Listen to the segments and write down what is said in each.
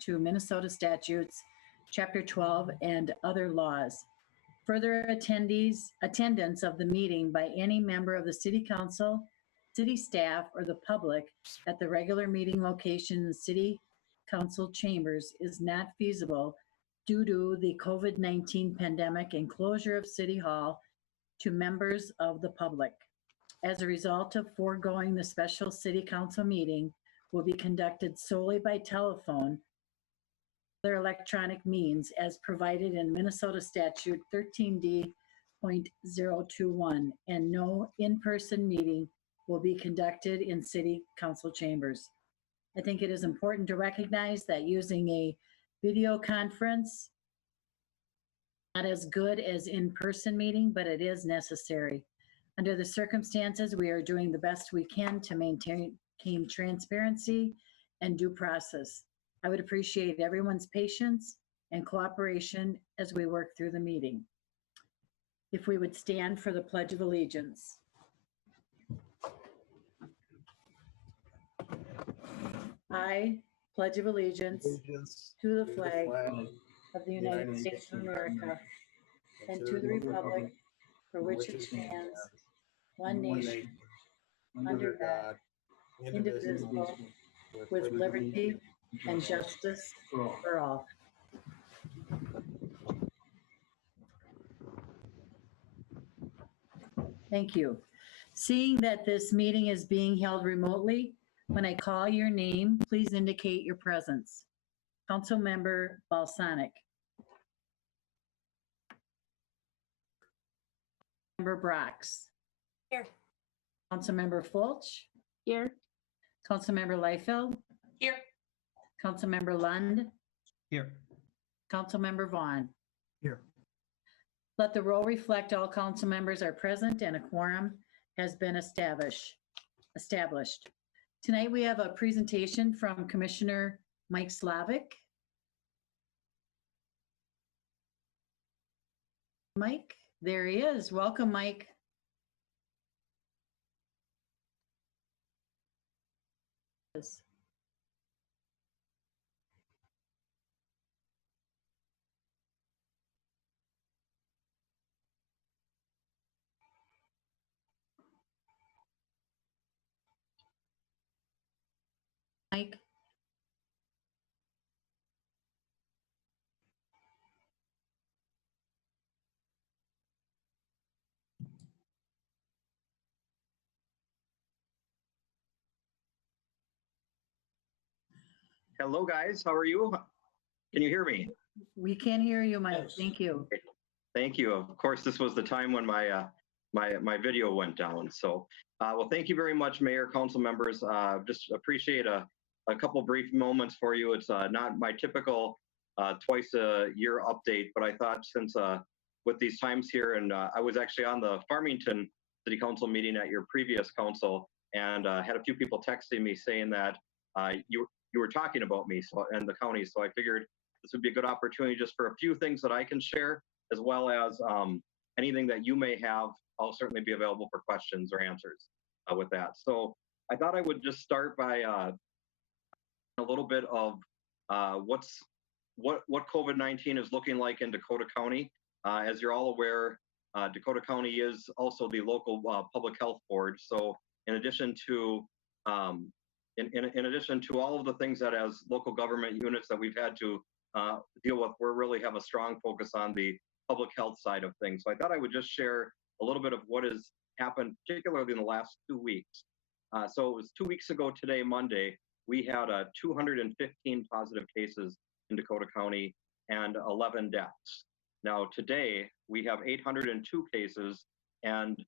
to Minnesota statutes, Chapter 12, and other laws. Further attendance of the meeting by any member of the City Council, city staff, or the public at the regular meeting location in the City Council chambers is not feasible due to the COVID-19 pandemic and closure of City Hall to members of the public. As a result of foregoing, the special City Council meeting will be conducted solely by telephone or electronic means as provided in Minnesota Statute 13D.021, and no in-person meeting will be conducted in City Council chambers. I think it is important to recognize that using a video conference not as good as in-person meeting, but it is necessary. Under the circumstances, we are doing the best we can to maintain transparency and due process. I would appreciate everyone's patience and cooperation as we work through the meeting. If we would stand for the Pledge of Allegiance. I pledge of allegiance to the flag of the United States of America and to the republic for which it stands, one nation, under God, indivisible, with liberty and justice for all. Thank you. Seeing that this meeting is being held remotely, when I call your name, please indicate your presence. Councilmember Balsonic. Member Brox. Here. Councilmember Fulch. Here. Councilmember Liefeld. Here. Councilmember Lund. Here. Councilmember Vaughn. Here. Let the roll reflect all council members are present and a quorum has been established. Tonight we have a presentation from Commissioner Mike Slavik. Mike, there he is. Welcome, Mike. Mike. Hello, guys. How are you? Can you hear me? We can hear you, Mike. Yes. Thank you. Thank you. Of course, this was the time when my video went down. So, well, thank you very much, Mayor, council members. Just appreciate a couple brief moments for you. It's not my typical twice a year update, but I thought since with these times here, and I was actually on the Farmington City Council meeting at your previous council, and had a few people texting me saying that you were talking about me and the county. So I figured this would be a good opportunity just for a few things that I can share, as well as anything that you may have. I'll certainly be available for questions or answers with that. So I thought I would just start by a little bit of what COVID-19 is looking like in Dakota County. As you're all aware, Dakota County is also the local public health board. So in addition to in addition to all of the things that as local government units that we've had to deal with, we really have a strong focus on the public health side of things. So I thought I would just share a little bit of what has happened, particularly in the last 2 weeks. So it was 2 weeks ago today, Monday, we had 215 positive cases in Dakota County and 11 deaths. Now today, we have 802 cases and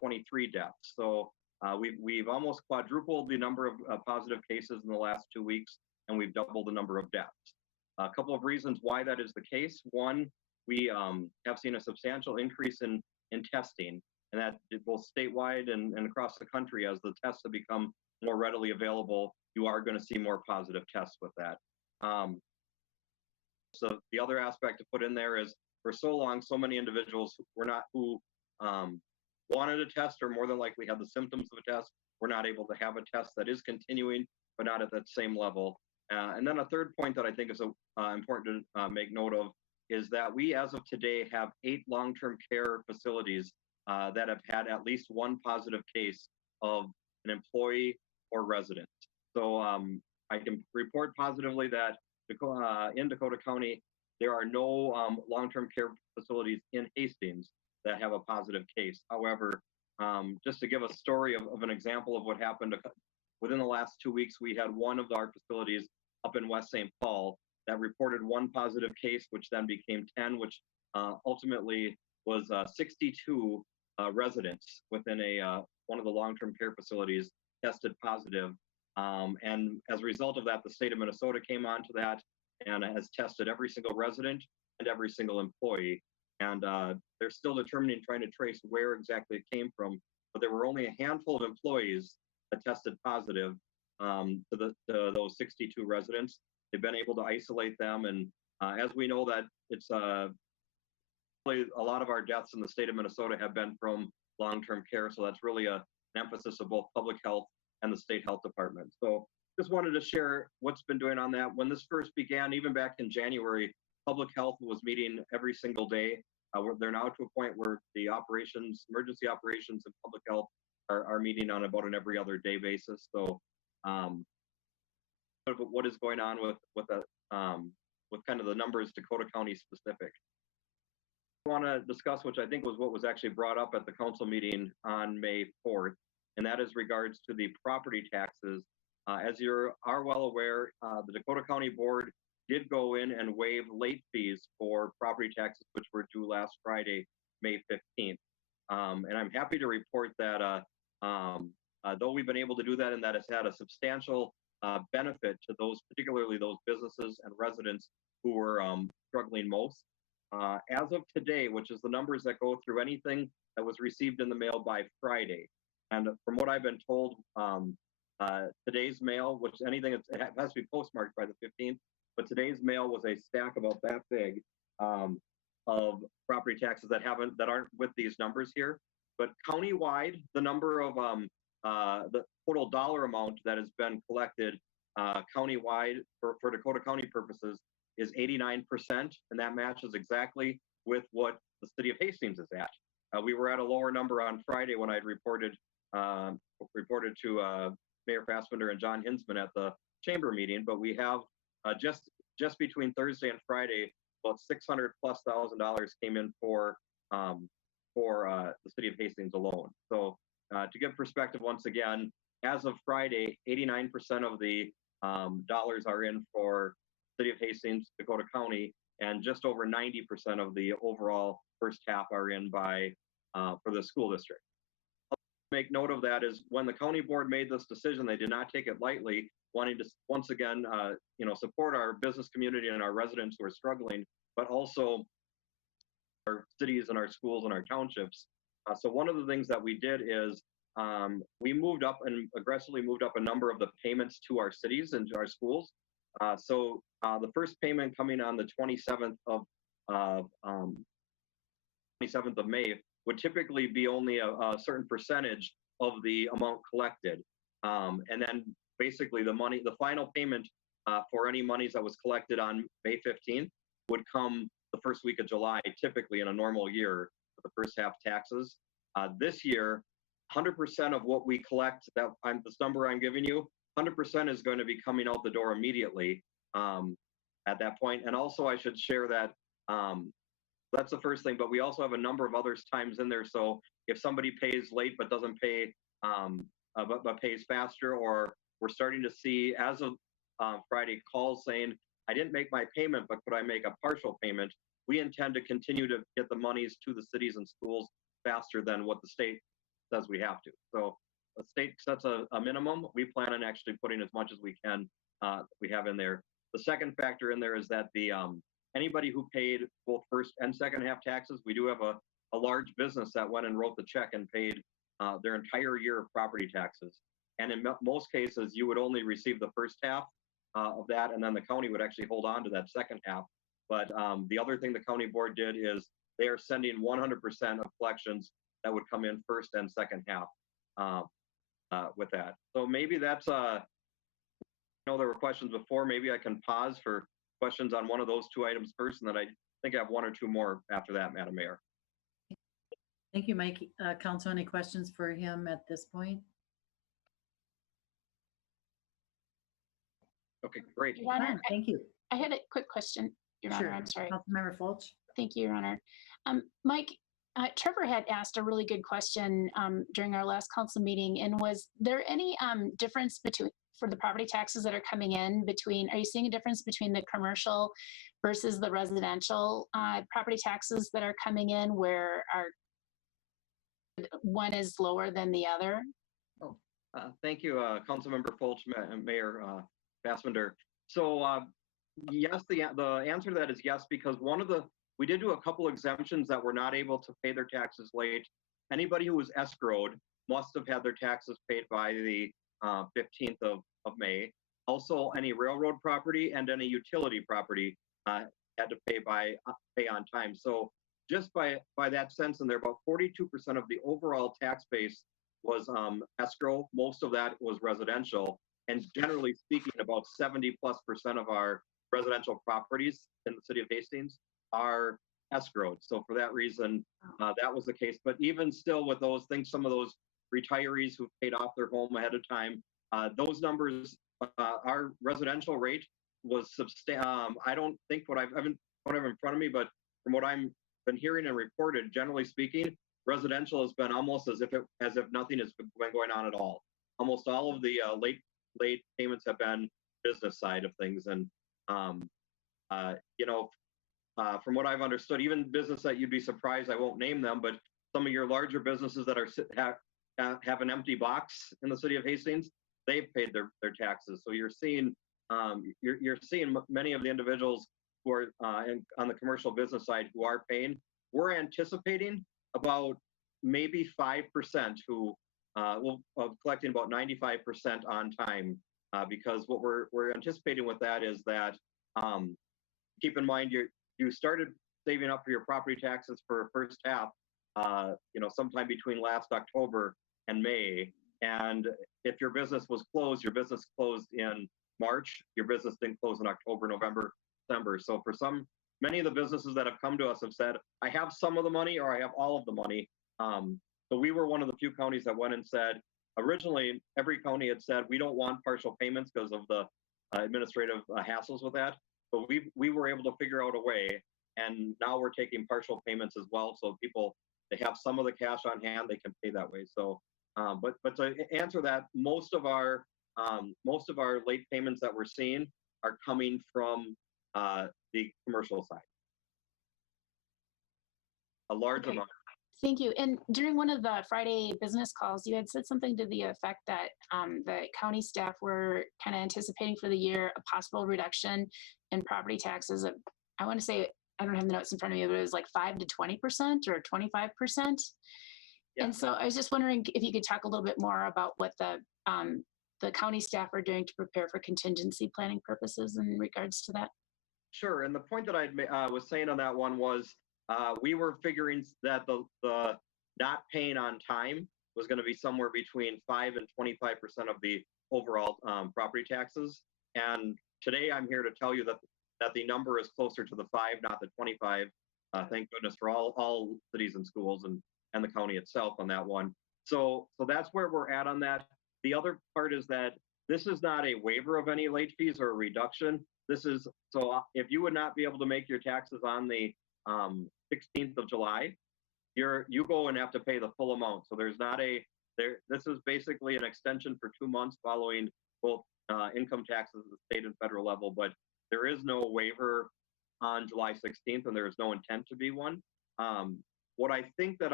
23 deaths. So we've almost quadrupled the number of positive cases in the last 2 weeks, and we've doubled the number of deaths. A couple of reasons why that is the case. One, we have seen a substantial increase in testing, and that both statewide and across the country. As the tests have become more readily available, you are going to see more positive tests with that. So the other aspect to put in there is, for so long, so many individuals who wanted a test or more than likely had the symptoms of a test were not able to have a test. That is continuing, but not at that same level. And then a third point that I think is important to make note of is that we, as of today, have 8 long-term care facilities that have had at least one positive case of an employee or resident. So I can report positively that in Dakota County, there are no long-term care facilities in Hastings that have a positive case. However, just to give a story of an example of what happened within the last 2 weeks, we had one of our facilities up in West St. Paul that reported one positive case, which then became 10, which ultimately was 62 residents within one of the long-term care facilities tested positive. And as a result of that, the state of Minnesota came onto that and has tested every single resident and every single employee. And they're still determining, trying to trace where exactly it came from. But there were only a handful of employees that tested positive to those 62 residents. They've been able to isolate them. And as we know that it's really a lot of our deaths in the state of Minnesota have been from long-term care. So that's really an emphasis of both public health and the state health department. So just wanted to share what's been doing on that. When this first began, even back in January, public health was meeting every single day. They're now to a point where the emergency operations and public health are meeting on about an every other day basis. So what is going on with kind of the numbers Dakota County specific. I want to discuss, which I think was what was actually brought up at the council meeting on May 4th, and that is regards to the property taxes. As you are well aware, the Dakota County Board did go in and waive late fees for property taxes, which were due last Friday, May 15th. And I'm happy to report that though we've been able to do that and that it's had a substantial benefit to those, particularly those businesses and residents who were struggling most. As of today, which is the numbers that go through anything that was received in the mail by Friday, and from what I've been told, today's mail, which it has to be postmarked by the 15th, but today's mail was a stack about that big of property taxes that aren't with these numbers here. But countywide, the number of the total dollar amount that has been collected countywide for Dakota County purposes is 89%, and that matches exactly with what the city of Hastings is at. We were at a lower number on Friday when I reported to Mayor Fassbender and John Hinsman at the chamber meeting, but we have just between Thursday and Friday, about $600,000+ came in for the city of Hastings alone. So to give perspective, once again, as of Friday, 89% of the dollars are in for city of Hastings, Dakota County, and just over 90% of the overall first half are in for the school district. Make note of that is when the county board made this decision, they did not take it lightly, wanting to once again, support our business community and our residents who are struggling, but also our cities and our schools and our townships. So one of the things that we did is we moved up and aggressively moved up a number of the payments to our cities and to our schools. So the first payment coming on the 27th of May would typically be only a certain percentage of the amount collected. And then basically the final payment for any monies that was collected on May 15th would come the first week of July, typically in a normal year for the first half taxes. This year, 100% of what we collect, this number I'm giving you, 100% is going to be coming out the door immediately at that point. And also I should share that that's the first thing, but we also have a number of other times in there. So if somebody pays late but doesn't pay, but pays faster, or we're starting to see as of Friday calls saying, I didn't make my payment, but could I make a partial payment? We intend to continue to get the monies to the cities and schools faster than what the state says we have to. So the state sets a minimum. We plan on actually putting as much as we can we have in there. The second factor in there is that anybody who paid both first and second half taxes, we do have a large business that went and wrote the check and paid their entire year of property taxes. And in most cases, you would only receive the first half of that, and then the county would actually hold on to that second half. But the other thing the county board did is they are sending 100% of collections that would come in first and second half with that. So maybe that's know there were questions before. Maybe I can pause for questions on one of those two items first, and then I think I have one or two more after that, Madam Mayor. Thank you, Mike. Council, any questions for him at this point? Okay, great. Your Honor, Fine, thank you. I had a quick question, Your Sure. Honor. I'm sorry. Councilmember Fulch. Thank you, Your Honor. Mike, Trevor had asked a really good question during our last council meeting, and was there any difference between, for the property taxes that are coming in between, are you seeing a difference between the commercial versus the residential property taxes that are coming in, where one is lower than the other? Thank you, Councilmember Fulch, Mayor Fassbender. So yes, the answer to that is yes, because we did do a couple exemptions that were not able to pay their taxes late. Anybody who was escrowed must have had their taxes paid by the 15th of May. Also, any railroad property and any utility property had to pay on time. So just by that sense, and there, about 42% of the overall tax base was escrow. Most of that was residential, and generally speaking, about 70+% of our residential properties in the city of Hastings are escrowed. So for that reason, that was the case. But even still, with those things, some of those retirees who paid off their home ahead of time, those numbers, our residential rate was substantial. I don't think I haven't in front of me, but from what I'm been hearing and reported, generally speaking, residential has been almost as if nothing has been going on at all. Almost all of the late payments have been business side of things, and from what I've understood, even business that you'd be surprised, I won't name them, but some of your larger businesses that have an empty box in the city of Hastings, they've paid their taxes. So you're seeing many of the individuals who are on the commercial business side who are paying. We're anticipating about maybe 5% who will collecting about 95% on time, because what we're anticipating with that is that keep in mind you started saving up for your property taxes for first half, sometime between last October and May. And if your business was closed, your business closed in March, your business didn't close in October, November, December. So for many of the businesses that have come to us have said, I have some of the money or I have all of the money. So we were one of the few counties that went and said, originally every county had said, we don't want partial payments because of the administrative hassles with that. But we were able to figure out a way, and now we're taking partial payments as well. So people, they have some of the cash on hand, they can pay that way. So, but to answer that, most of our late payments that we're seeing are coming from the commercial side. A large amount. Thank you. And during one of the Friday business calls, you had said something to the effect that the county staff were kind of anticipating for the year a possible reduction in property taxes of, I want to say, I don't have the notes in front of me, but it was like 5 to 20% or 25%. Yeah. And so I was just wondering if you could talk a little bit more about what the county staff are doing to prepare for contingency planning purposes in regards to that. Sure. And the point that I was saying on that one was, we were figuring that the not paying on time was going to be somewhere between 5 and 25% of the overall property taxes. And today I'm here to tell you that the number is closer to the 5, not the 25. Thank goodness for all cities and schools and the county itself on that one. So that's where we're at on that. The other part is that this is not a waiver of any late fees or a reduction. This is, so if you would not be able to make your taxes on the 16th of July, you go and have to pay the full amount. So this is basically an extension for 2 months following both income taxes at the state and federal level, but there is no waiver on July 16th, and there is no intent to be one. What I think that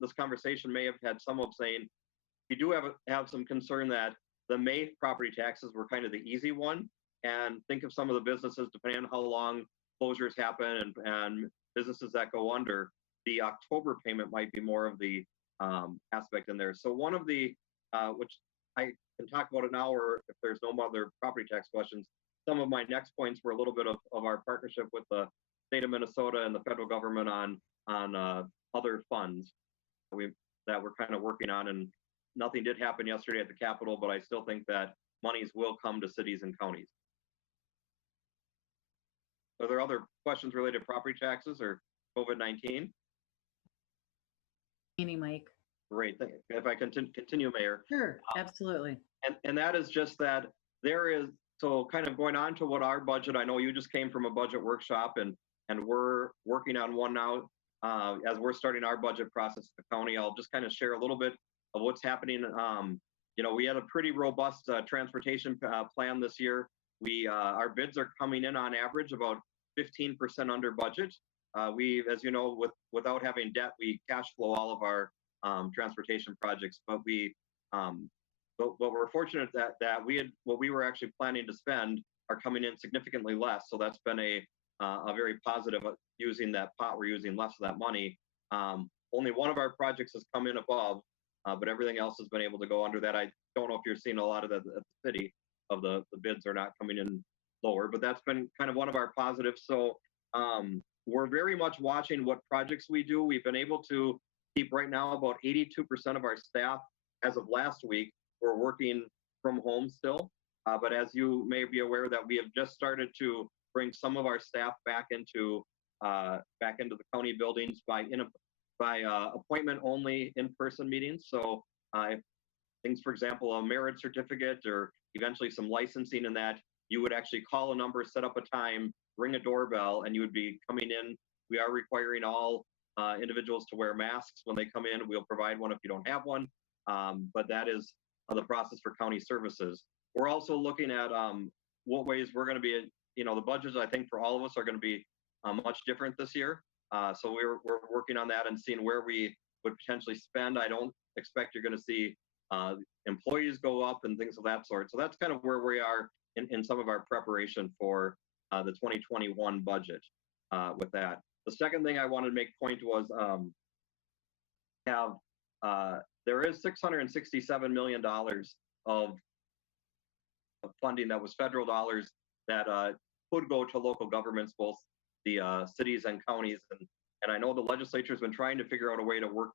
this conversation may have had some of saying, we do have some concern that the May property taxes were kind of the easy one, and think of some of the businesses, depending on how long closures happen and businesses that go under, the October payment might be more of the aspect in there. So one of the, which I can talk about it now, or if there's no other property tax questions, some of my next points were a little bit of our partnership with the state of Minnesota and the federal government on other funds that we're kind of working on, and nothing did happen yesterday at the Capitol, but I still think that monies will come to cities and counties. Are there other questions related to property taxes or COVID-19? Mike. Great. If I can continue, Mayor. Sure, absolutely. And that is just that there is, so kind of going on to what our budget, I know you just came from a budget workshop and we're working on one now as we're starting our budget process at the county. I'll just kind of share a little bit of what's happening. You know, we had a pretty robust transportation plan this year. Our bids are coming in on average about 15% under budget. We, as you know, without having debt, we cash flow all of our transportation projects, but we're fortunate that what we were actually planning to spend are coming in significantly less. So that's been a very positive using that pot. We're using less of that money. Only one of our projects has come in above, but everything else has been able to go under that. I don't know if you're seeing a lot of that at the city of the bids are not coming in lower, but that's been kind of one of our positives. So we're very much watching what projects we do. We've been able to keep right now about 82% of our staff as of last week. We're working from home still, but as you may be aware that we have just started to bring some of our staff back into the county buildings by appointment only in-person meetings. So if things, for example, a merit certificate or eventually some licensing in that, you would actually call a number, set up a time, ring a doorbell, and you would be coming in. We are requiring all individuals to wear masks when they come in. We'll provide one if you don't have one, but that is the process for county services. We're also looking at what ways we're going to be, you know, the budgets I think for all of us are going to be much different this year. So we're working on that and seeing where we would potentially spend. I don't expect you're going to see employees go up and things of that sort. So that's kind of where we are in some of our preparation for the 2021 budget with that. The second thing I wanted to make point was there is $667 million of funding that was federal dollars that could go to local governments, both the cities and counties. And I know the legislature has been trying to figure out a way to work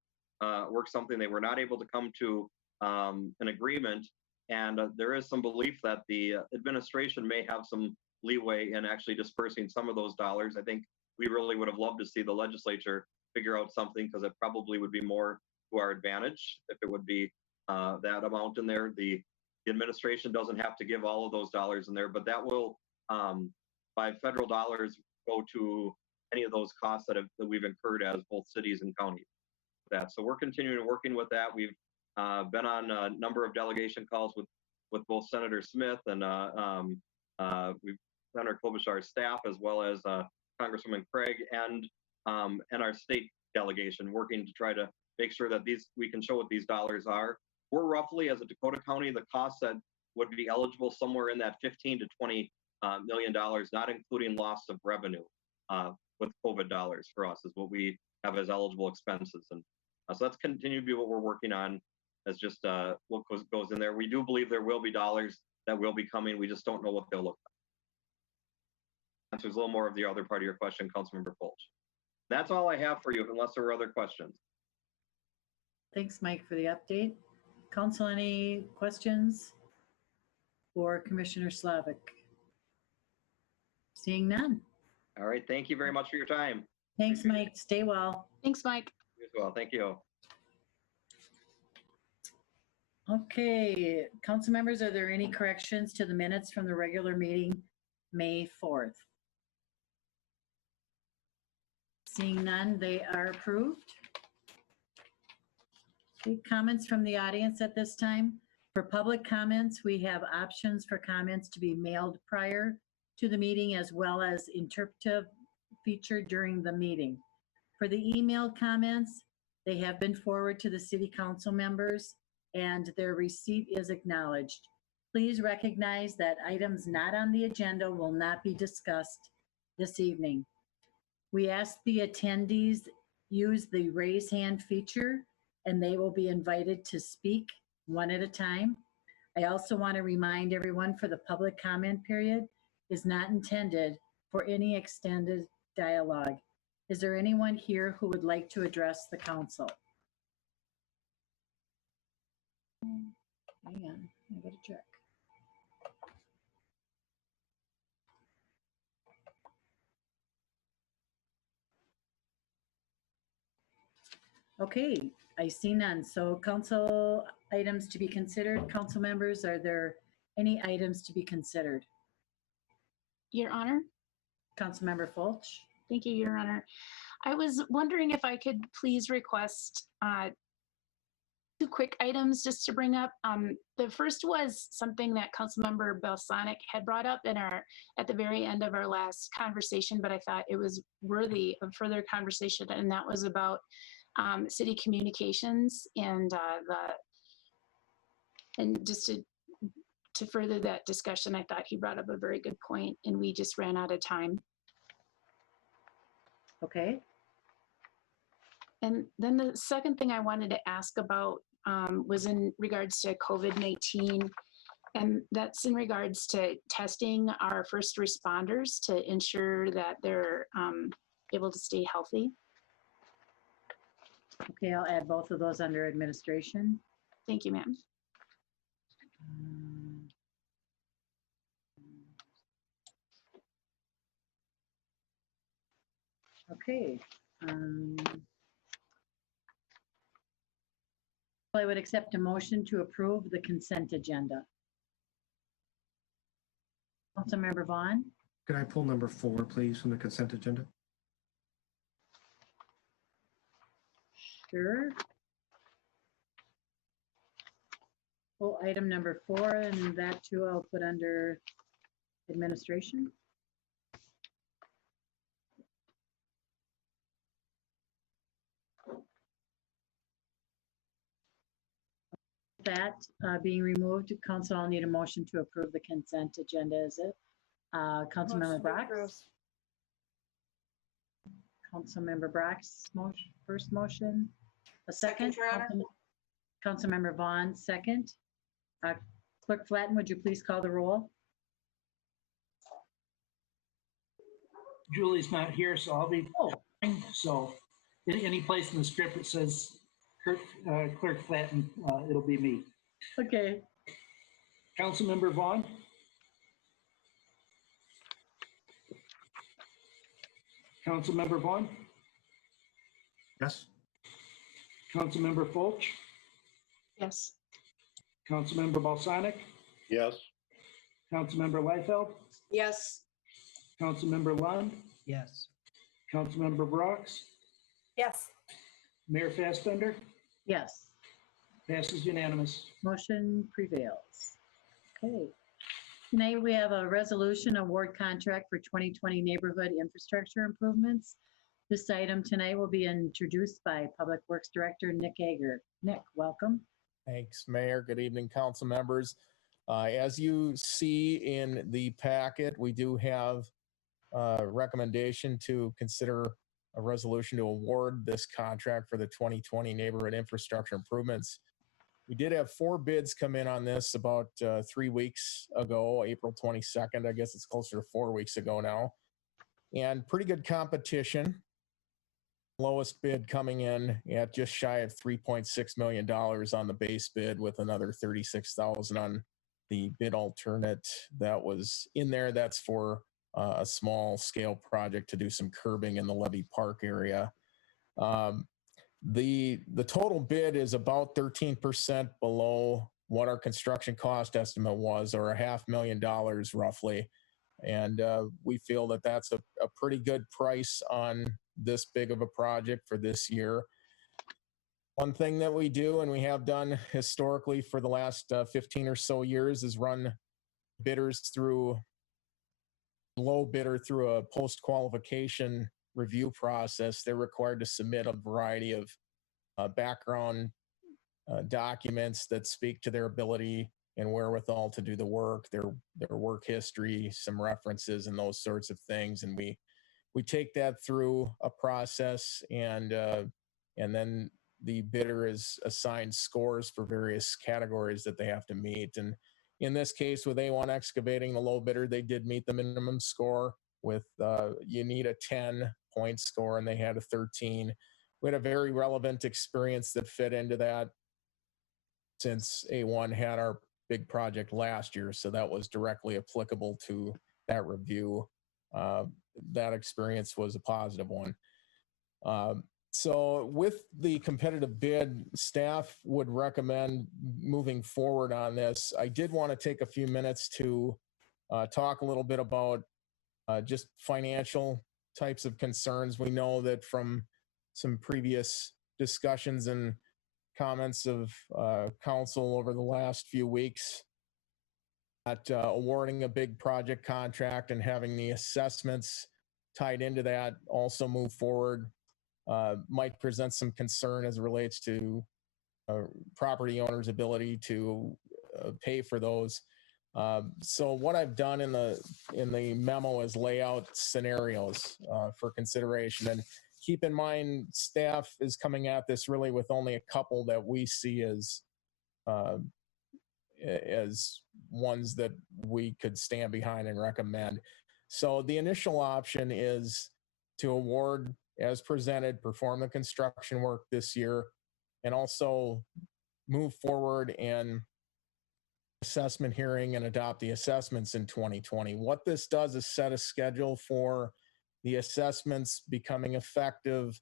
something. They were not able to come to an agreement. And there is some belief that the administration may have some leeway in actually dispersing some of those dollars. I think we really would have loved to see the legislature figure out something because it probably would be more to our advantage if it would be that amount in there. The administration doesn't have to give all of those dollars in there, but that will, by federal dollars, go to any of those costs that we've incurred as both cities and counties. So we're continuing working with that. We've been on a number of delegation calls with both Senator Smith and we've Senator Klobuchar's staff, as well as Congresswoman Craig and our state delegation, working to try to make sure that we can show what these dollars are. We're roughly, as a Dakota County, the costs that would be eligible somewhere in that $15 to $20 million, not including loss of revenue with COVID dollars for us is what we have as eligible expenses. And so that's continued to be what we're working on as just what goes in there. We do believe there will be dollars that will be coming. We just don't know what they'll look like. Answers a little more of the other part of your question, Councilmember Fulch. That's all I have for you, unless there are other questions. Thanks, Mike, for the update. Council, any questions for Commissioner Slavik? Seeing none. All right, thank you very much for your time. Thanks, Mike. Stay well. Thanks, Mike. You as well, thank you. Okay, council members, are there any corrections to the minutes from the regular meeting, May 4th? Seeing none, they are approved. Okay, comments from the audience at this time. For public comments, we have options for comments to be mailed prior to the meeting, as well as interpretive feature during the meeting. For the email comments, they have been forwarded to the city council members and their receipt is acknowledged. Please recognize that items not on the agenda will not be discussed this evening. We ask the attendees use the raise hand feature and they will be invited to speak one at a time. I also want to remind everyone for the public comment period is not intended for any extended dialogue. Is there anyone here who would like to address the council? Hang on, I gotta check. Okay, I see none. So council items to be considered. Council members, are there any items to be considered? Your Honor. Councilmember Fulch? Thank you, Your Honor. I was wondering if I could please request two quick items just to bring up. The first was something that Councilmember Balsonic had brought up at the very end of our last conversation, but I thought it was worthy of further conversation, and that was about city communications and just to further that discussion, I thought he brought up a very good point, and we just ran out of time. Okay, And then the second thing I wanted to ask about was in regards to COVID-19, and that's in regards to testing our first responders to ensure that they're able to stay healthy. okay, I'll add both of those under administration. Thank you, ma'am. Okay. I would accept a motion to approve the consent agenda. Councilmember Vaughn? Could I pull number 4, please, from the consent agenda? Sure. Pull item number 4, and that too I'll put under administration. That being removed, council, I'll need a motion to approve the consent agenda, is it? Councilmember Brock? Councilmember Brock's motion, first motion. A second? Your Honor. Councilmember Vaughn, second. Clerk Flatten, would you please call the roll? Julie's not here, so I'll be, Oh, so any place in the script that says Clerk Flatten, it'll be me. okay. Councilmember Vaughn? Councilmember Vaughn? Yes? Councilmember Fulch? Yes. Councilmember Balsonic? Yes. Councilmember Liefeld? Yes. Councilmember Lund? Yes. Councilmember Brox? Yes. Mayor Fassbender? Yes, Passes unanimous. motion prevails. Okay. Tonight we have a resolution award contract for 2020 neighborhood infrastructure improvements. This item tonight will be introduced by Public Works Director Nick Ager. Nick, welcome. Thanks, Mayor. Good evening, council members. As you see in the packet, we do have a recommendation to consider a resolution to award this contract for the 2020 neighborhood infrastructure improvements. We did have 4 bids come in on this about 3 weeks ago, April 22nd. I guess it's closer to 4 weeks ago now. And pretty good competition. Lowest bid coming in at just shy of $3.6 million on the base bid, with another $36,000 on the bid alternate that was in there. That's for a small scale project to do some curbing in the Levy Park area. The total bid is about 13% below what our construction cost estimate was, or $500,000 roughly. And we feel that that's a pretty good price on this big of a project for this year. One thing that we do, and we have done historically for the last 15 or so years, is run bidders through, low bidder through a post-qualification review process. They're required to submit a variety of background documents that speak to their ability and wherewithal to do the work, their work history, some references, and those sorts of things. And we take that through a process, and then the bidder is assigned scores for various categories that they have to meet. And in this case, with A1 Excavating, the low bidder, they did meet the minimum score with, you need a 10-point score, and they had a 13. We had a very relevant experience that fit into that, since A1 had our big project last year, so that was directly applicable to that review. That experience was a positive one. So with the competitive bid, staff would recommend moving forward on this. I did want to take a few minutes to talk a little bit about just financial types of concerns. We know that from some previous discussions and comments of council over the last few weeks that awarding a big project contract and having the assessments tied into that also move forward might present some concern as it relates to property owners' ability to pay for those. So what I've done in the memo is lay out scenarios for consideration. And keep in mind, staff is coming at this really with only a couple that we see as ones that we could stand behind and recommend. So the initial option is to award as presented, perform the construction work this year, and also move forward and assessment hearing and adopt the assessments in 2020. What this does is set a schedule for the assessments becoming effective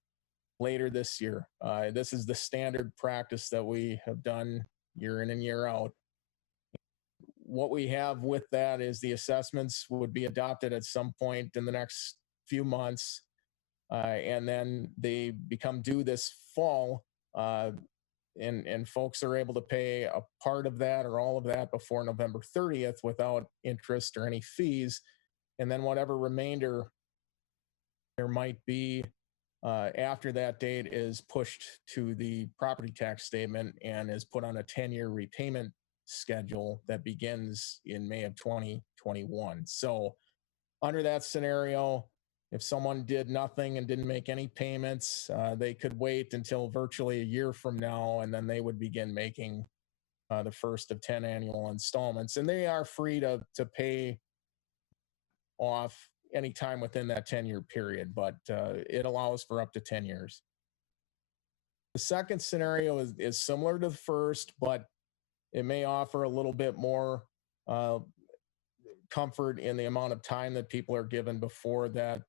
later this year. This is the standard practice that we have done year in and year out. What we have with that is the assessments would be adopted at some point in the next few months, and then they become due this fall, and folks are able to pay a part of that or all of that before November 30th without interest or any fees. And then whatever remainder there might be after that date is pushed to the property tax statement and is put on a 10-year repayment schedule that begins in May of 2021. So under that scenario, if someone did nothing and didn't make any payments, they could wait until virtually a year from now, and then they would begin making the first of 10 annual installments. And they are free to pay off anytime within that 10-year period, but it allows for up to 10 years. The second scenario is similar to the first, but it may offer a little bit more comfort in the amount of time that people are given before that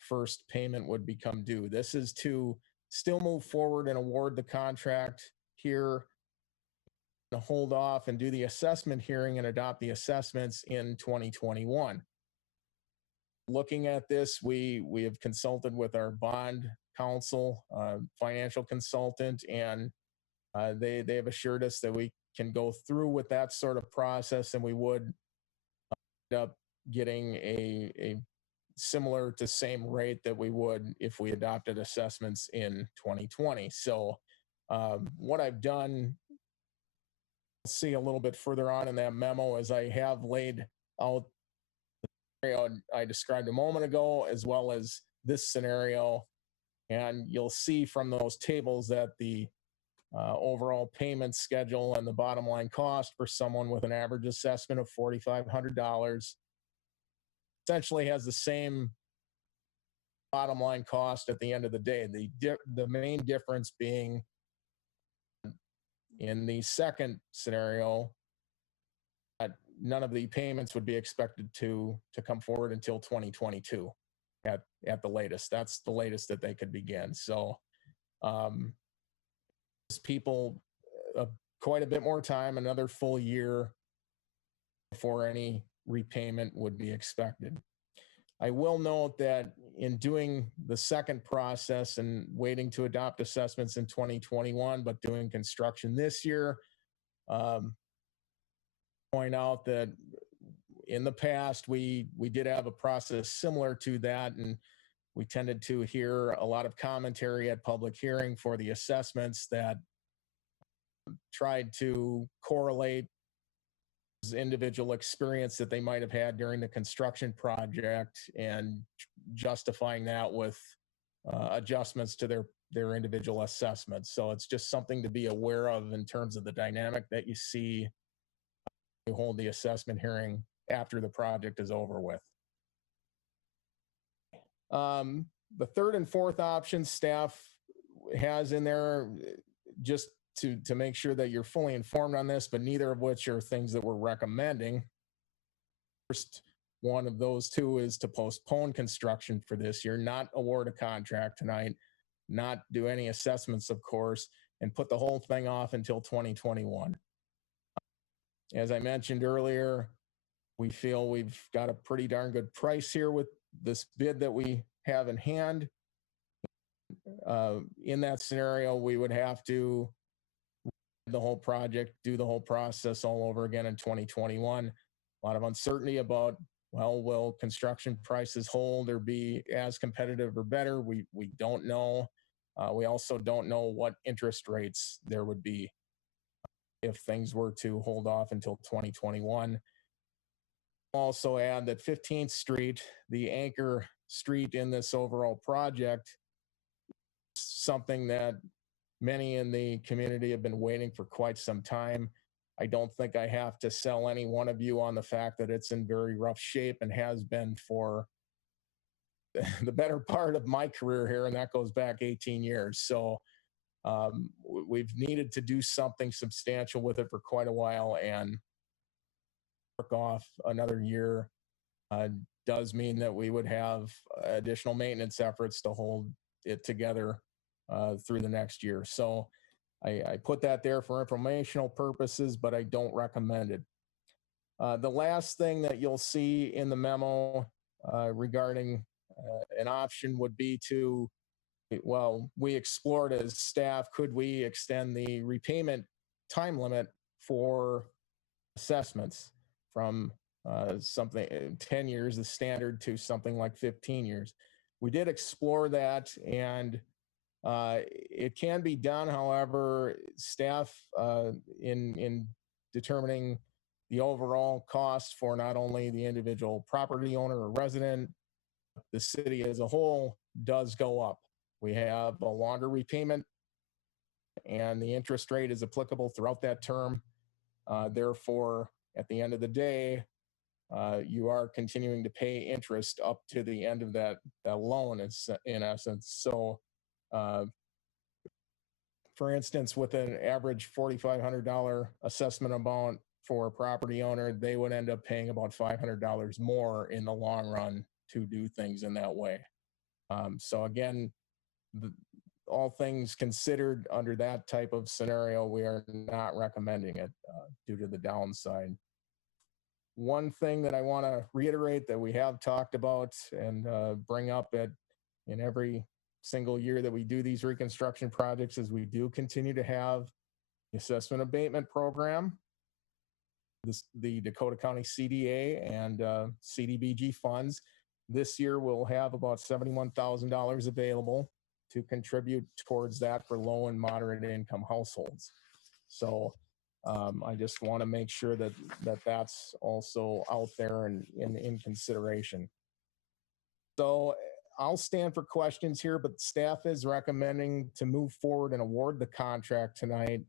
first payment would become due. This is to still move forward and award the contract here, to hold off and do the assessment hearing and adopt the assessments in 2021. Looking at this, we have consulted with our bond counsel, financial consultant, and they have assured us that we can go through with that sort of process, and we would end up getting a similar to same rate that we would if we adopted assessments in 2020. So what I've done, see a little bit further on in that memo, is I have laid out the scenario I described a moment ago, as well as this scenario. And you'll see from those tables that the overall payment schedule and the bottom line cost for someone with an average assessment of $4,500 essentially has the same bottom line cost at the end of the day. The main difference being in the second scenario, none of the payments would be expected to come forward until 2022 at the latest. That's the latest that they could begin. So people quite a bit more time, another full year before any repayment would be expected. I will note that in doing the second process and waiting to adopt assessments in 2021, but doing construction this year, point out that in the past, we did have a process similar to that, and we tended to hear a lot of commentary at public hearing for the assessments that tried to correlate individual experience that they might have had during the construction project and justifying that with adjustments to their individual assessments. So it's just something to be aware of in terms of the dynamic that you see to hold the assessment hearing after the project is over with. The third and fourth options staff has in there just to make sure that you're fully informed on this, but neither of which are things that we're recommending. First one of those two is to postpone construction for this year, not award a contract tonight, not do any assessments, of course, and put the whole thing off until 2021. As I mentioned earlier, we feel we've got a pretty darn good price here with this bid that we have in hand. In that scenario, we would have to the whole project, do the whole process all over again in 2021. A lot of uncertainty about, well, will construction prices hold or be as competitive or better? We don't know. We also don't know what interest rates there would be if things were to hold off until 2021. Also add that 15th Street, the anchor street in this overall project, something that many in the community have been waiting for quite some time. I don't think I have to sell any one of you on the fact that it's in very rough shape and has been for the better part of my career here, and that goes back 18 years. So we've needed to do something substantial with it for quite a while, and work off another year does mean that we would have additional maintenance efforts to hold it together through the next year. So I put that there for informational purposes, but I don't recommend it. The last thing that you'll see in the memo regarding an option would be to, well, we explored as staff, could we extend the repayment time limit for assessments from something 10 years, the standard, to something like 15 years. We did explore that, and it can be done. However, staff in determining the overall cost for not only the individual property owner or resident, the city as a whole does go up. We have a longer repayment, and the interest rate is applicable throughout that term. Therefore, at the end of the day, you are continuing to pay interest up to the end of that loan, in essence. So, for instance, with an average $4,500 assessment amount for a property owner, they would end up paying about $500 more in the long run to do things in that way. So again, all things considered, under that type of scenario, we are not recommending it due to the downside. One thing that I want to reiterate that we have talked about and bring up in every single year that we do these reconstruction projects is we do continue to have the assessment abatement program, the Dakota County CDA and CDBG funds. This year we'll have about $71,000 available to contribute towards that for low and moderate income households. So I just want to make sure that that's also out there and in consideration. So I'll stand for questions here, but staff is recommending to move forward and award the contract tonight.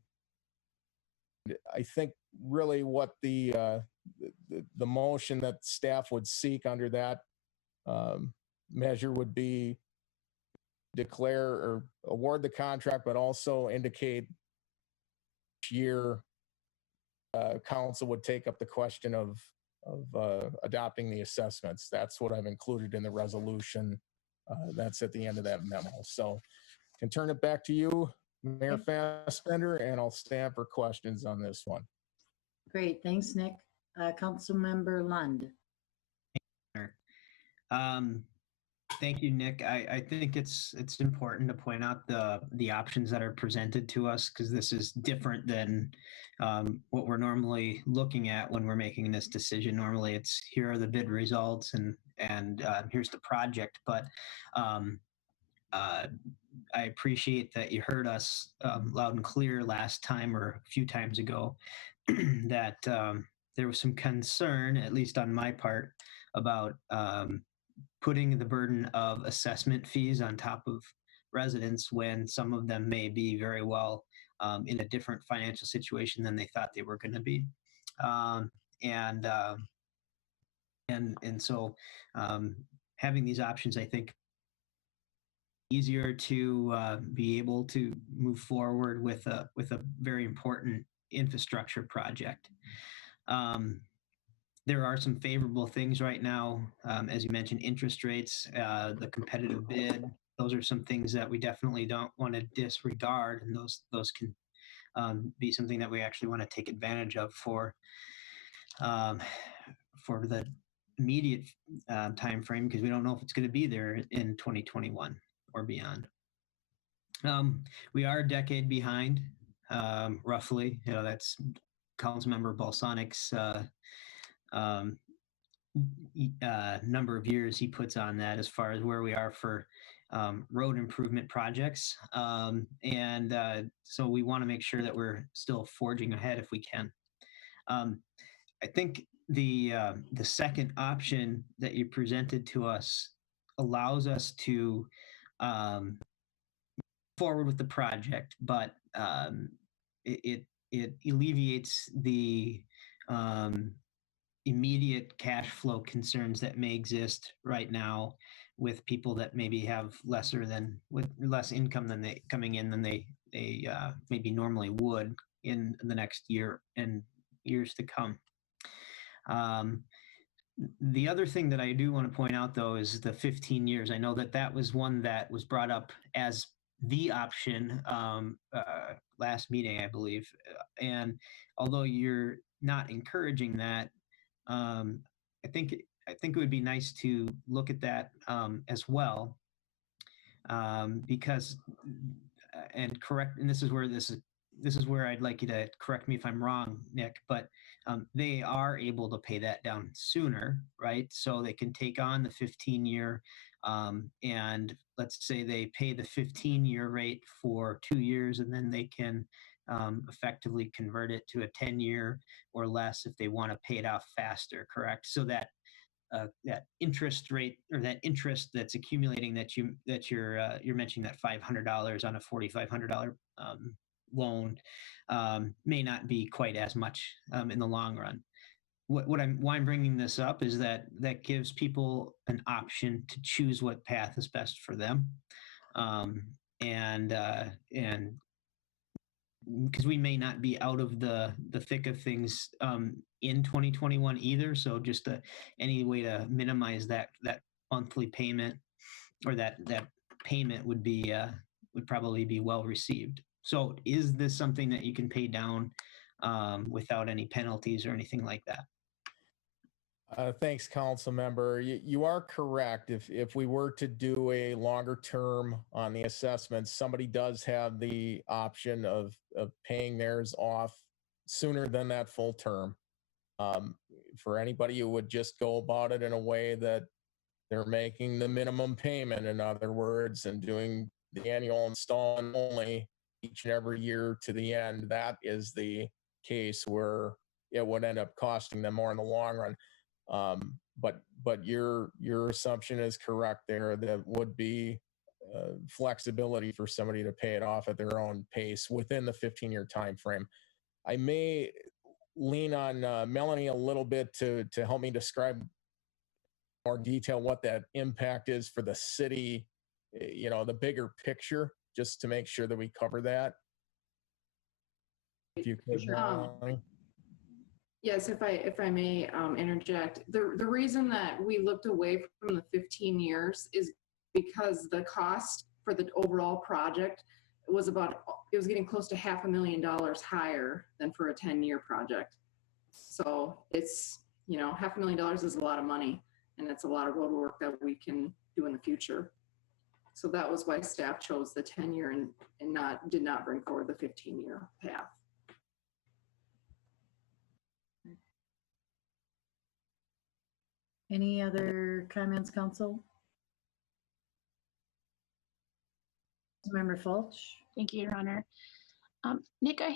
I think really what the motion that staff would seek under that measure would be declare or award the contract, but also indicate each year council would take up the question of adopting the assessments. That's what I've included in the resolution. That's at the end of that memo. So can turn it back to you, Mayor Fassbender, and I'll stand for questions on this one. Great, thanks, Nick. Councilmember Lund. Thank you, Nick. I think it's important to point out the options that are presented to us, because this is different than what we're normally looking at when we're making this decision. Normally, it's here are the bid results and here's the project. But I appreciate that you heard us loud and clear last time or a few times ago that there was some concern, at least on my part, about putting the burden of assessment fees on top of residents when some of them may be very well in a different financial situation than they thought they were going to be. And so having these options, I think, easier to be able to move forward with a very important infrastructure project. There are some favorable things right now, as you mentioned, interest rates, the competitive bid. Those are some things that we definitely don't want to disregard, and those can be something that we actually want to take advantage of um, for the immediate time frame, because we don't know if it's going to be there in 2021 or beyond. We are a decade behind, roughly. That's Councilmember Balsanik's number of years he puts on that as far as where we are for road improvement projects. So we want to make sure that we're still forging ahead if we can. I think the second option that you presented to us allows us to forward with the project, but it alleviates the immediate cash flow concerns that may exist right now with people that maybe have less income than they coming in than they maybe normally would in the next year and years to come. The other thing that I do want to point out, though, is the 15 years. I know that was one that was brought up as the option last meeting, I believe. And although you're not encouraging that, I think it would be nice to look at that as well, because and this is where I'd like you to correct me if I'm wrong, Nick, but they are able to pay that down sooner, right? So they can take on the 15-year, and let's say they pay the 15-year rate for 2 years, and then they can effectively convert it to a 10-year or less if they want to pay it off faster, correct? So that interest rate, or that interest that's accumulating that you're mentioning, that $500 on a $4,500 loan may not be quite as much in the long run. Why I'm bringing this up is that gives people an option to choose what path is best for them, and because we may not be out of the thick of things in 2021 either. So just any way to minimize that monthly payment, or that payment would probably be well received. So is this something that you can pay down without any penalties or anything like that? Thanks, council member. You are correct. If we were to do a longer term on the assessment, somebody does have the option of paying theirs off sooner than that full term. For anybody who would just go about it in a way that they're making the minimum payment, in other words, and doing the annual installment only each and every year to the end, that is the case where it would end up costing them more in the long run. But your assumption is correct there. That would be flexibility for somebody to pay it off at their own pace within the 15-year time frame. I may lean on Melanie a little bit to help me describe more detail what that impact is for the city, the bigger picture, just to make sure that we cover that. If you could, Melanie. Yes, if I may interject, the reason that we looked away from the 15 years is because the cost for the overall project was getting close to $500,000 higher than for a 10-year project. So it's, $500,000 is a lot of money, and it's a lot of road work that we can do in the future. So that was why staff chose the 10-year and did not bring forward the 15-year path. Any other comments, council? Member Fulch? Thank you, Your Honor. Nick, I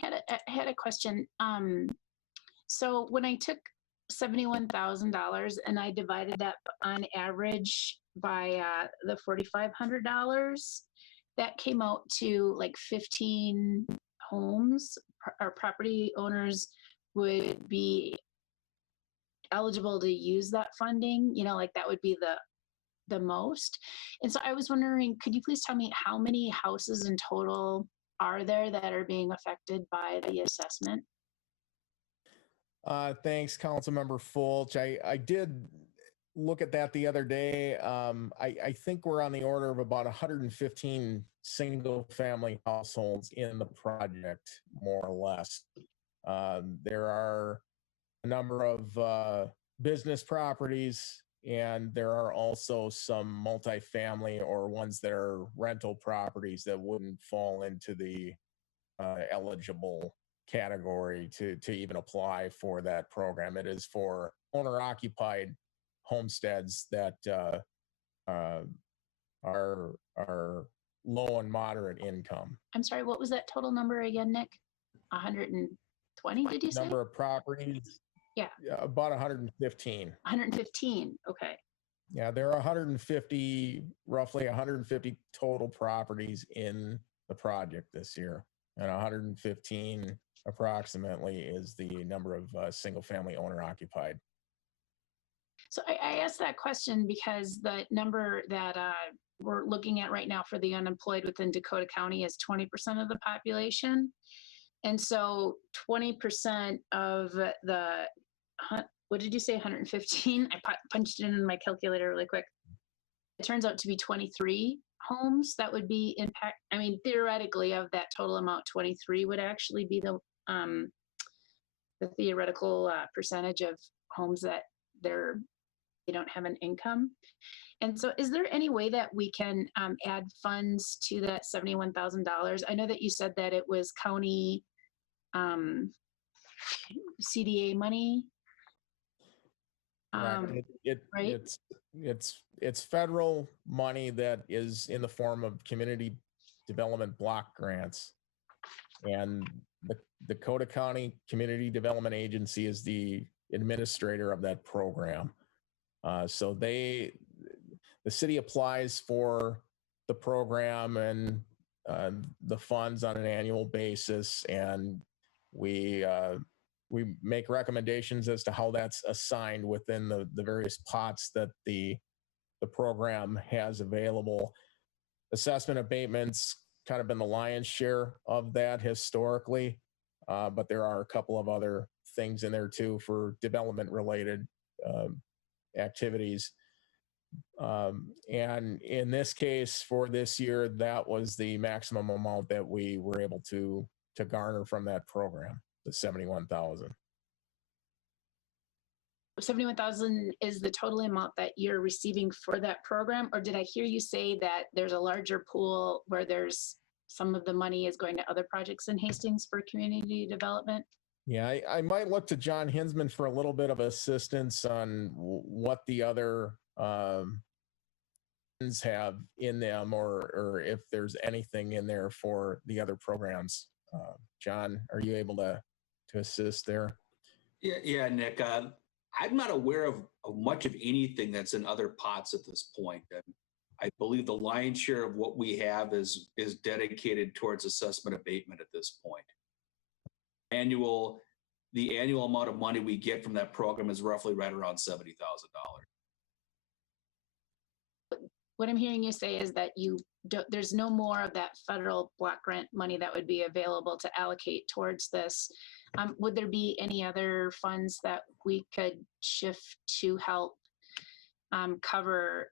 had a question. So when I took $71,000 and I divided that on average by the $4,500, that came out to like 15 homes or property owners would be eligible to use that funding. Like that would be the most. And so I was wondering, could you please tell me how many houses in total are there that are being affected by the assessment? Thanks, Councilmember Fulch. I did look at that the other day. I think we're on the order of about 115 single-family households in the project, more or less. There are a number of business properties, and there are also some multifamily or ones that are rental properties that wouldn't fall into the eligible category to even apply for that program. It is for owner-occupied homesteads that are low and moderate income. I'm sorry, what was that total number again, Nick? 120, did you say? Number of properties? Yeah. About 115. 115, okay. Yeah, there are 150, roughly 150 total properties in the project this year, and 115 approximately is the number of single-family owner-occupied. So I asked that question because the number that we're looking at right now for the unemployed within Dakota County is 20% of the population. And so 20% of the, what did you say, 115? I punched it in my calculator really quick. It turns out to be 23 homes that would be impact. I mean, theoretically, of that total amount, 23 would actually be the theoretical percentage of homes that they don't have an income. And so is there any way that we can add funds to that $71,000? I know that you said that it was county CDA money. Correct. Right? It's federal money that is in the form of community development block grants. And the Dakota County Community Development Agency is the administrator of that program. So the city applies for the program and the funds on an annual basis, and we make recommendations as to how that's assigned within the various pots that the program has available. Assessment abatements kind of been the lion's share of that historically, but there are a couple of other things in there too for development related activities. And in this case, for this year, that was the maximum amount that we were able to garner from that program, the 71,000. 71,000 is the total amount that you're receiving for that program? Or did I hear you say that there's a larger pool where there's some of the money is going to other projects in Hastings for community development? Yeah, I might look to John Hinsman for a little bit of assistance on what the other have in them, or if there's anything in there for the other programs. John, are you able to assist there? Yeah, Nick. I'm not aware of much of anything that's in other pots at this point. I believe the lion's share of what we have is dedicated towards assessment abatement at this point. The annual amount of money we get from that program is roughly right around $70,000. What I'm hearing you say is that there's no more of that federal block grant money that would be available to allocate towards this. Would there be any other funds that we could shift to help cover?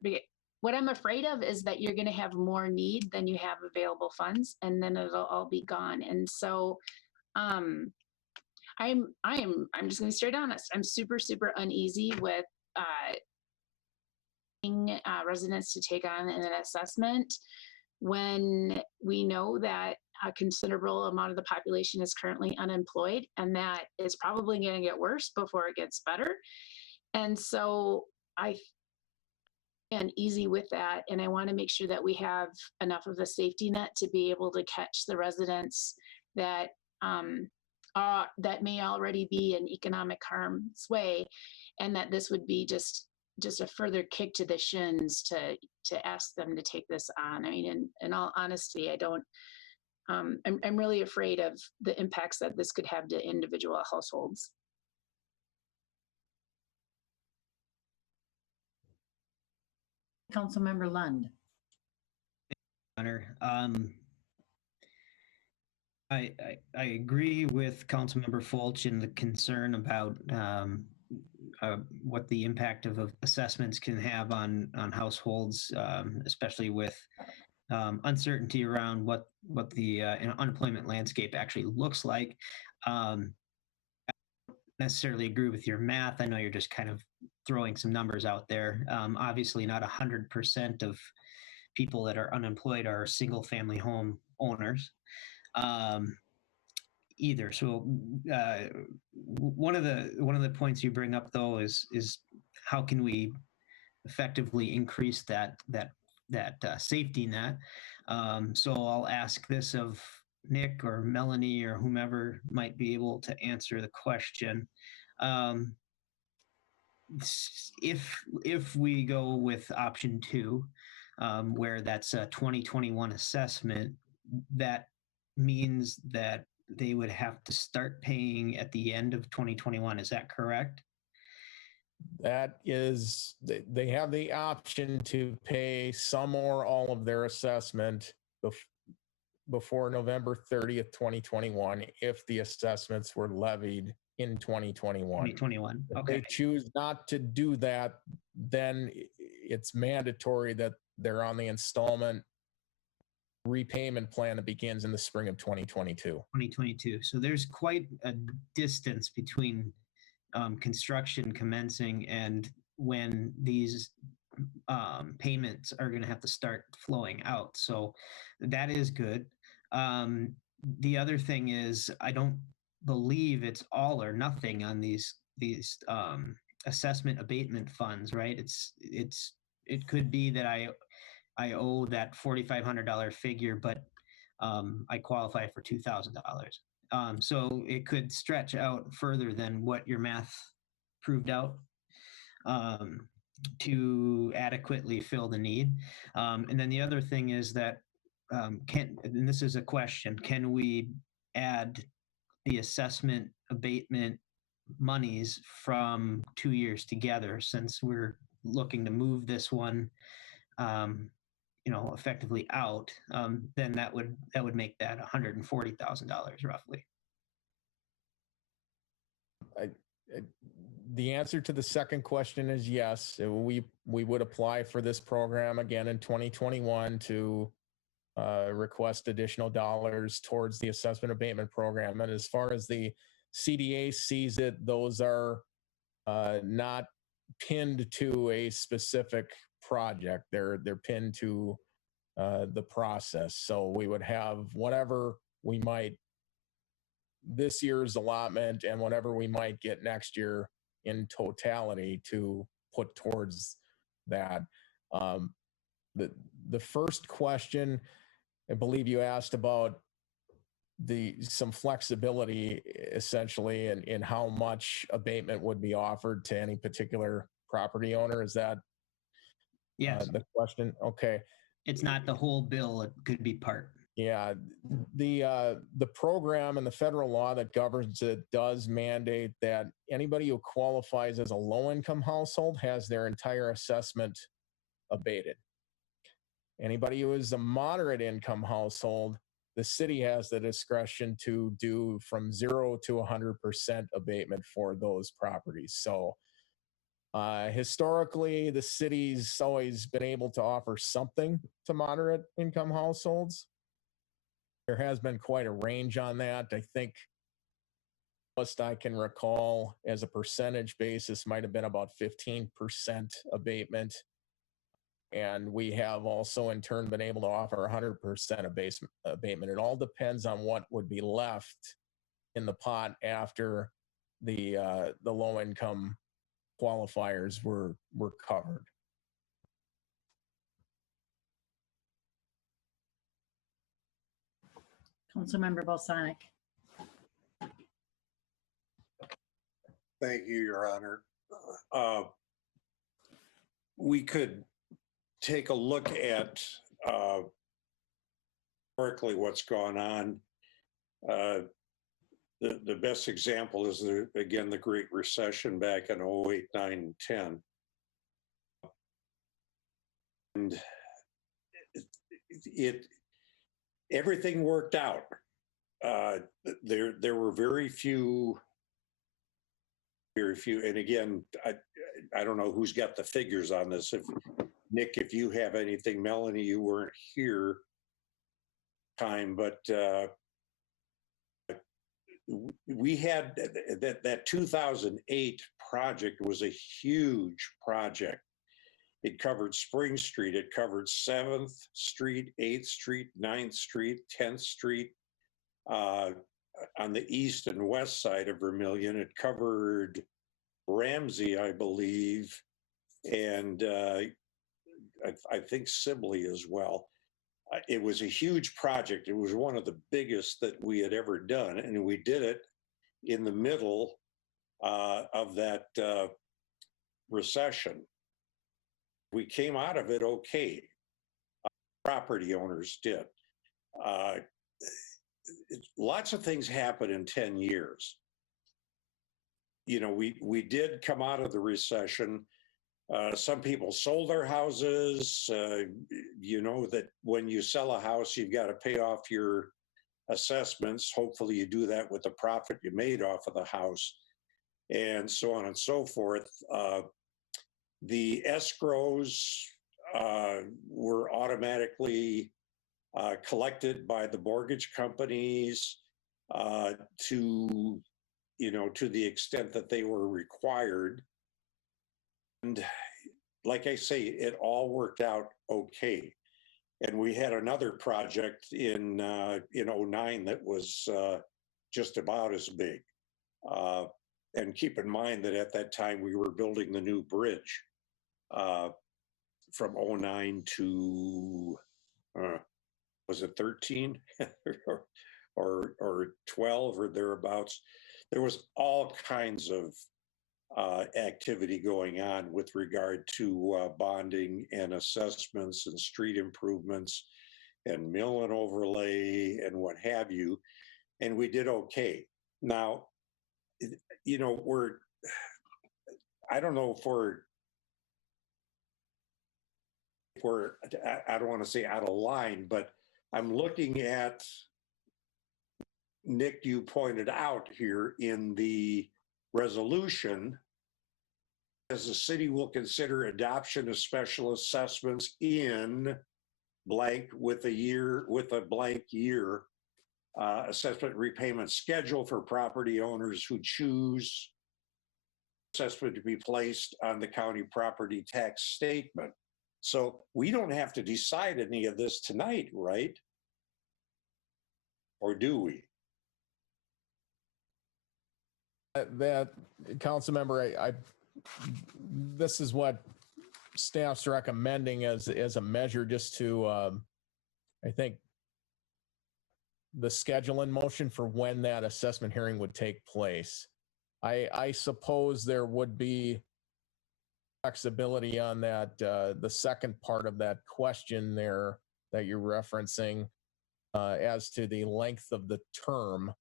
What I'm afraid of is that you're going to have more need than you have available funds, and then it'll all be gone. And so, I'm just going to be straight honest. I'm super uneasy with residents to take on an assessment when we know that a considerable amount of the population is currently unemployed, and that is probably going to get worse before it gets better. And so I am easy with that, and I want to make sure that we have enough of a safety net to be able to catch the residents that that may already be in economic harm's way, and that this would be just a further kick to the shins to ask them to take this on. I mean, in all honesty, I don't. I'm really afraid of the impacts that this could have to individual households. Councilmember Lund. Honor. I agree with Councilmember Fulch in the concern about what the impact of assessments can have on households, especially with uncertainty around what the unemployment landscape actually looks like. Necessarily agree with your math. I know you're just kind of throwing some numbers out there. Obviously, not 100% of people that are unemployed are single family home owners. Either. So one of the points you bring up though is how can we effectively increase that safety net? So I'll ask this of Nick or Melanie or whomever might be able to answer the question. If we go with option 2, where that's a 2021 assessment, that means that they would have to start paying at the end of 2021. Is that correct? That is, they have the option to pay some or all of their assessment before November 30th, 2021, if the assessments were levied in 2021. 2021. If Okay. they choose not to do that, then it's mandatory that they're on the installment repayment plan that begins in the spring of 2022. 2022. So there's quite a distance between construction commencing and when these payments are going to have to start flowing out. So that is good. The other thing is, I don't believe it's all or nothing on these assessment abatement funds, right? It could be that I owe that $4,500 figure, but I qualify for $2,000. So it could stretch out further than what your math proved out to adequately fill the need. And then the other thing is that, and this is a question, can we add the assessment abatement monies from 2 years together, since we're looking to move this one effectively out, then that would make that $140,000 roughly. The answer to the second question is yes. We would apply for this program again in 2021 to request additional dollars towards the assessment abatement program. And as far as the CDA sees it, those are not pinned to a specific project. They're pinned to the process. So we would have whatever we might, this year's allotment and whatever we might get next year in totality to put towards that. The first question, I believe you asked about some flexibility essentially in how much abatement would be offered to any particular property owner. Is that yes the question? Okay. It's not the whole bill, it could be part. Yeah, the program and the federal law that governs it does mandate that anybody who qualifies as a low-income household has their entire assessment abated. Anybody who is a moderate income household, the city has the discretion to do from 0 to 100% abatement for those properties. So historically, the city's always been able to offer something to moderate income households. There has been quite a range on that. I think most I can recall as a percentage basis might have been about 15% abatement. And we have also in turn been able to offer 100% abatement. It all depends on what would be left in the pot after the low income qualifiers were covered. Councilmember Balsonic. Thank you, Your Honor. We could take a look at historically what's gone on. The best example is, again, the Great Recession back in 08, 9, 10. And everything worked out. there were very few, and again, I don't know who's got the figures on this. If Nick, if you have anything, Melanie, you weren't here but we had that 2008 project was a huge project. It covered Spring Street, it covered 7th Street, 8th Street, 9th Street, 10th Street, on the east and west side of Vermilion. It covered Ramsey, I believe, and I think Sibley as well. It was a huge project. It was one of the biggest that we had ever done, and we did it in the middle of that recession. We came out of it okay. Property owners did. Lots of things happen in 10 years. You know, we did come out of the recession. Some people sold their houses. You know that when you sell a house, you've got to pay off your assessments. Hopefully you do that with the profit you made off of the house, and so on and so forth. The escrows were automatically collected by the mortgage companies to the extent that they were required. And like I say, it all worked out okay. And we had another project in 09 that was just about as big. And keep in mind that at that time we were building the new bridge from 09 to was it 13 or 12 or thereabouts. There was all kinds of activity going on with regard to bonding and assessments and street improvements and mill and overlay and what have you. And we did okay. Now, you know, I don't know if we're, I don't want to say out of line, but I'm looking at, Nick, you pointed out here in the resolution, as the city will consider adoption of special assessments in blank with a blank year assessment repayment schedule for property owners who choose assessment to be placed on the county property tax statement. So we don't have to decide any of this tonight, right? Or do we? That council member, this is what staff's recommending as a measure just to, I think, the schedule in motion for when that assessment hearing would take place. I suppose there would be flexibility on that, the second part of that question there that you're referencing as to the length of the term.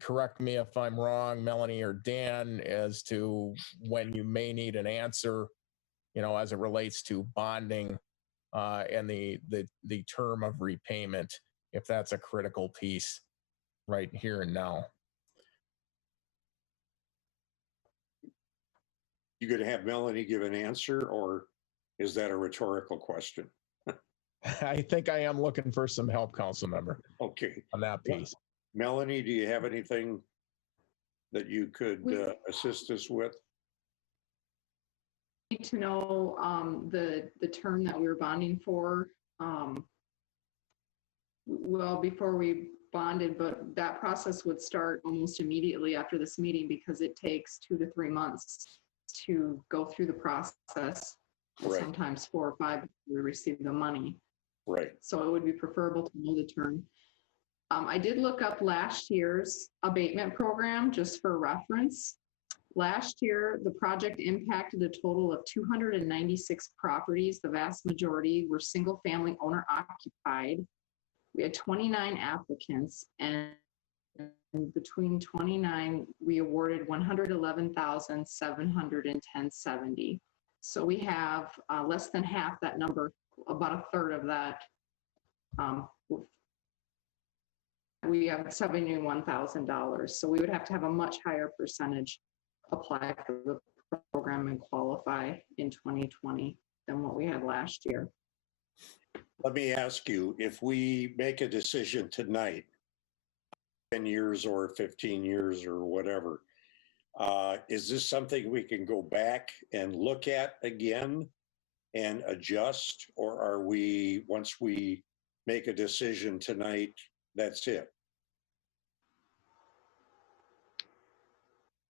Correct me if I'm wrong, Melanie or Dan, as to when you may need an answer, you know, as it relates to bonding and the term of repayment, if that's a critical piece right here and now. You going to have Melanie give an answer, or is that a rhetorical question? I think I am looking for some help, council member. Okay. On that piece. Melanie, do you have anything that you could assist us with? Need to know the term that we were bonding for. Well, before we bonded, but that process would start almost immediately after this meeting because it takes 2 to 3 months to go through the process. Right. Sometimes 4 or 5 before we receive the money. Right. So it would be preferable to know the term. I did look up last year's abatement program just for reference. Last year, the project impacted a total of 296 properties. The vast majority were single-family owner occupied. We had 29 applicants, and between 29, we awarded $111,710.70. So we have less than half that number, about a third of that we have $71,000. So we would have to have a much higher percentage apply for the program and qualify in 2020 than what we had last year. Let me ask you, if we make a decision tonight, 10 years or 15 years or whatever, is this something we can go back and look at again and adjust? Or are we, once we make a decision tonight, that's it?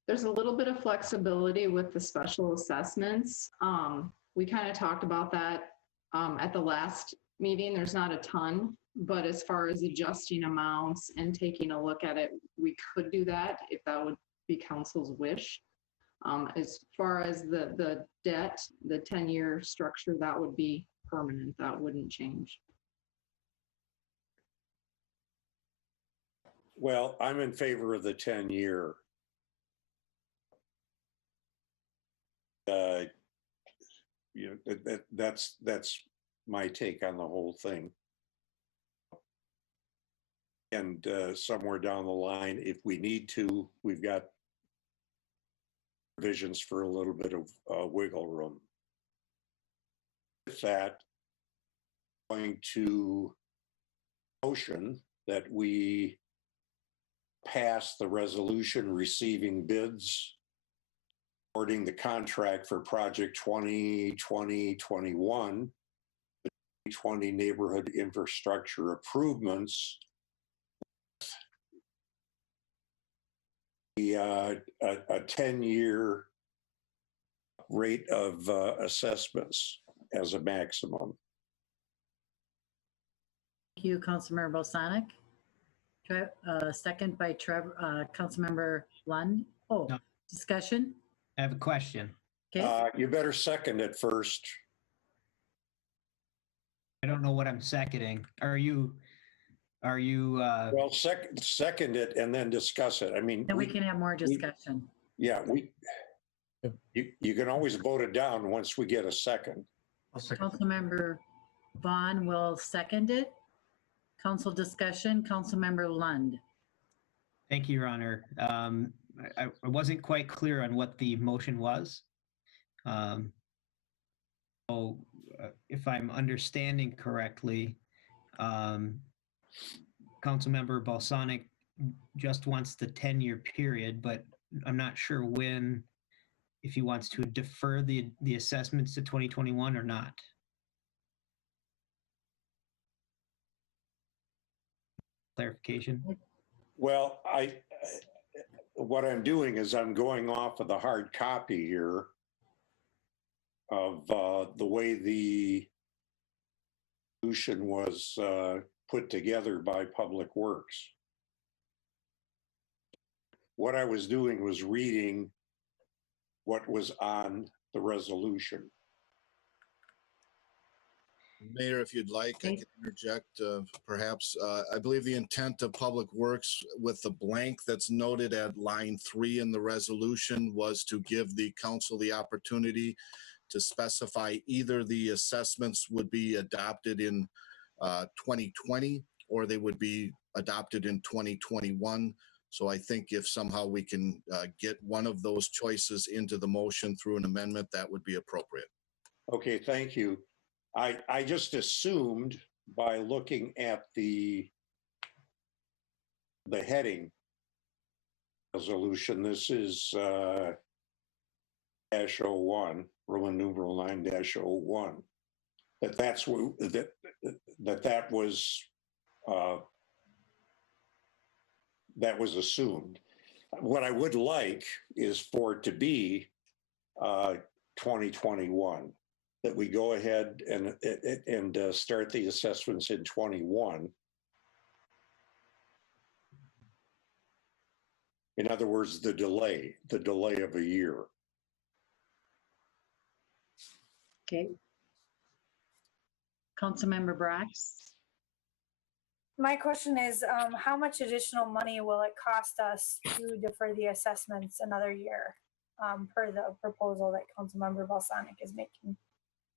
There's a little bit of flexibility with the special assessments. We kind of talked about that at the last meeting. There's not a ton, but as far as adjusting amounts and taking a look at it, we could do that if that would be council's wish. As far as the debt, the 10-year structure, that would be permanent. That wouldn't change. Well, I'm in favor of the 10-year. You know, that's my take on the whole thing. And somewhere down the line, if we need to, we've got provisions for a little bit of wiggle room. With that, I'm going to motion that we pass the resolution receiving bids, awarding the contract for project 2020-21, the 2020 neighborhood infrastructure improvements, a 10-year rate of assessments as a maximum. Thank you, Councilmember Bosanic. Second by Councilmember Lund. Oh, No. Discussion? I have a question. Okay. You better second it first. I don't know what I'm seconding. Are you, Well, second it and then discuss it. I mean, Then we can have more discussion. yeah, you can always vote it down once we get a second. I'll second. Councilmember Vaughn will second it. Council discussion, Councilmember Lund. thank you, Your Honor. I wasn't quite clear on what the motion was. So if I'm understanding correctly, Councilmember Balsonic just wants the 10-year period, but I'm not sure when, if he wants to defer the assessments to 2021 or not. Clarification. Well, what I'm doing is I'm going off of the hard copy here of the way the solution was put together by Public Works. What I was doing was reading what was on the resolution. Mayor, if you'd like, I can interject perhaps. I believe the intent of Public Works with the blank that's noted at line 3 in the resolution was to give the council the opportunity to specify either the assessments would be adopted in 2020 or they would be adopted in 2021. So I think if somehow we can get one of those choices into the motion through an amendment, that would be appropriate. Okay, thank you. I just assumed by looking at the heading resolution, this is -01, Roman numeral 9-01, that was assumed. What I would like is for it to be 2021. That we go ahead and start the assessments in 21. In other words, the delay of a year. Okay. Councilmember Brax. My question is, how much additional money will it cost us to defer the assessments another year per the proposal that Councilmember Balsanic is making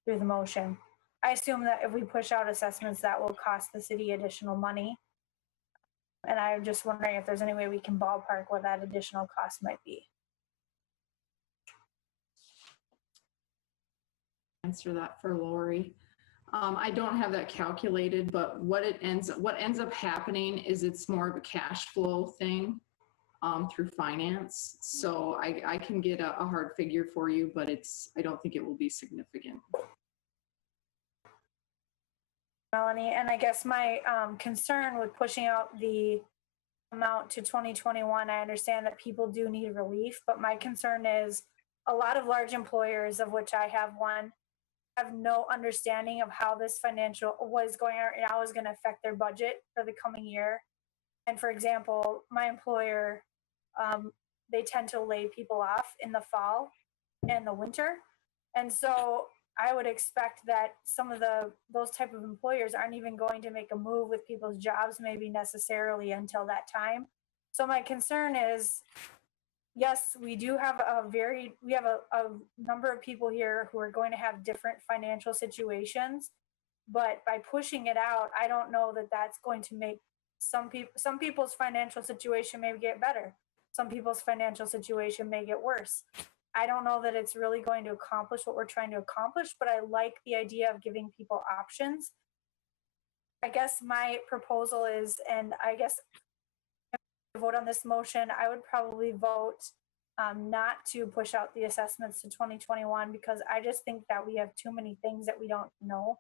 through the motion? I assume that if we push out assessments, that will cost the city additional money. And I'm just wondering if there's any way we can ballpark what that additional cost might be. Answer that for Lori. I don't have that calculated, but what ends up happening is it's more of a cash flow thing through finance. So I can get a hard figure for you, but I don't think it will be significant. Melanie, and I guess my concern with pushing out the amount to 2021, I understand that people do need relief, but my concern is a lot of large employers, of which I have one, have no understanding of how this financial, what is going on now is going to affect their budget for the coming year. And for example, my employer, they tend to lay people off in the fall and the winter. And so I would expect that some of those type of employers aren't even going to make a move with people's jobs maybe necessarily until that time. So my concern is, yes, we do have a number of people here who are going to have different financial situations, but by pushing it out, I don't know that that's going to make some people's financial situation may get better. Some people's financial situation may get worse. I don't know that it's really going to accomplish what we're trying to accomplish, but I like the idea of giving people options. I guess my proposal is, and I guess to vote on this motion, I would probably vote not to push out the assessments to 2021, because I just think that we have too many things that we don't know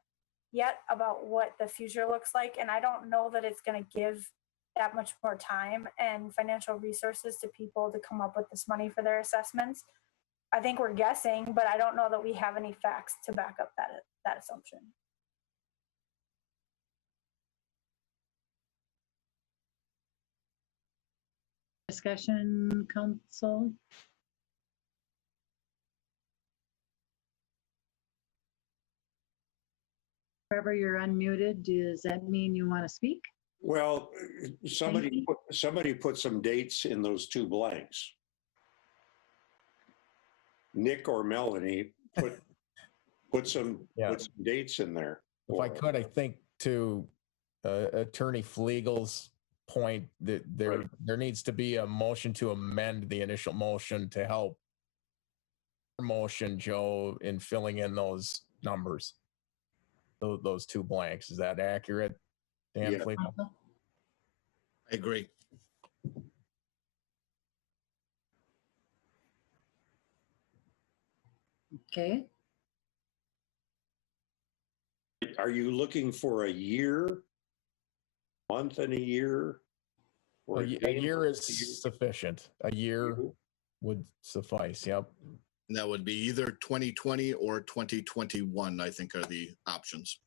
yet about what the future looks like. And I don't know that it's going to give that much more time and financial resources to people to come up with this money for their assessments. I think we're guessing, but I don't know that we have any facts to back up that assumption. Discussion, council? Trevor, you're unmuted. Does that mean you want to speak? Well, somebody put some dates in those two blanks. Nick or Melanie put some dates in there. If I could, I think to Attorney Flegel's point that there needs to be a motion to amend the initial motion to help motion, Joe, in filling in those numbers, those two blanks. Is that accurate, Dan Flegel? I agree. Okay. Are you looking for a year, month and a year? Or A year is sufficient. A year would suffice. Yep. And that would be either 2020 or 2021, I think, are the options.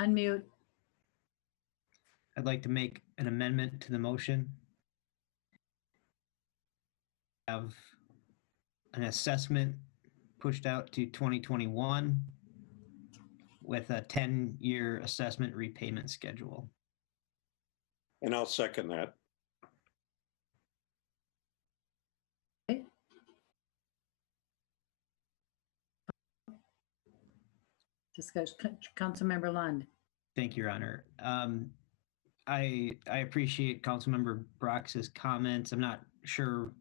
Unmute. I'd like to make an amendment to the motion. Have an assessment pushed out to 2021 with a 10-year assessment repayment schedule. And I'll second that. Okay. Discussion, Councilmember Lund. Thank you, Your Honor. I appreciate Councilmember Brox's comments. I'm not sure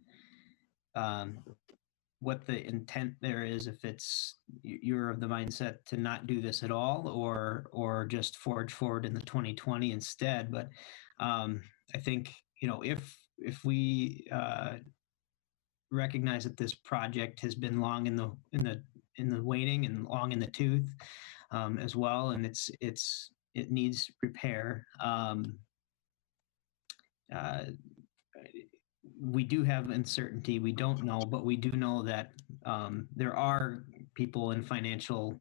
what the intent there is, if it's you're of the mindset to not do this at all, or just forge forward in the 2020 instead. But I think, you know, if we recognize that this project has been long in the waiting and long in the tooth as well, and it needs repair. We do have uncertainty. We don't know, but we do know that there are people in financially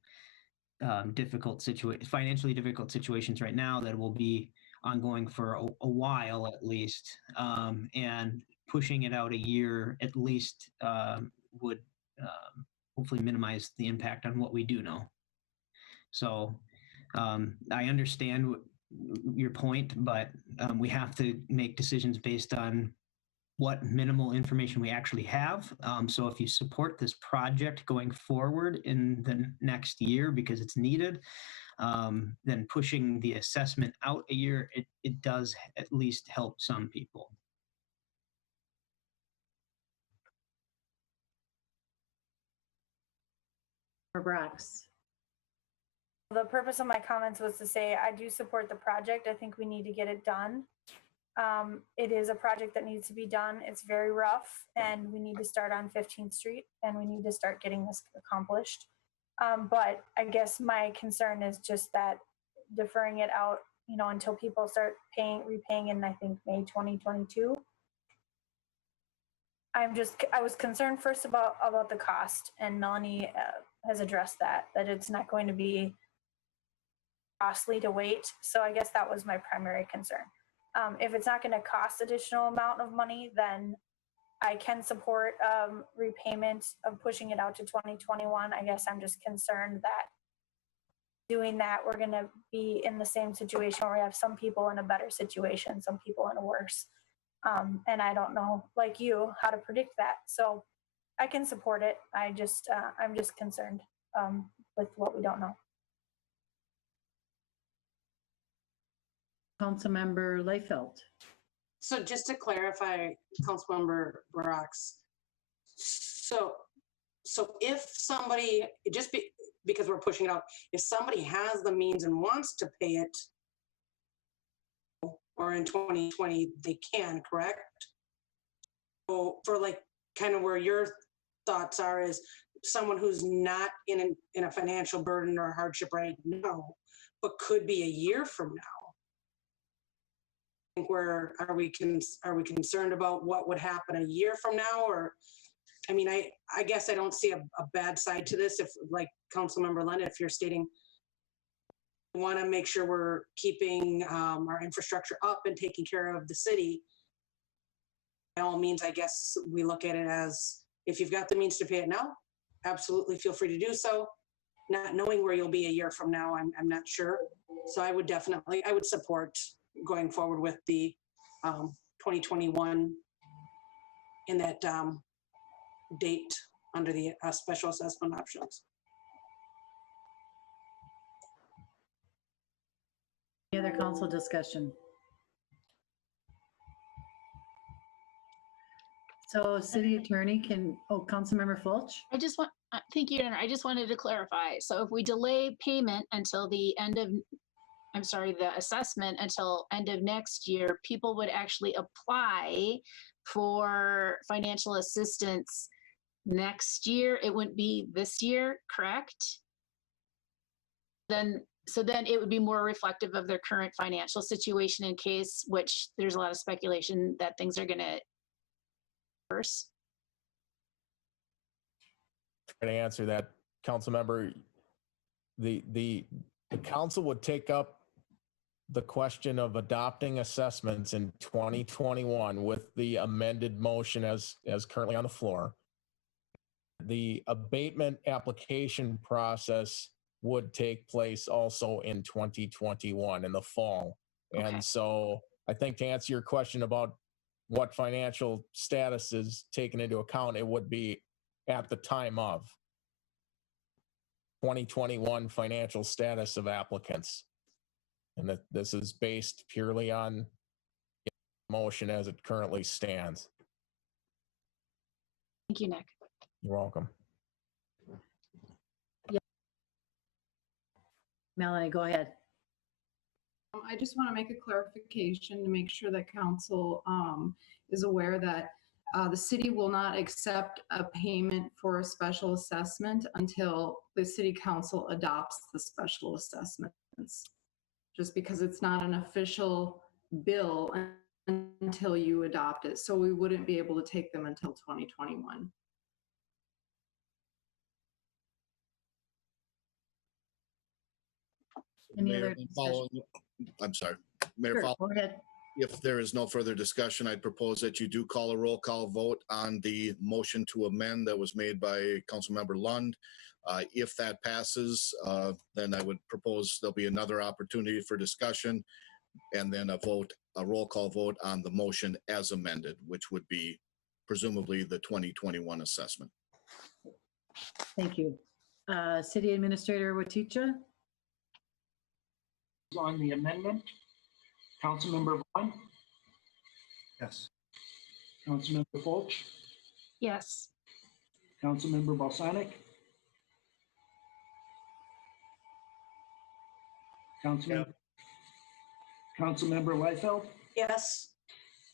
difficult situations right now that will be ongoing for a while at least, and pushing it out a year at least would hopefully minimize the impact on what we do know. So I understand your point, but we have to make decisions based on what minimal information we actually have. So if you support this project going forward in the next year because it's needed, then pushing the assessment out a year, it does at least help some people. Brox. The purpose of my comments was to say I do support the project. I think we need to get it done. It is a project that needs to be done. It's very rough, and we need to start on 15th Street, and we need to start getting this accomplished. But I guess my concern is just that deferring it out, until people start repaying in, I think, May 2022. I was concerned first about the cost, and Melanie has addressed that it's not going to be costly to wait. So I guess that was my primary concern. If it's not going to cost additional amount of money, then I can support repayment of pushing it out to 2021. I guess I'm just concerned that doing that, we're going to be in the same situation where we have some people in a better situation, some people in a worse. And I don't know, like you, how to predict that. So I can support it. I'm just concerned with what we don't know. Councilmember Layfeld. So just to clarify, Councilmember Brox, so if somebody, because we're pushing it out, if somebody has the means and wants to pay it, or in 2020, they can, correct? So for like kind of where your thoughts are is someone who's not in a financial burden or hardship right now, but could be a year from now. Where are we concerned about what would happen a year from now? Or, I mean, I guess I don't see a bad side to this. If, like Councilmember Lennon, if you're stating, we want to make sure we're keeping our infrastructure up and taking care of the city. By all means, I guess we look at it as, if you've got the means to pay it now, absolutely feel free to do so. Not knowing where you'll be a year from now, I'm not sure. So I would support going forward with the 2021 in that date under the special assessment options. Any other council discussion? So city attorney Councilmember Fulch? I just want, thank you, I just wanted to clarify. So if we delay payment until the end of, the assessment until end of next year, people would actually apply for financial assistance next year. It wouldn't be this year, correct? So then it would be more reflective of their current financial situation in case, which there's a lot of speculation that things are going to worse. To answer that, council member, the council would take up the question of adopting assessments in 2021 with the amended motion as currently on the floor. The abatement application process would take place also in 2021 in the fall. Okay. And so I think to answer your question about what financial status is taken into account, it would be at the time of 2021 financial status of applicants. And that this is based purely on motion as it currently stands. Thank you, Nick. You're welcome. Yeah. Melanie, go ahead. I just want to make a clarification to make sure that council is aware that the city will not accept a payment for a special assessment until the city council adopts the special assessments. Just because it's not an official bill until you adopt it. So we wouldn't be able to take them until 2021. Any other discussion? I'm sorry, Mayor. Sure, go ahead. If there is no further discussion, I'd propose that you do call a roll call vote on the motion to amend that was made by Councilmember Lund. If that passes, then I would propose there'll be another opportunity for discussion and then a roll call vote on the motion as amended, which would be presumably the 2021 assessment. Thank you. City Administrator Waticha? On the amendment, Councilmember Vaughn, Yes. Councilmember Fulch, Yes. Councilmember Balsanic, Councilmember Liefeld, Yes.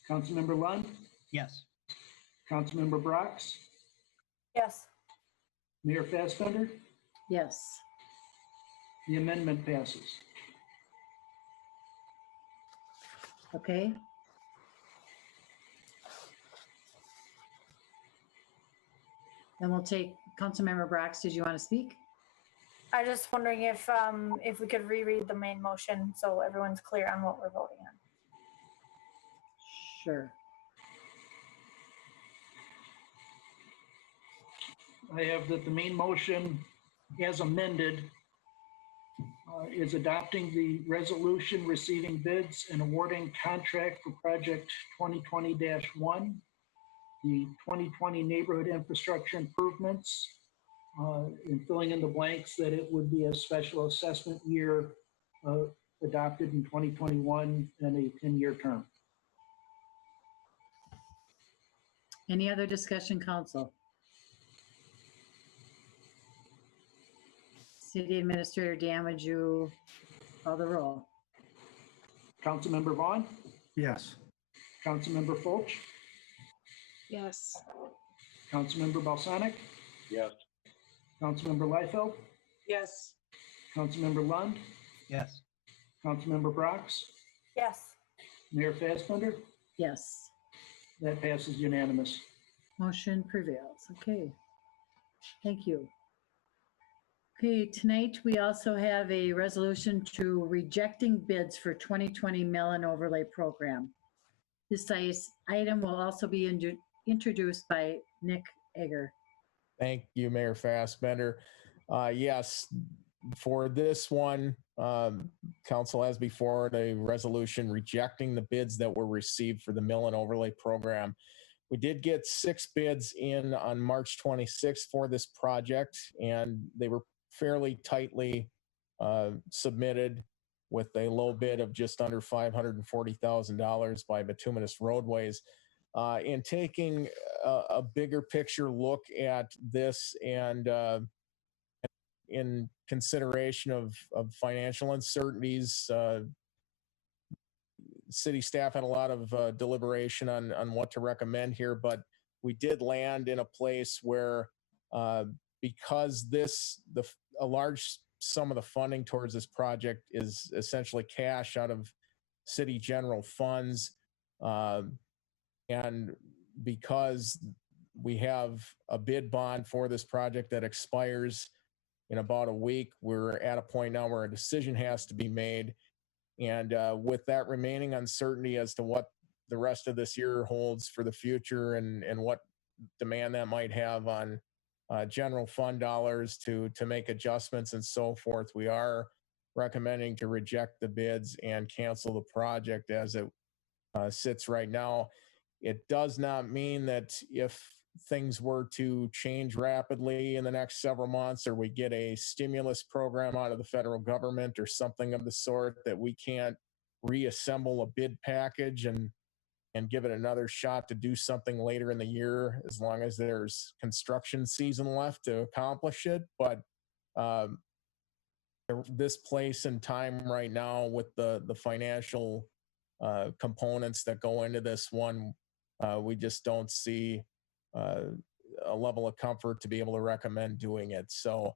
Councilmember Lund, Yes. Councilmember Brox, Yes. Mayor Fassbender. Yes. The amendment passes. Okay. Then we'll take Councilmember Brox. Did you want to speak? I just wondering if we could reread the main motion so everyone's clear on what we're voting on. Sure. I have that the main motion as amended is adopting the resolution receiving bids and awarding contract for project 2020-1, the 2020 neighborhood infrastructure improvements, and filling in the blanks that it would be a special assessment year adopted in 2021 and a 10-year term. Any other discussion, council? City Administrator Dan, would you call the roll? Councilmember Vaughn, Yes. Councilmember Fulch, Yes. Councilmember Balsanic, Yes. Councilmember Liefeld, Yes. Councilmember Lund, Yes. Councilmember Brox, Yes. Mayor Fassbender. Yes. That passes unanimous. Motion prevails. Okay. Thank you. Okay, tonight we also have a resolution to rejecting bids for 2020 Melon Overlay Program. This item will also be introduced by Nick Egger. Thank you, Mayor Fassbender. Yes, for this one, council has before it a resolution rejecting the bids that were received for the Mill and Overlay Program. We did get 6 bids in on March 26th for this project, and they were fairly tightly submitted with a low bid of just under $540,000 by Bituminous Roadways. In taking a bigger picture look at this and in consideration of financial uncertainties, city staff had a lot of deliberation on what to recommend here, but we did land in a place where because a large sum of the funding towards this project is essentially cash out of city general funds, and because we have a bid bond for this project that expires in about a week, we're at a point now where a decision has to be made. And with that remaining uncertainty as to what the rest of this year holds for the future and what demand that might have on general fund dollars to make adjustments and so forth, we are recommending to reject the bids and cancel the project as it sits right now. It does not mean that if things were to change rapidly in the next several months, or we get a stimulus program out of the federal government or something of the sort, that we can't reassemble a bid package and give it another shot to do something later in the year, as long as there's construction season left to accomplish it. But this place and time right now with the financial components that go into this one, we just don't see a level of comfort to be able to recommend doing it. So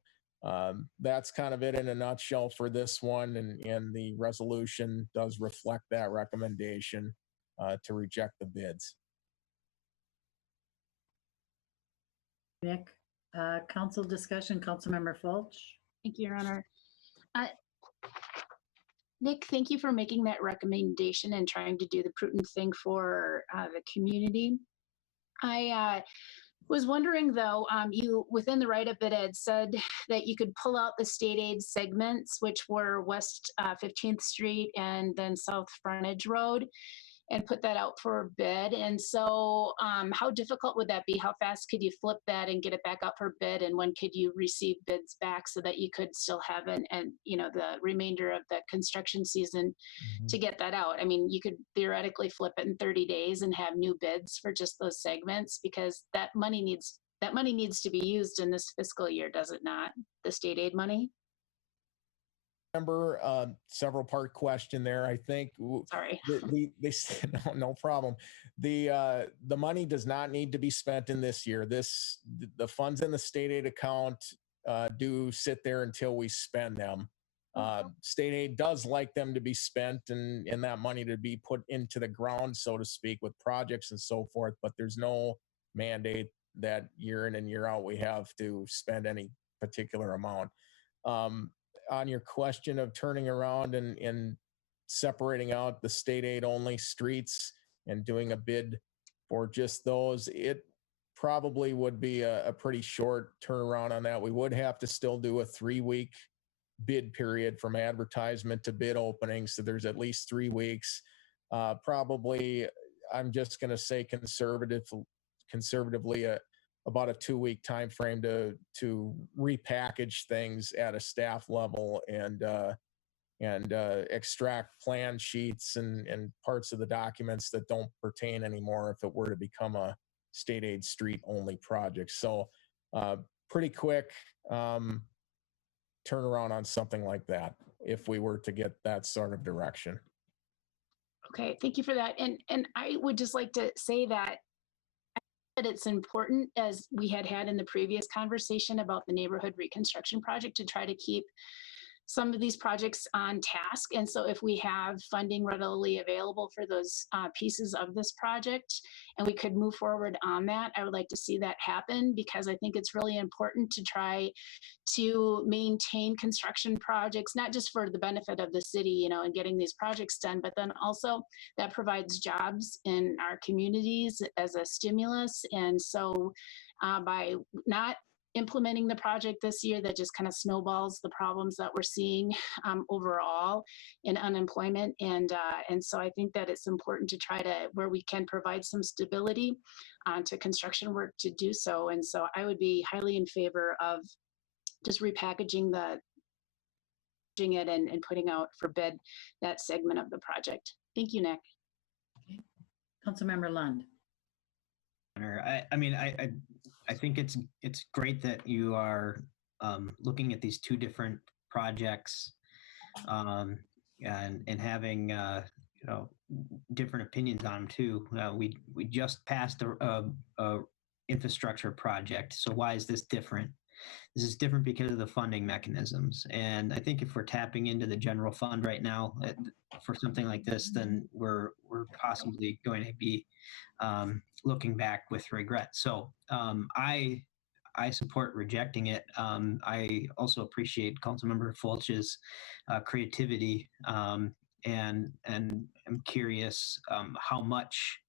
that's kind of it in a nutshell for this one, and the resolution does reflect that recommendation to reject the bids. Nick, council discussion, Councilmember Fulch. Thank you, Your Honor. Nick, thank you for making that recommendation and trying to do the prudent thing for the community. I Was wondering though, you within the write-up it had said that you could pull out the state aid segments, which were West 15th Street and then South Frontage Road, and put that out for bid. And so, how difficult would that be? How fast could you flip that and get it back up for bid? And when could you receive bids back so that you could still have and the remainder of the construction season to get that out? I mean, you could theoretically flip it in 30 days and have new bids for just those segments, because that money needs to be used in this fiscal year, does it not? The state aid money? Remember, several part question there. I think Sorry. they said no problem. The money does not need to be spent in this year. The funds in the state aid account do sit there until we spend them. State aid does like them to be spent and that money to be put into the ground, so to speak, with projects and so forth. But there's no mandate that year in and year out we have to spend any particular amount. On your question of turning around and separating out the state aid only streets and doing a bid for just those, it probably would be a pretty short turnaround on that. We would have to still do a 3-week bid period from advertisement to bid opening. So there's at least 3 weeks. Probably, I'm just going to say conservatively, about a 2-week time frame to repackage things at a staff level and extract plan sheets and parts of the documents that don't pertain anymore if it were to become a state aid street only project. So pretty quick turnaround on something like that if we were to get that sort of direction. Okay, thank you for that. And I would just like to say that it's important, as we had in the previous conversation about the neighborhood reconstruction project, to try to keep some of these projects on task. And so if we have funding readily available for those pieces of this project and we could move forward on that, I would like to see that happen, because I think it's really important to try to maintain construction projects, not just for the benefit of the city, and getting these projects done, but then also that provides jobs in our communities as a stimulus. And so by not implementing the project this year, that just kind of snowballs the problems that we're seeing overall in unemployment. And so I think that it's important to try to, where we can, provide some stability to construction work to do so. And so I would be highly in favor of just repackaging it and putting out for bid that segment of the project. Thank you, Nick. Okay. Councilmember Lund. I think it's great that you are looking at these two different projects and having different opinions on them too. We just passed a infrastructure project, so why is this different? This is different because of the funding mechanisms. And I think if we're tapping into the general fund right now for something like this, then we're possibly going to be looking back with regret. So I support rejecting it. I also appreciate Councilmember Fulch's creativity and I'm curious how much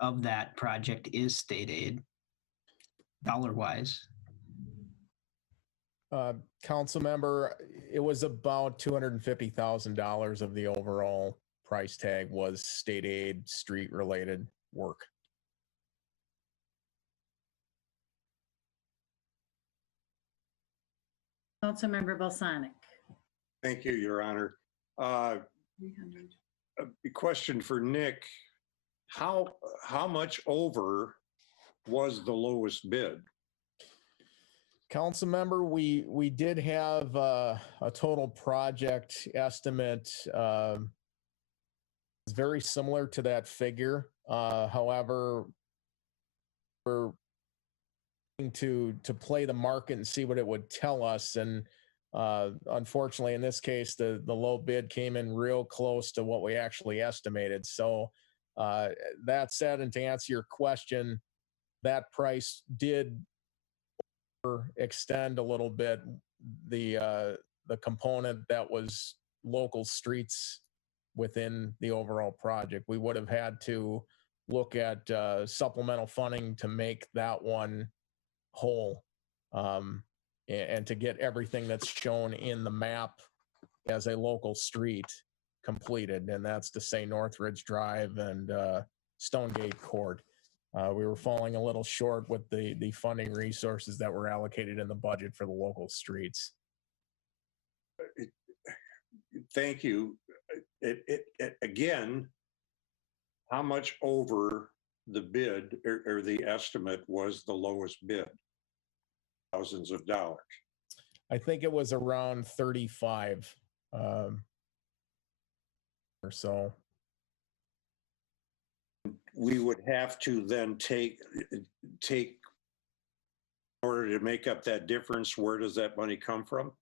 of that project is state aid, dollar-wise? Council member, it was about $250,000 of the overall price tag was state aid, street-related work. Councilmember Balsonic. Thank you, Your Honor. A question for Nick. How much over was the lowest bid? Council member, we did have a total project estimate. It's very similar to that figure. However, we're to play the market and see what it would tell us. And unfortunately, in this case, the low bid came in real close to what we actually estimated. So that said, and to answer your question, that price did extend a little bit the component that was local streets within the overall project. We would have had to look at supplemental funding to make that one whole, and to get everything that's shown in the map as a local street completed. And that's to say Northridge Drive and Stonegate Court. We were falling a little short with the funding resources that were allocated in the budget for the local streets. Thank you. Again, how much over the bid or the estimate was the lowest bid? Thousands of dollars. I think it was around 35 or so. We would have to then take in order to make up that difference. Where does that money come from?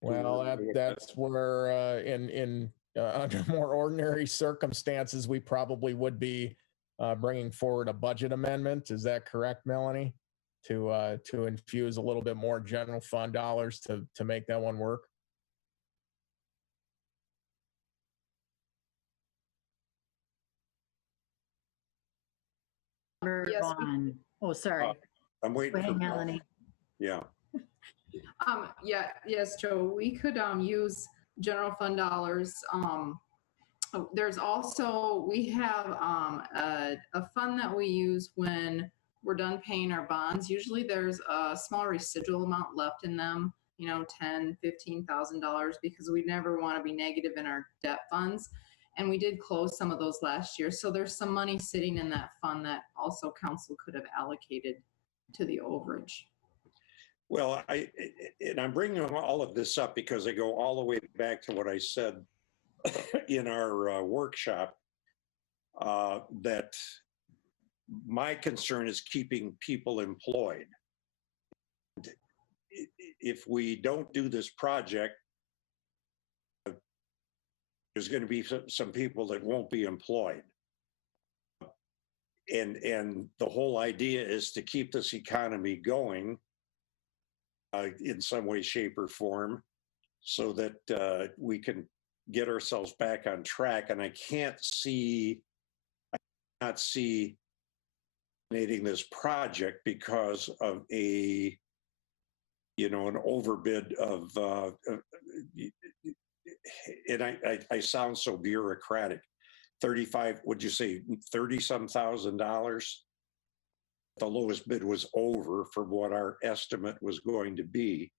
Well, that's where in under more ordinary circumstances, we probably would be bringing forward a budget amendment. Is that correct, Melanie? To infuse a little bit more general fund dollars to make that one work. Yes, Vaughn. Oh, sorry. I'm waiting Go ahead, for Melanie. Yeah. Yes, Joe, we could use general fund dollars. There's also, we have a fund that we use when we're done paying our bonds. Usually there's a small residual amount left in them, you know, $10,000, $15,000, because we never want to be negative in our debt funds. And we did close some of those last year. So there's some money sitting in that fund that also council could have allocated to the overage. Well, I'm bringing all of this up because I go all the way back to what I said in our workshop, that my concern is keeping people employed. If we don't do this project, there's going to be some people that won't be employed. And the whole idea is to keep this economy going in some way, shape, or form, so that we can get ourselves back on track. And I cannot see making this project because of an overbid of, and I sound so bureaucratic, 35, would you say 30-some thousand dollars? The lowest bid was over from what our estimate was going to be.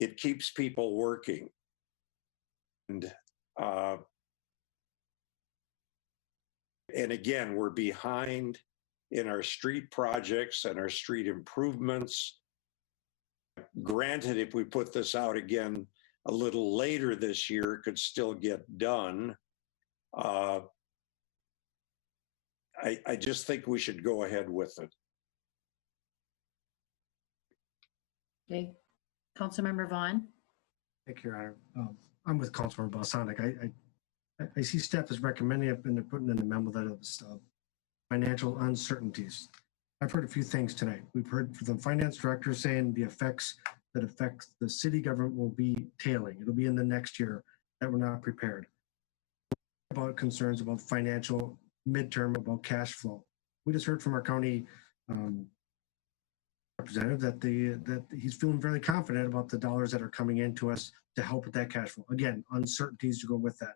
It keeps people working. And again, we're behind in our street projects and our street improvements. Granted, if we put this out again a little later this year, it could still get done. I just think we should go ahead with it. Okay. Councilmember Vaughn. Thank you, Your Honor. I'm with Councilmember Balsonic. I see staff is recommending it, and they're putting in the memo that it's financial uncertainties. I've heard a few things tonight. We've heard from the finance director saying the effects that affect the city government will be tailing. It'll be in the next year, that we're not prepared. About concerns about financial midterm, about cash flow. We just heard from our county representative that he's feeling very confident about the dollars that are coming into us to help with that cash flow. Again, uncertainties to go with that.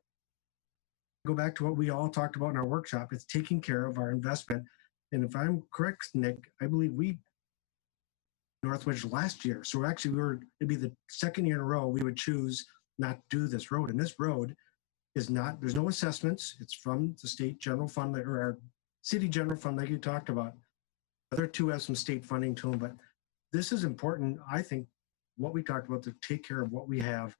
Go back to what we all talked about in our workshop. It's taking care of our investment. And if I'm correct, Nick, I believe we Northridge last year. So actually it'd be the second year in a row we would choose not to do this road. And this road is not, there's no assessments. It's from the state general fund or our city general fund like you talked about. The other two have some state funding to them, but this is important, I think, what we talked about, to take care of what we have.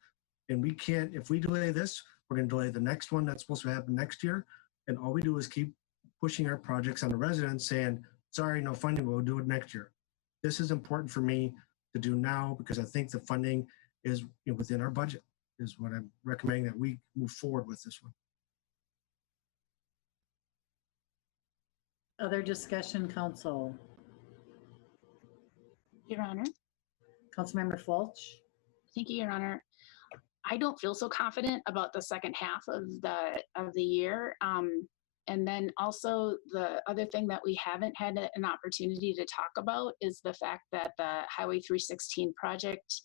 And we can't, if we delay this, we're going to delay the next one that's supposed to happen next year. And all we do is keep pushing our projects on the residents saying, sorry, no funding, we'll do it next year. This is important for me to do now because I think the funding is within our budget, is what I'm recommending that we move forward with this one. Other discussion, council. Your Honor. Councilmember Fulch. Thank you, Your Honor. I don't feel so confident about the second half of the year. And then also the other thing that we haven't had an opportunity to talk about is the fact that the Highway 316 project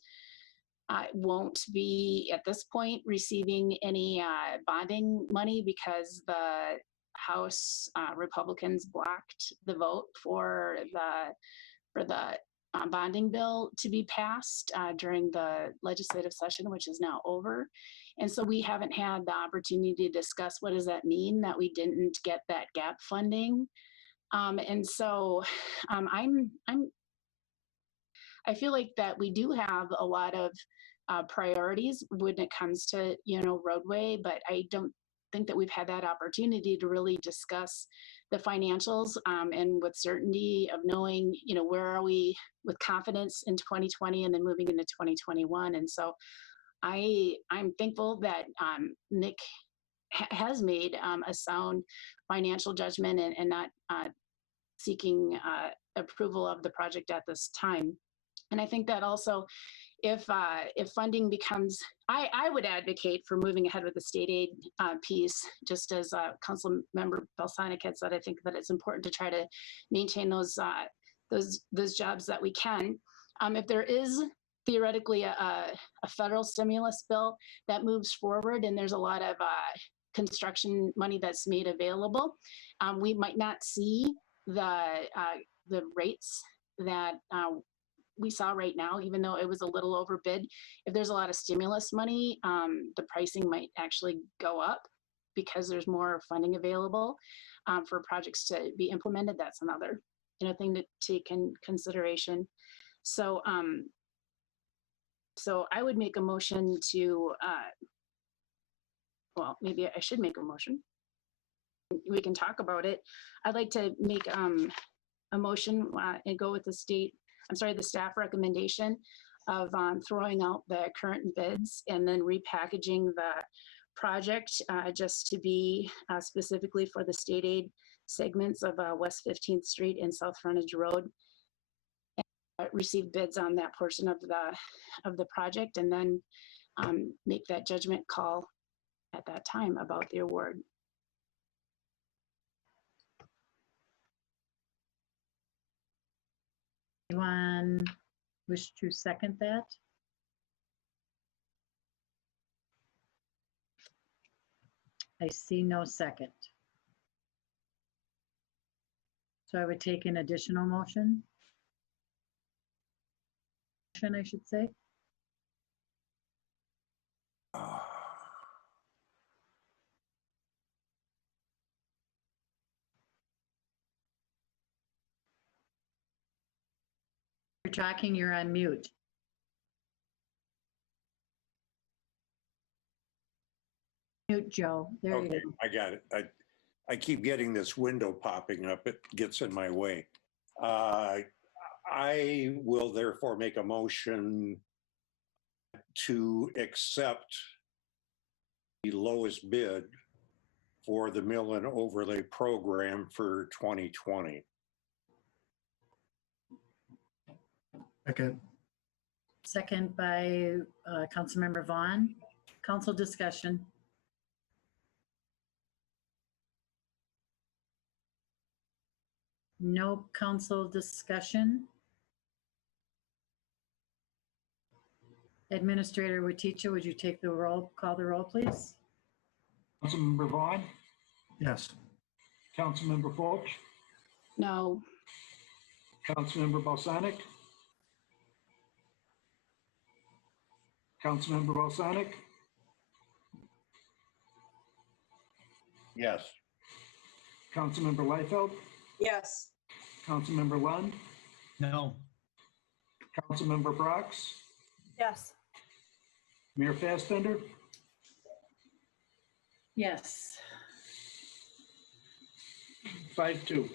won't be at this point receiving any bonding money because the House Republicans blocked the vote for the bonding bill to be passed during the legislative session, which is now over. And so we haven't had the opportunity to discuss what does that mean that we didn't get that gap funding. And so I feel like that we do have a lot of priorities when it comes to, roadway, but I don't think that we've had that opportunity to really discuss the financials and with certainty of knowing, where are we with confidence in 2020 and then moving into 2021. And so I'm thankful that Nick has made a sound financial judgment and not seeking approval of the project at this time. And I think that also if funding becomes, I would advocate for moving ahead with the state aid piece, just as Council Member Balsanic had said. I think that it's important to try to maintain those jobs that we can. If there is theoretically a federal stimulus bill that moves forward and there's a lot of construction money that's made available, we might not see the rates that we saw right now, even though it was a little overbid. If there's a lot of stimulus money, the pricing might actually go up because there's more funding available for projects to be implemented. That's another thing to take in consideration. So so I would make a motion to, well, maybe I should make a motion. We can talk about it. I'd like to make a motion and go with the staff recommendation of throwing out the current bids and then repackaging the project just to be specifically for the state aid segments of West 15th Street and South Frontage Road. Receive bids on that portion of the project and then make that judgment call at that time about the award. Anyone wish to second that? I see no second. So I would take an additional motion. I should say. You're talking, you're on mute. Mute, Joe. There you go. I got it. I keep getting this window popping up. It gets in my way. I will therefore make a motion to accept the lowest bid for the mill and overlay program for 2020. Second. Second by Councilmember Vaughn. Council discussion. No council discussion. Administrator Waticha, would you take the roll, call the roll, please? Councilmember Vaughn, Yes. Councilmember Fulch, No. Councilmember Balsanic, Councilmember Balsanic, Yes. Councilmember Liefeld, Yes. Councilmember Lund, No. Councilmember Brox, Yes. Mayor Fassbender, Yes. 5-2.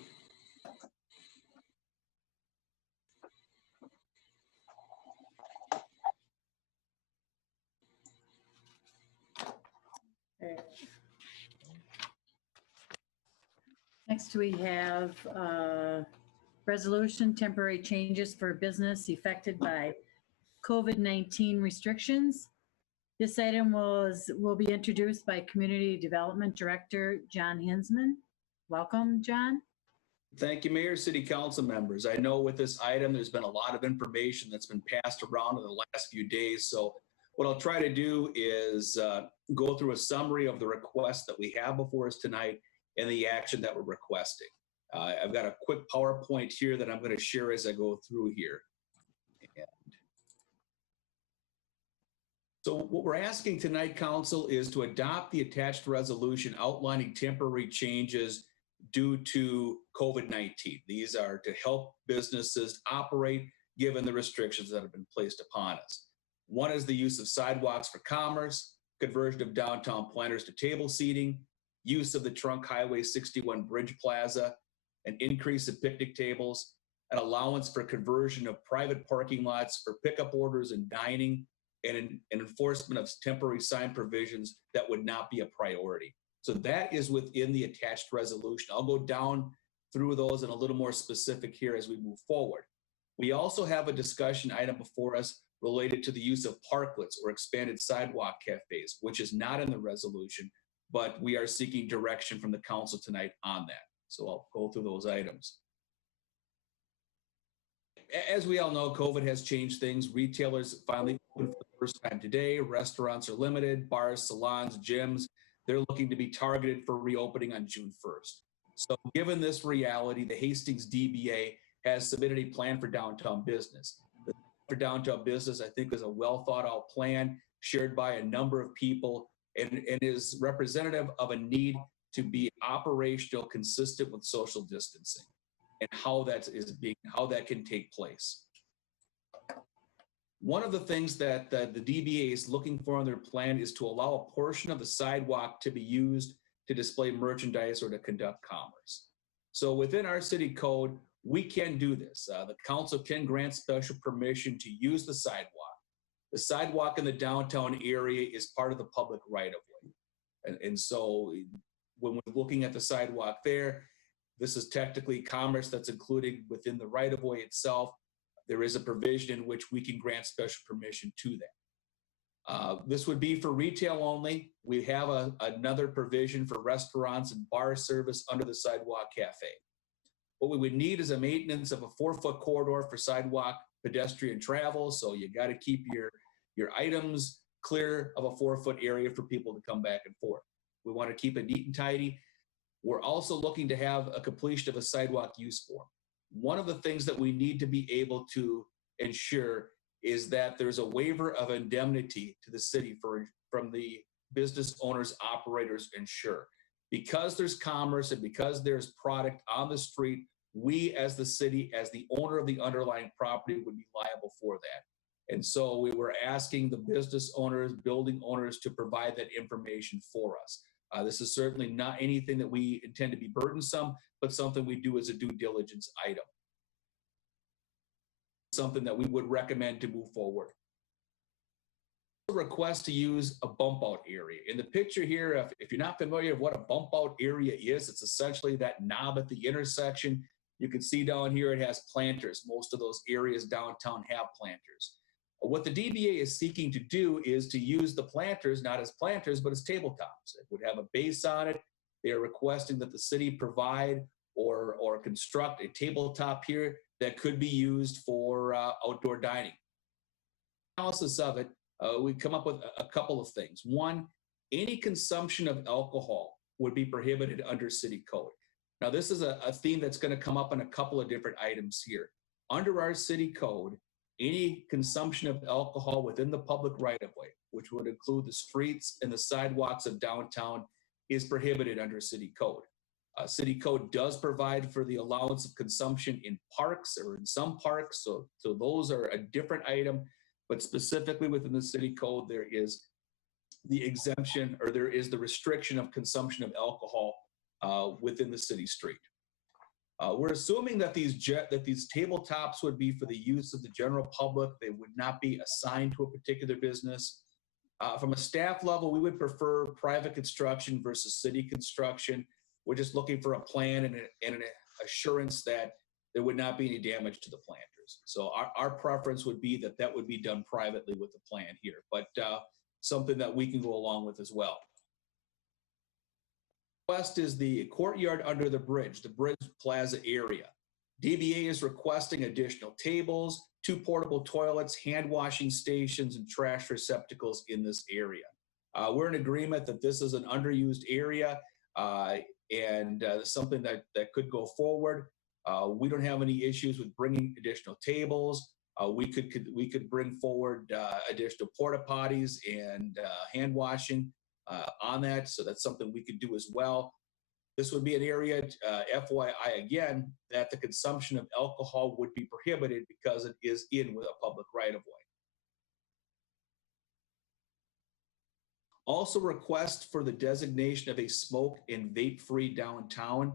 Next, we have resolution temporary changes for business affected by COVID-19 restrictions. This item will be introduced by Community Development Director John Hinsman. Welcome, John. Thank you, Mayor, City Council members. I know with this item, there's been a lot of information that's been passed around in the last few days. So what I'll try to do is go through a summary of the request that we have before us tonight and the action that we're requesting. I've got a quick PowerPoint here that I'm going to share as I go through here. And so what we're asking tonight, Council, is to adopt the attached resolution outlining temporary changes due to COVID-19. These are to help businesses operate given the restrictions that have been placed upon us. One is the use of sidewalks for commerce, conversion of downtown planters to table seating, use of the Trunk Highway 61 Bridge Plaza, an increase of picnic tables, an allowance for conversion of private parking lots for pickup orders and dining, and an enforcement of temporary sign provisions that would not be a priority. So that is within the attached resolution. I'll go down through those in a little more specific here as we move forward. We also have a discussion item before us related to the use of parklets or expanded sidewalk cafes, which is not in the resolution, but we are seeking direction from the council tonight on that. So I'll go through those items. As we all know, COVID has changed things. Retailers finally open for the first time today. Restaurants are limited, bars, salons, gyms. They're looking to be targeted for reopening on June 1st. So given this reality, the Hastings DBA has submitted a plan for downtown business. The plan for downtown business, I think, is a well thought out plan shared by a number of people and is representative of a need to be operational, consistent with social distancing and how that can take place. One of the things that the DBA is looking for in their plan is to allow a portion of the sidewalk to be used to display merchandise or to conduct commerce. So within our city code, we can do this. The council can grant special permission to use the sidewalk. The sidewalk in the downtown area is part of the public right-of-way. And so when we're looking at the sidewalk there, this is technically commerce that's included within the right-of-way itself. There is a provision in which we can grant special permission to that. This would be for retail only. We have another provision for restaurants and bar service under the sidewalk cafe. What we would need is a maintenance of a 4-foot corridor for sidewalk pedestrian travel. So you got to keep your items clear of a 4-foot area for people to come back and forth. We want to keep it neat and tidy. We're also looking to have a completion of a sidewalk use form. One of the things that we need to be able to ensure is that there's a waiver of indemnity to the city from the business owners, operators, insurer. Because there's commerce and because there's product on the street, we as the city, as the owner of the underlying property, would be liable for that. And so we were asking the business owners, building owners to provide that information for us. This is certainly not anything that we intend to be burdensome, but something we do as a due diligence item. Something that we would recommend to move forward. A request to use a bump out area. In the picture here, if you're not familiar with what a bump out area is, it's essentially that knob at the intersection. You can see down here it has planters. Most of those areas downtown have planters. What the DBA is seeking to do is to use the planters, not as planters, but as tabletops. It would have a base on it. They are requesting that the city provide or construct a tabletop here that could be used for outdoor dining. Analysis of it, we come up with a couple of things. One, any consumption of alcohol would be prohibited under city code. Now, this is a theme that's going to come up in a couple of different items here. Under our city code, any consumption of alcohol within the public right-of-way, which would include the streets and the sidewalks of downtown, is prohibited under city code. City code does provide for the allowance of consumption in parks or in some parks, so those are a different item, but specifically within the city code, there is the exemption or there is the restriction of consumption of alcohol within the city street. We're assuming that these tabletops would be for the use of the general public. They would not be assigned to a particular business. From a staff level, we would prefer private construction versus city construction. We're just looking for a plan and an assurance that there would not be any damage to the planters. So our preference would be that would be done privately with the plan here, but something that we can go along with as well. West is the courtyard under the bridge plaza area. DBA is requesting additional tables, 2 portable toilets, hand washing stations, and trash receptacles in this area. We're in agreement that this is an underused area and something that could go forward. We don't have any issues with bringing additional tables. We could bring forward additional porta potties and hand washing on that. So that's something we could do as well. This would be an area, FYI again, that the consumption of alcohol would be prohibited because it is in with a public right of way. Also request for the designation of a smoke and vape-free downtown.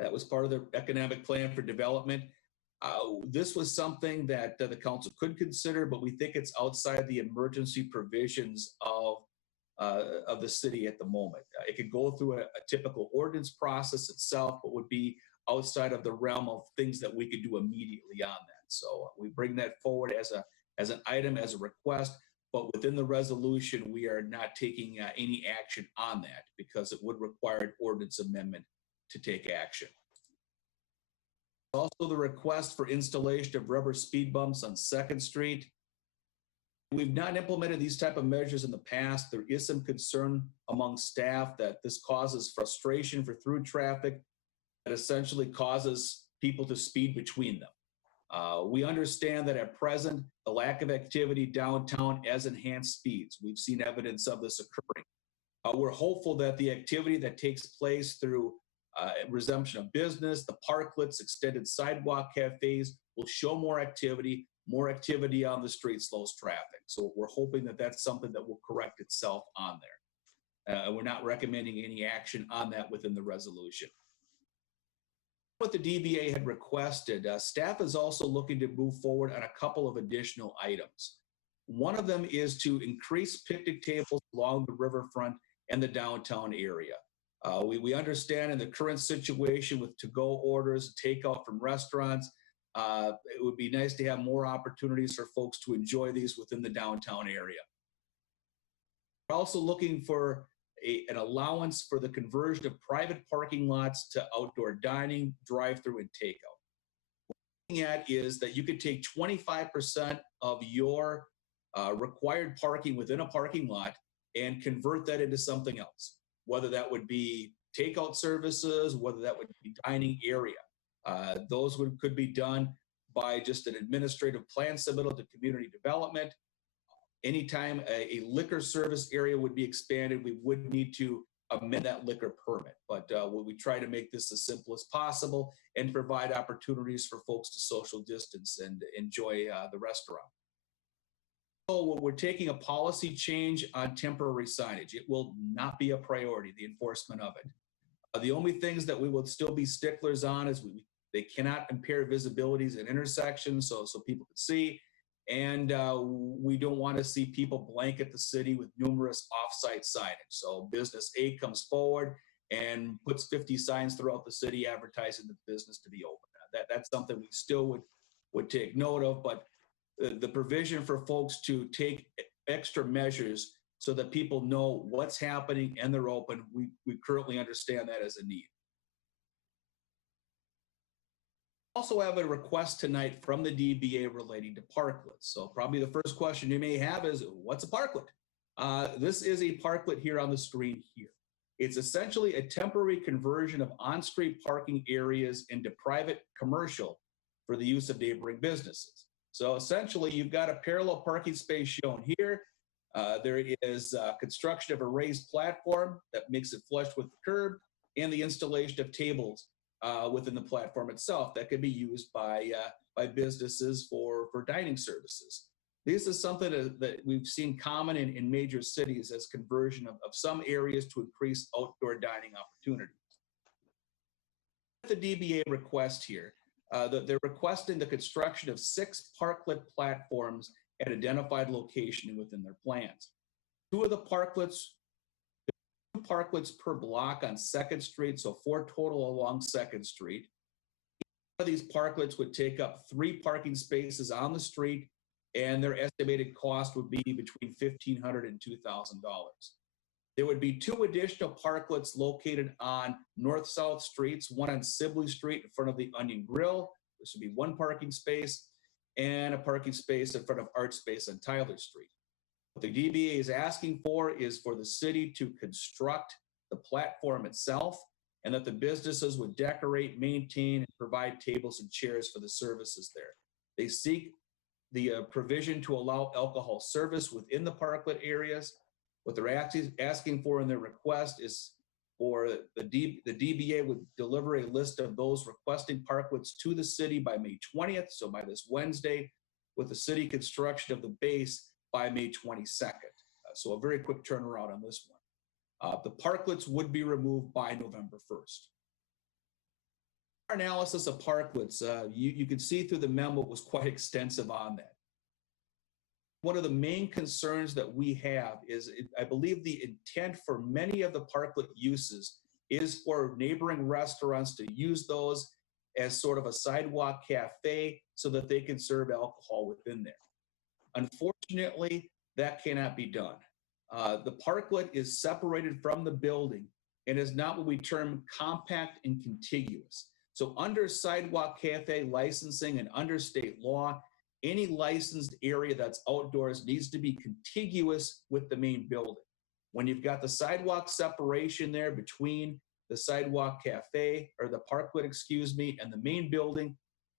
That was part of the economic plan for development. This was something that the council could consider, but we think it's outside the emergency provisions of the city at the moment. It could go through a typical ordinance process itself, but would be outside of the realm of things that we could do immediately on that. So we bring that forward as an item, as a request, but within the resolution, we are not taking any action on that because it would require an ordinance amendment to take action. Also, the request for installation of rubber speed bumps on 2nd Street. We've not implemented these type of measures in the past. There is some concern among staff that this causes frustration for through traffic that essentially causes people to speed between them. We understand that at present, the lack of activity downtown has enhanced speeds. We've seen evidence of this occurring. We're hopeful that the activity that takes place through resumption of business, the parklets, extended sidewalk cafes will show more activity on the street slows traffic. So we're hoping that that's something that will correct itself on there. We're not recommending any action on that within the resolution. What the DBA had requested, staff is also looking to move forward on a couple of additional items. One of them is to increase picnic tables along the riverfront and the downtown area. We understand in the current situation with to-go orders, takeout from restaurants, it would be nice to have more opportunities for folks to enjoy these within the downtown area. We're also looking for an allowance for the conversion of private parking lots to outdoor dining, drive-through, and takeout. What we're looking at is that you could take 25% of your required parking within a parking lot and convert that into something else, whether that would be takeout services, whether that would be dining area. Those could be done by just an administrative plan submittal to community development. Anytime a liquor service area would be expanded, we would need to amend that liquor permit. But we try to make this as simple as possible and provide opportunities for folks to social distance and enjoy the restaurant. So we're taking a policy change on temporary signage. It will not be a priority, the enforcement of it. The only things that we will still be sticklers on is they cannot impair visibilities at intersections so people can see. And we don't want to see people blanket the city with numerous off-site signage. So business A comes forward and puts 50 signs throughout the city advertising the business to be open. That's something we still would take note of, but the provision for folks to take extra measures so that people know what's happening and they're open, we currently understand that as a need. Also have a request tonight from the DBA relating to parklets. So probably the first question you may have is, what's a parklet? This is a parklet here on the screen here. It's essentially a temporary conversion of on-street parking areas into private commercial for the use of neighboring businesses. So essentially, you've got a parallel parking space shown here. There is construction of a raised platform that makes it flush with the curb and the installation of tables within the platform itself that can be used by businesses for dining services. This is something that we've seen common in major cities as conversion of some areas to increase outdoor dining opportunities. The DBA request here, they're requesting the construction of 6 parklet platforms at identified location within their plans. 2 of the parklets, 2 parklets per block on 2nd Street, so 4 total along 2nd Street. Each of these parklets would take up 3 parking spaces on the street, and their estimated cost would be between $1,500 and $2,000. There would be 2 additional parklets located on north-south streets, one on Sibley Street in front of the Onion Grill. This would be 1 parking space, and a parking space in front of Art Space on Tyler Street. What the DBA is asking for is for the city to construct the platform itself, and that the businesses would decorate, maintain, and provide tables and chairs for the services there. They seek the provision to allow alcohol service within the parklet areas. What they're asking for in their request is for the DBA would deliver a list of those requesting parklets to the city by May 20th, so by this Wednesday, with the city construction of the base by May 22nd. So a very quick turnaround on this one. The parklets would be removed by November 1st. Our analysis of parklets, you can see through the memo, was quite extensive on that. One of the main concerns that we have is, I believe the intent for many of the parklet uses is for neighboring restaurants to use those as sort of a sidewalk cafe so that they can serve alcohol within there. Unfortunately, that cannot be done. The parklet is separated from the building and is not what we term compact and contiguous. So under sidewalk cafe licensing and under state law, any licensed area that's outdoors needs to be contiguous with the main building. When you've got the sidewalk separation there between the sidewalk cafe, or the parklet, excuse me, and the main building,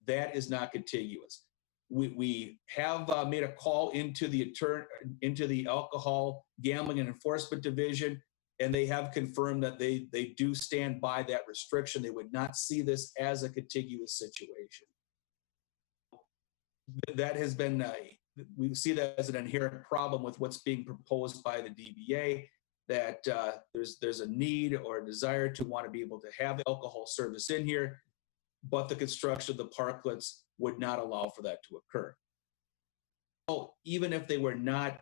that is not contiguous. We have made a call into the Alcohol, Gambling, and Enforcement Division, and they have confirmed that they do stand by that restriction. They would not see this as a contiguous situation. That has been, we see that as an inherent problem with what's being proposed by the DBA, that there's a need or a desire to want to be able to have alcohol service in here, but the construction of the parklets would not allow for that to occur. So even if they were not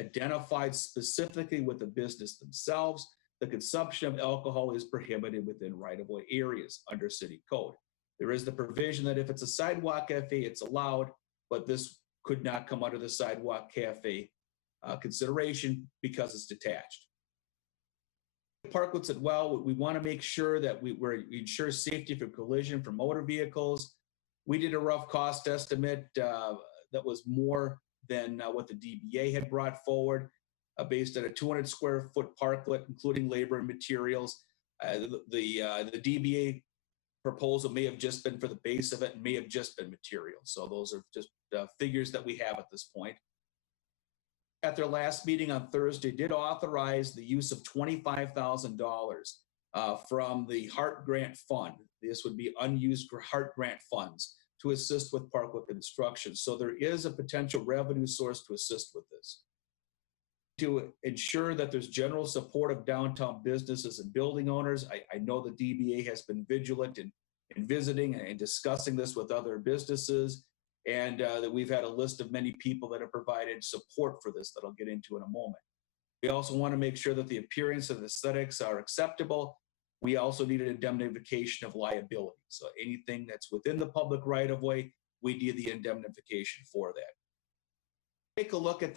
identified specifically with the business themselves, the consumption of alcohol is prohibited within right-of-way areas under city code. There is the provision that if it's a sidewalk cafe, it's allowed, but this could not come under the sidewalk cafe consideration because it's detached. Parklets as well, we want to make sure that we ensure safety for collision for motor vehicles. We did a rough cost estimate that was more than what the DBA had brought forward, based on a 200 square foot parklet, including labor and materials. The DBA proposal may have just been for the base of it and may have just been materials. So those are just figures that we have at this point. At their last meeting on Thursday, did authorize the use of $25,000 from the HART grant fund. This would be unused HART grant funds to assist with parklet construction. So there is a potential revenue source to assist with this. To ensure that there's general support of downtown businesses and building owners, I know the DBA has been vigilant in visiting and discussing this with other businesses, and that we've had a list of many people that have provided support for this that I'll get into in a moment. We also want to make sure that the appearance and aesthetics are acceptable. We also need an indemnification of liability. So anything that's within the public right-of-way, we need the indemnification for that. Take a look at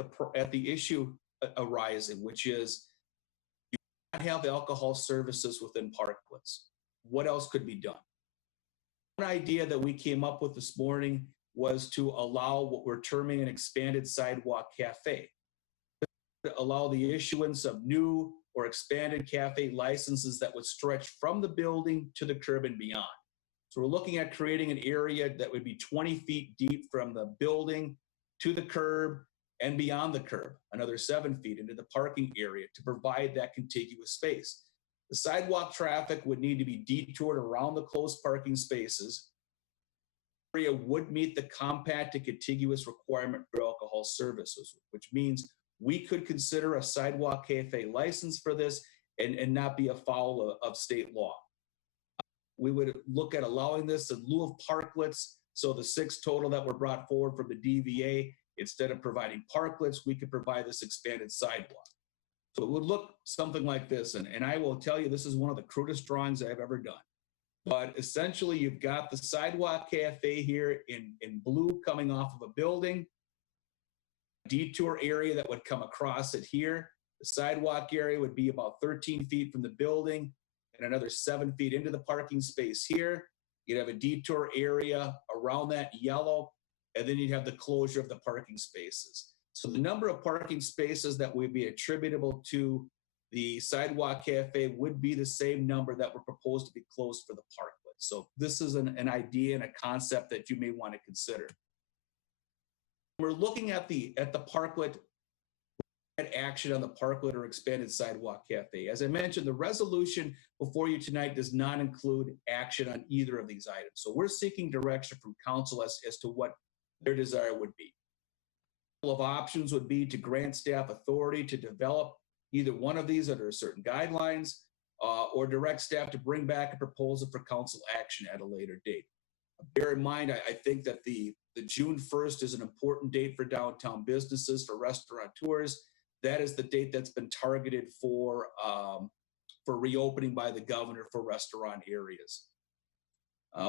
the issue arising, which is you not have alcohol services within parklets. What else could be done? One idea that we came up with this morning was to allow what we're terming an expanded sidewalk cafe. Allow the issuance of new or expanded cafe licenses that would stretch from the building to the curb and beyond. So we're looking at creating an area that would be 20 feet deep from the building to the curb and beyond the curb, another 7 feet into the parking area to provide that contiguous space. The sidewalk traffic would need to be detoured around the closed parking spaces. The area would meet the compact and contiguous requirement for alcohol services, which means we could consider a sidewalk cafe license for this and not be afoul of state law. We would look at allowing this in lieu of parklets. So the 6 total that were brought forward from the DVA, instead of providing parklets, we could provide this expanded sidewalk. So it would look something like this. And I will tell you, this is one of the crudest drawings I've ever done. But essentially, you've got the sidewalk cafe here in blue coming off of a building, detour area that would come across it here. The sidewalk area would be about 13 feet from the building and another 7 feet into the parking space here. You'd have a detour area around that yellow, and then you'd have the closure of the parking spaces. So the number of parking spaces that would be attributable to the sidewalk cafe would be the same number that were proposed to be closed for the parklet. So this is an idea and a concept that you may want to consider. We're looking at the parklet, at action on the parklet or expanded sidewalk cafe. As I mentioned, the resolution before you tonight does not include action on either of these items. So we're seeking direction from council as to what their desire would be. A couple of options would be to grant staff authority to develop either one of these under certain guidelines, or direct staff to bring back a proposal for council action at a later date. Bear in mind, I think that the June 1st is an important date for downtown businesses, for restaurateurs. That is the date that's been targeted for reopening by the governor for restaurant areas.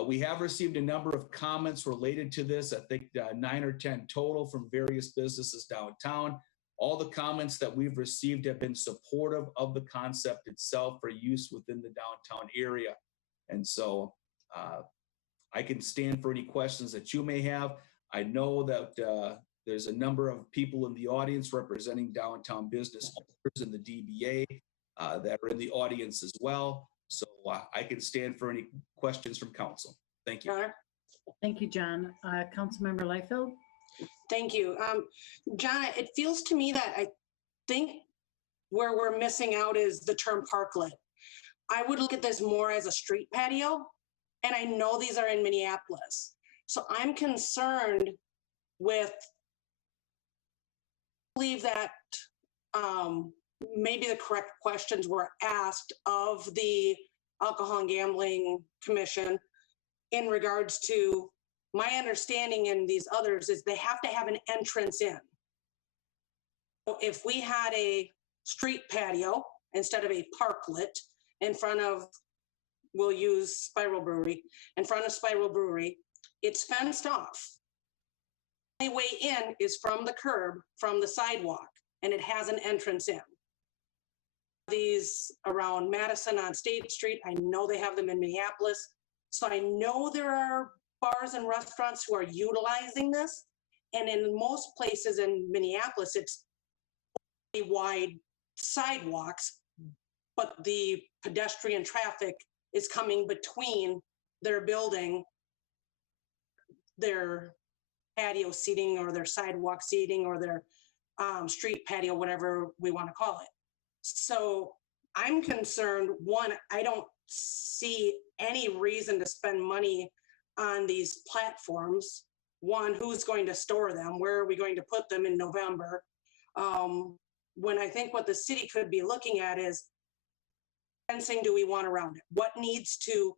We have received a number of comments related to this, I think 9 or 10 total from various businesses downtown. All the comments that we've received have been supportive of the concept itself for use within the downtown area. And so I can stand for any questions that you may have. I know that there's a number of people in the audience representing downtown business owners in the DBA that are in the audience as well. So I can stand for any questions from council. Thank you. Thank you, John. Councilmember Liefeld? Thank you. John, it feels to me that I think where we're missing out is the term parklet. I would look at this more as a street patio, and I know these are in Minneapolis. So I'm concerned with, I believe that maybe the correct questions were asked of the Alcohol and Gambling Commission in regards to, my understanding in these others is they have to have an entrance in. If we had a street patio instead of a parklet in front of, we'll use Spiral Brewery, in front of Spiral Brewery, it's fenced off. The only way in is from the curb, from the sidewalk, and it has an entrance in. These around Madison on State Street, I know they have them in Minneapolis. So I know there are bars and restaurants who are utilizing this. And in most places in Minneapolis, it's wide sidewalks, but the pedestrian traffic is coming between their building, their patio seating or their sidewalk seating or their street patio, whatever we want to call it. So I'm concerned, one, I don't see any reason to spend money on these platforms. One, who's going to store them? Where are we going to put them in November? When I think what the city could be looking at is fencing do we want around it? What needs to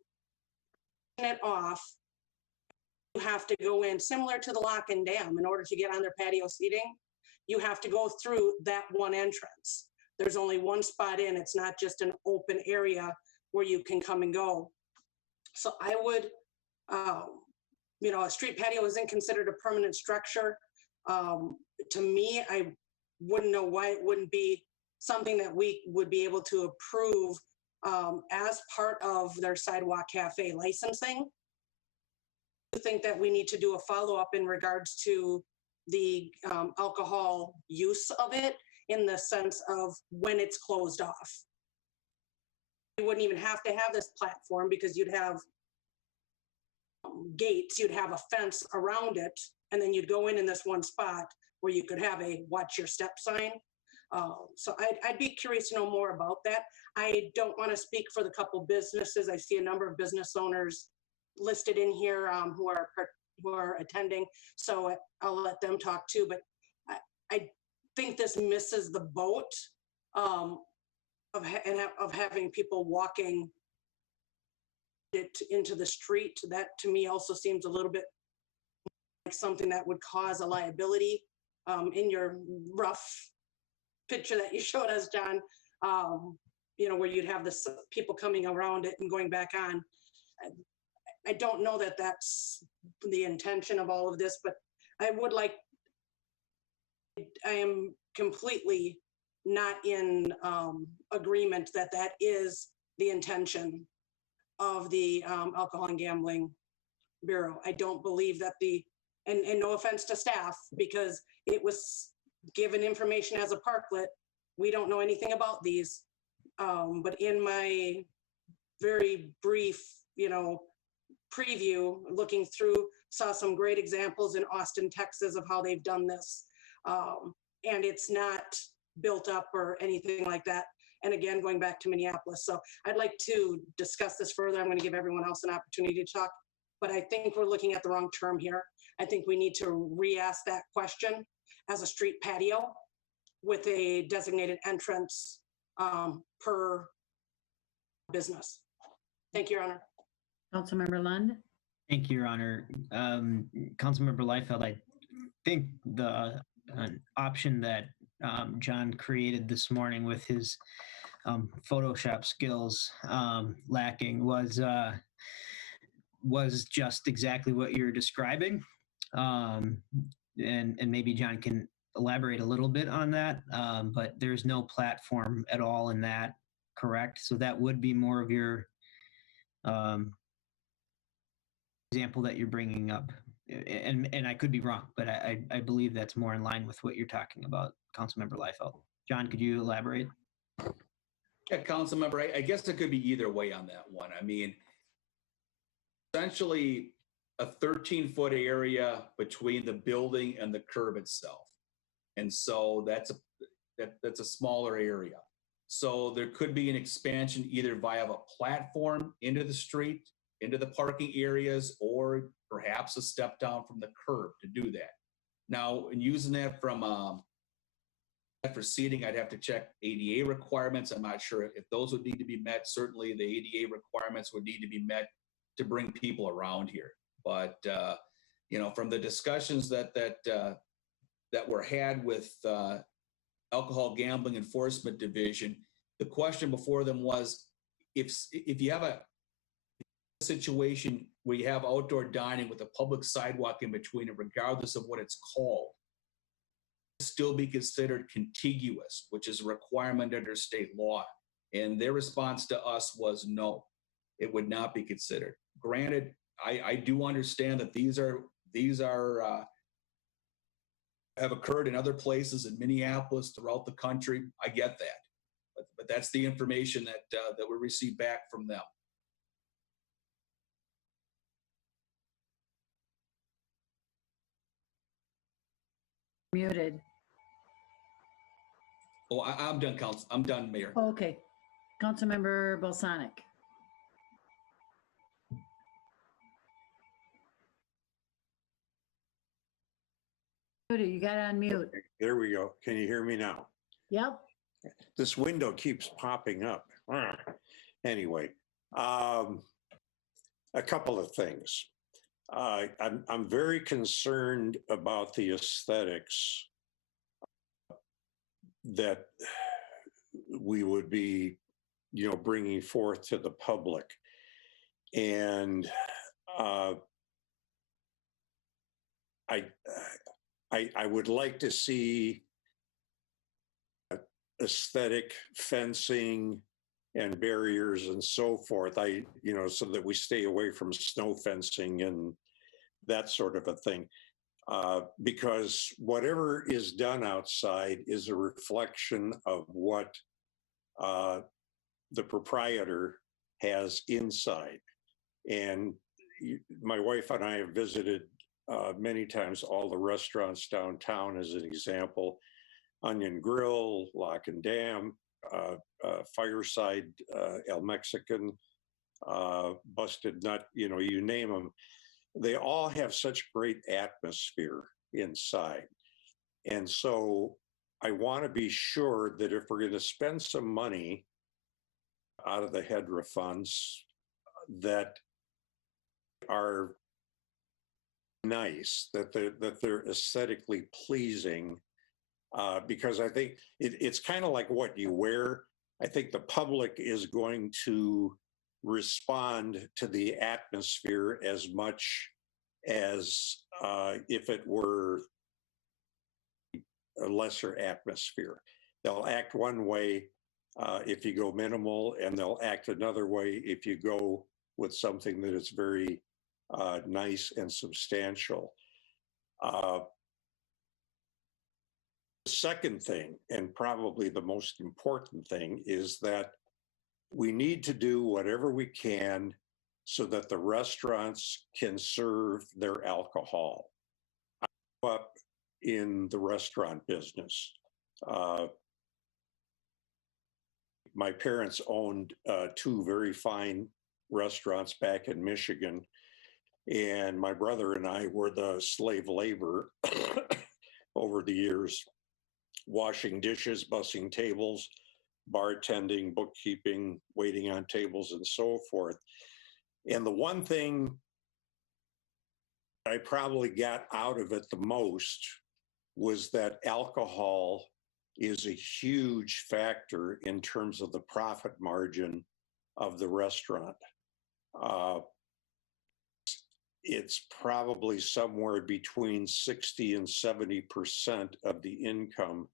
turn it off? You have to go in, similar to the lock and dam, in order to get on their patio seating, you have to go through that one entrance. There's only one spot in, it's not just an open area where you can come and go. So I would, a street patio isn't considered a permanent structure. To me, I wouldn't know why it wouldn't be something that we would be able to approve as part of their sidewalk cafe licensing. I think that we need to do a follow-up in regards to the alcohol use of it, in the sense of when it's closed off. You wouldn't even have to have this platform because you'd have gates, you'd have a fence around it, and then you'd go in this one spot where you could have a watch your step sign. So I'd be curious to know more about that. I don't want to speak for the couple businesses. I see a number of business owners listed in here who are attending, so I'll let them talk too. But I think this misses the boat of having people walking it into the street. That to me also seems a little bit like something that would cause a liability. In your rough picture that you showed us, John, where you'd have this people coming around it and going back on. I don't know that that's the intention of all of this, but I am completely not in agreement that that is the intention of the Alcohol and Gambling Bureau. I don't believe that and no offense to staff, because it was given information as a parklet. We don't know anything about these. But in my very brief, preview, looking through, saw some great examples in Austin, Texas of how they've done this. And it's not built up or anything like that. And again, going back to Minneapolis. So I'd like to discuss this further. I'm going to give everyone else an opportunity to talk, but I think we're looking at the wrong term here. I think we need to re-ask that question as a street patio with a designated entrance per business. Thank you, Your Honor. Councilmember Lund. Thank you, Your Honor. Councilmember Liefeld, I think the option that John created this morning with his Photoshop skills lacking was just exactly what you're describing. And maybe John can elaborate a little bit on that, but there's no platform at all in that, correct? So that would be more of your example that you're bringing up. And I could be wrong, but I believe that's more in line with what you're talking about, Councilmember Liefeld. John, could you elaborate? Yeah, Councilmember, I guess it could be either way on that one. I mean, essentially a 13-foot area between the building and the curb itself. And so that's a smaller area. So there could be an expansion either via a platform into the street, into the parking areas, or perhaps a step down from the curb to do that. Now, in using that for seating, I'd have to check ADA requirements. I'm not sure if those would need to be met. Certainly the ADA requirements would need to be met to bring people around here. But, from the discussions that were had with Alcohol Gambling Enforcement Division, the question before them was, if you have a situation where you have outdoor dining with a public sidewalk in between it, regardless of what it's called, still be considered contiguous, which is a requirement under state law. And their response to us was no, it would not be considered. Granted, I do understand that these have occurred in other places in Minneapolis, throughout the country. I get that, but that's the information that we received back from them. Muted. Oh, I'm done, Council. I'm done, Mayor. Oh, okay. Councilmember Balsanic. You got it on mute. There we go. Can you hear me now? Yep. This window keeps popping up. Anyway, a couple of things. I'm very concerned about the aesthetics that we would be, bringing forth to the public. And I would like to see aesthetic fencing and barriers and so forth. So that we stay away from snow fencing and that sort of a thing. Because whatever is done outside is a reflection of what the proprietor has inside. And my wife and I have visited many times all the restaurants downtown, as an example: Onion Grill, Lock and Dam, Fireside, El Mexican, Busted Nut, you name them. They all have such great atmosphere inside. And so I want to be sure that if we're going to spend some money out of the HEDRA funds that are nice, that they're aesthetically pleasing, because I think it's kind of like what you wear. I think the public is going to respond to the atmosphere as much as if it were a lesser atmosphere. they'll act one way if you go minimal, and they'll act another way if you go with something that is very nice and substantial. The second thing, and probably the most important thing, is that we need to do whatever we can so that the restaurants can serve their alcohol. I grew up in the restaurant business. My parents owned two very fine restaurants back in Michigan, and my brother and I were the slave labor over the years, washing dishes, bussing tables, bartending, bookkeeping, waiting on tables, and so forth. And the one thing I probably got out of it the most was that alcohol is a huge factor in terms of the profit margin of the restaurant. It's probably somewhere between 60 and 70% of the income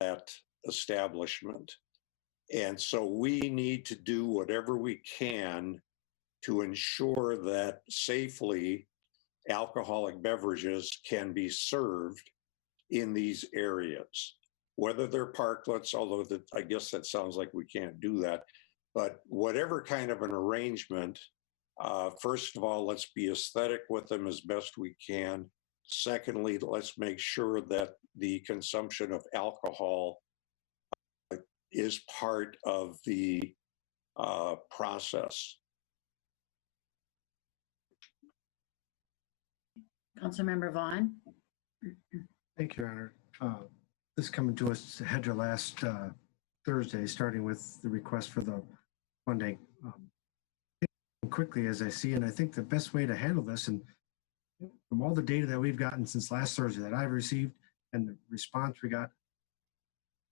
of that establishment. And so we need to do whatever we can to ensure that safely alcoholic beverages can be served in these areas, whether they're parklets, although I guess that sounds like we can't do that, but whatever kind of an arrangement, first of all, let's be aesthetic with them as best we can. Secondly, let's make sure that the consumption of alcohol is part of the process. Councilmember Vaughn. Thank you, Your Honor. This coming to us ahead of last Thursday, starting with the request for the funding. Quickly as I see, and I think the best way to handle this, and from all the data that we've gotten since last Thursday that I've received and the response we got,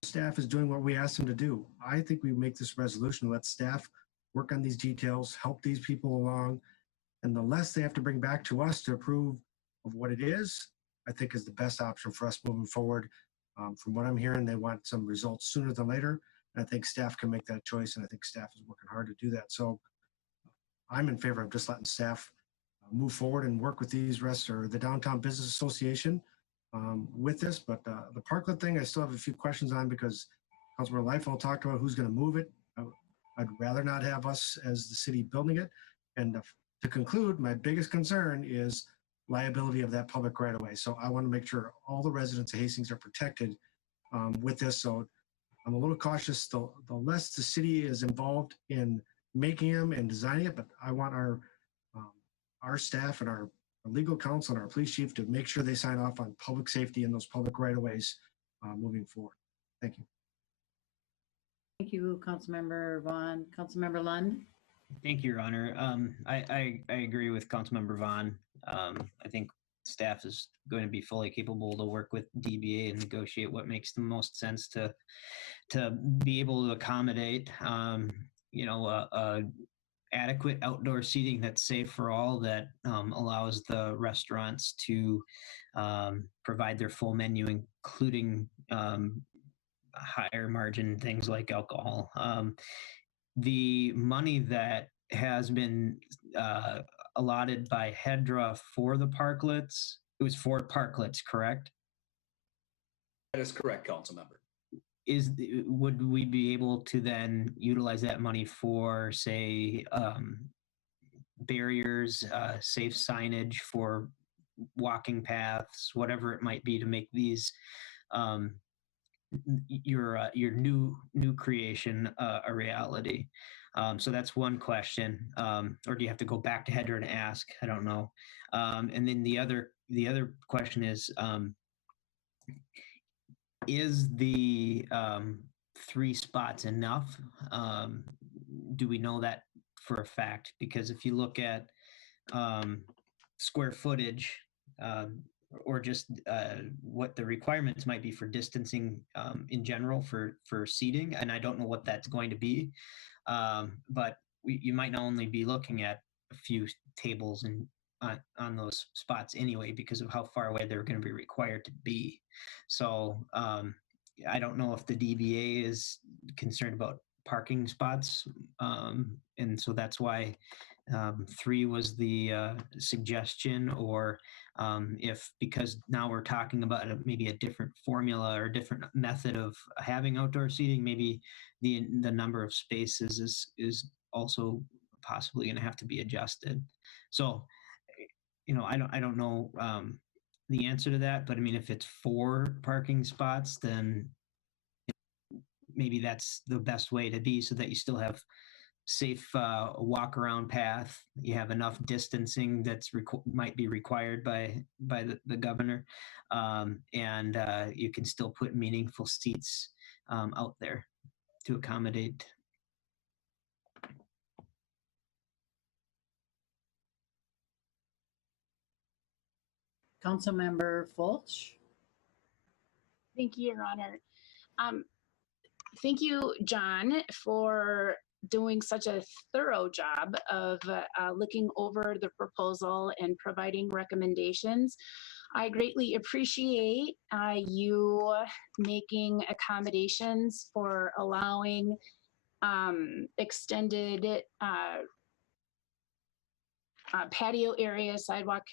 staff is doing what we asked them to do. I think we make this resolution, let staff work on these details, help these people along, and the less they have to bring back to us to approve of what it is, I think is the best option for us moving forward. From what I'm hearing, they want some results sooner than later. And I think staff can make that choice, and I think staff is working hard to do that. So I'm in favor of just letting staff move forward and work with these or the Downtown Business Association with this. But the parklet thing, I still have a few questions on, because Councilmember Leifeld talked about who's going to move it. I'd rather not have us as the city building it. And to conclude, my biggest concern is liability of that public right of way. So I want to make sure all the residents of Hastings are protected with this. So I'm a little cautious. The less the city is involved in making them and designing it, but I want our staff and our legal counsel and our police chief to make sure they sign off on public safety and those public right of ways moving forward. Thank you. Thank you, Councilmember Vaughn. Councilmember Lund. Thank you, Your Honor. I agree with Councilmember Vaughn. I think staff is going to be fully capable to work with DBA and negotiate what makes the most sense to be able to accommodate, adequate outdoor seating that's safe for all, that allows the restaurants to provide their full menu, including higher margin things like alcohol. The money that has been allotted by HEDRA for the parklets, it was for parklets, correct? That is correct, council member. Would we be able to then utilize that money for, say, barriers, safe signage for walking paths, whatever it might be, to make these your new creation a reality? So that's one question. Or do you have to go back to Heather and ask? I don't know. And then the other question is the 3 spots enough? Do we know that for a fact? Because if you look at square footage, or just what the requirements might be for distancing in general for seating, and I don't know what that's going to be, but you might not only be looking at a few tables and on those spots anyway, because of how far away they're going to be required to be. So I don't know if the DBA is concerned about parking spots. And so that's why 3 was the suggestion, or if, because now we're talking about maybe a different formula or a different method of having outdoor seating, maybe the number of spaces is also possibly going to have to be adjusted. So, I don't know the answer to that, but I mean, if it's 4 parking spots, then maybe that's the best way to be, so that you still have safe walk around path. You have enough distancing that's might be required by the governor, and you can still put meaningful seats out there to accommodate. Councilmember Fulch. Thank you, Your Honor. Thank you, John, for doing such a thorough job of looking over the proposal and providing recommendations. I greatly appreciate you making accommodations for allowing extended patio areas, sidewalk,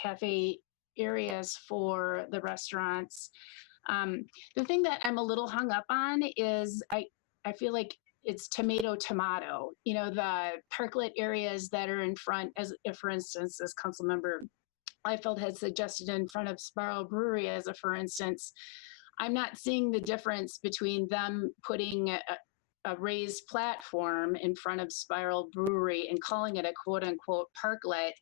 cafe areas for the restaurants. The thing that I'm a little hung up on is I feel like it's tomato. The parklet areas that are in front, as if, for instance, as Councilmember Liefeld had suggested, in front of Spiral Brewery, as a for instance, I'm not seeing the difference between them putting a raised platform in front of Spiral Brewery and calling it a quote unquote parklet,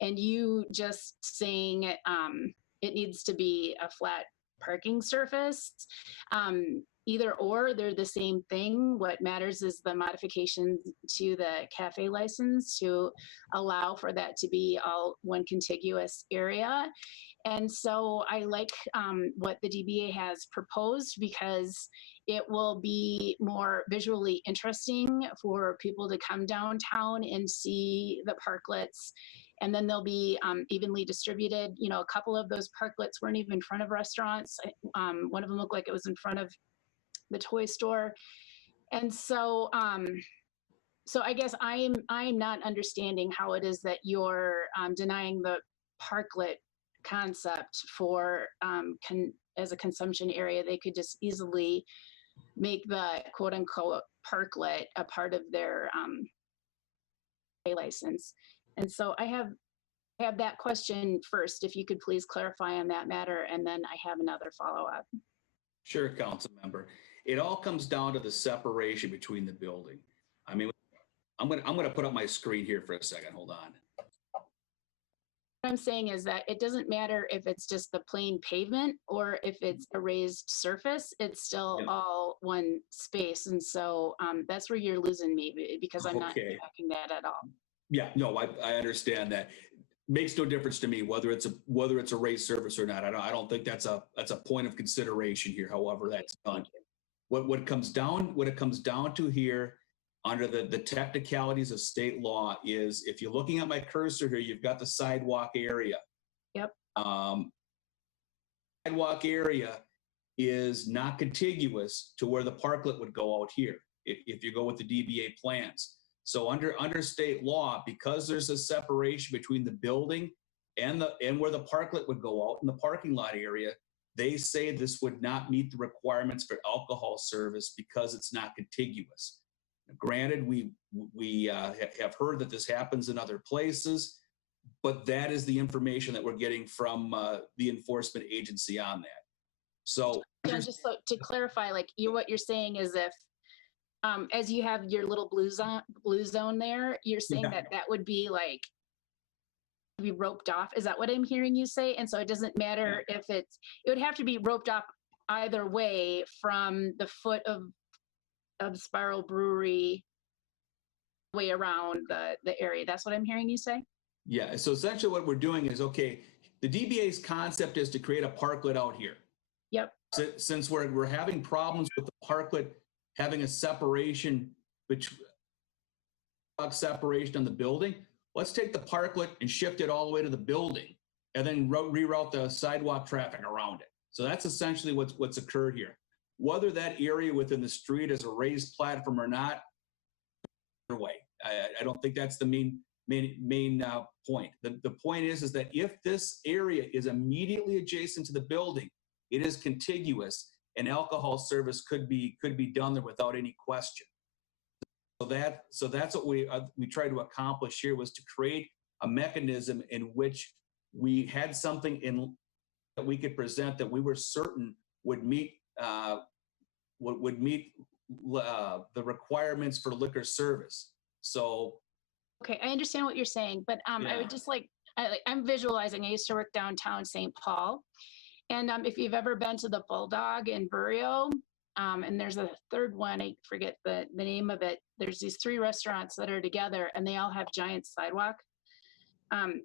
and you just saying it needs to be a flat parking surface. Either or, they're the same thing. What matters is the modification to the cafe license to allow for that to be all one contiguous area. And so I like what the DBA has proposed, because it will be more visually interesting for people to come downtown and see the parklets. And then they'll be evenly distributed. A couple of those parklets weren't even in front of restaurants. One of them looked like it was in front of the toy store. And so, so I guess I'm not understanding how it is that you're denying the parklet concept for as a consumption area. They could just easily make the quote unquote parklet a part of their license. And so I have that question first, if you could please clarify on that matter, and then I have another follow-up. Sure, council member. It all comes down to the separation between the building. I mean, I'm gonna put up my screen here for a second. Hold on. What I'm saying is that it doesn't matter if it's just the plain pavement or if it's a raised surface, it's still all one space. And so that's where you're losing me, because I'm not tracking that at all. Yeah, no, I understand that. Makes no difference to me whether it's a raised surface or not. I don't think that's a point of consideration here. However, that's done. What it comes down to here, under the technicalities of state law, is if you're looking at my cursor here, you've got the sidewalk area. Yep. Sidewalk area is not contiguous to where the parklet would go out here if you go with the DBA plans. So under state law, because there's a separation between the building and where the parklet would go out in the parking lot area, they say this would not meet the requirements for alcohol service because it's not contiguous. Granted, we have heard that this happens in other places, but that is the information that we're getting from the enforcement agency on that. So, yeah, just so to clarify, like what you're saying is if, as you have your little blue zone there, you're saying that would be like be roped off. Is that what I'm hearing you say? And so it doesn't matter if it would have to be roped off either way from the foot of Spiral Brewery way around the area. That's what I'm hearing you say? Yeah. So essentially what we're doing is, okay, the DBA's concept is to create a parklet out here. Yep. Since we're having problems with the parklet having a separation between on the building, let's take the parklet and shift it all the way to the building and then reroute the sidewalk traffic around it. So that's essentially what's occurred here. whether that area within the street is a raised platform or not, either way. I don't think that's the main point. The point is that if this area is immediately adjacent to the building, it is contiguous, and alcohol service could be done there without any question. So that's what we tried to accomplish here, was to create a mechanism in which we had something in that we could present that we were certain would meet the requirements for liquor service. So Okay, I understand what you're saying, but I Yeah. would just I'm visualizing. I used to work downtown St. Paul, and if you've ever been to the Bulldog in Burio, and there's a third one, I forget the name of it. There's these 3 restaurants that are together, and they all have giant sidewalk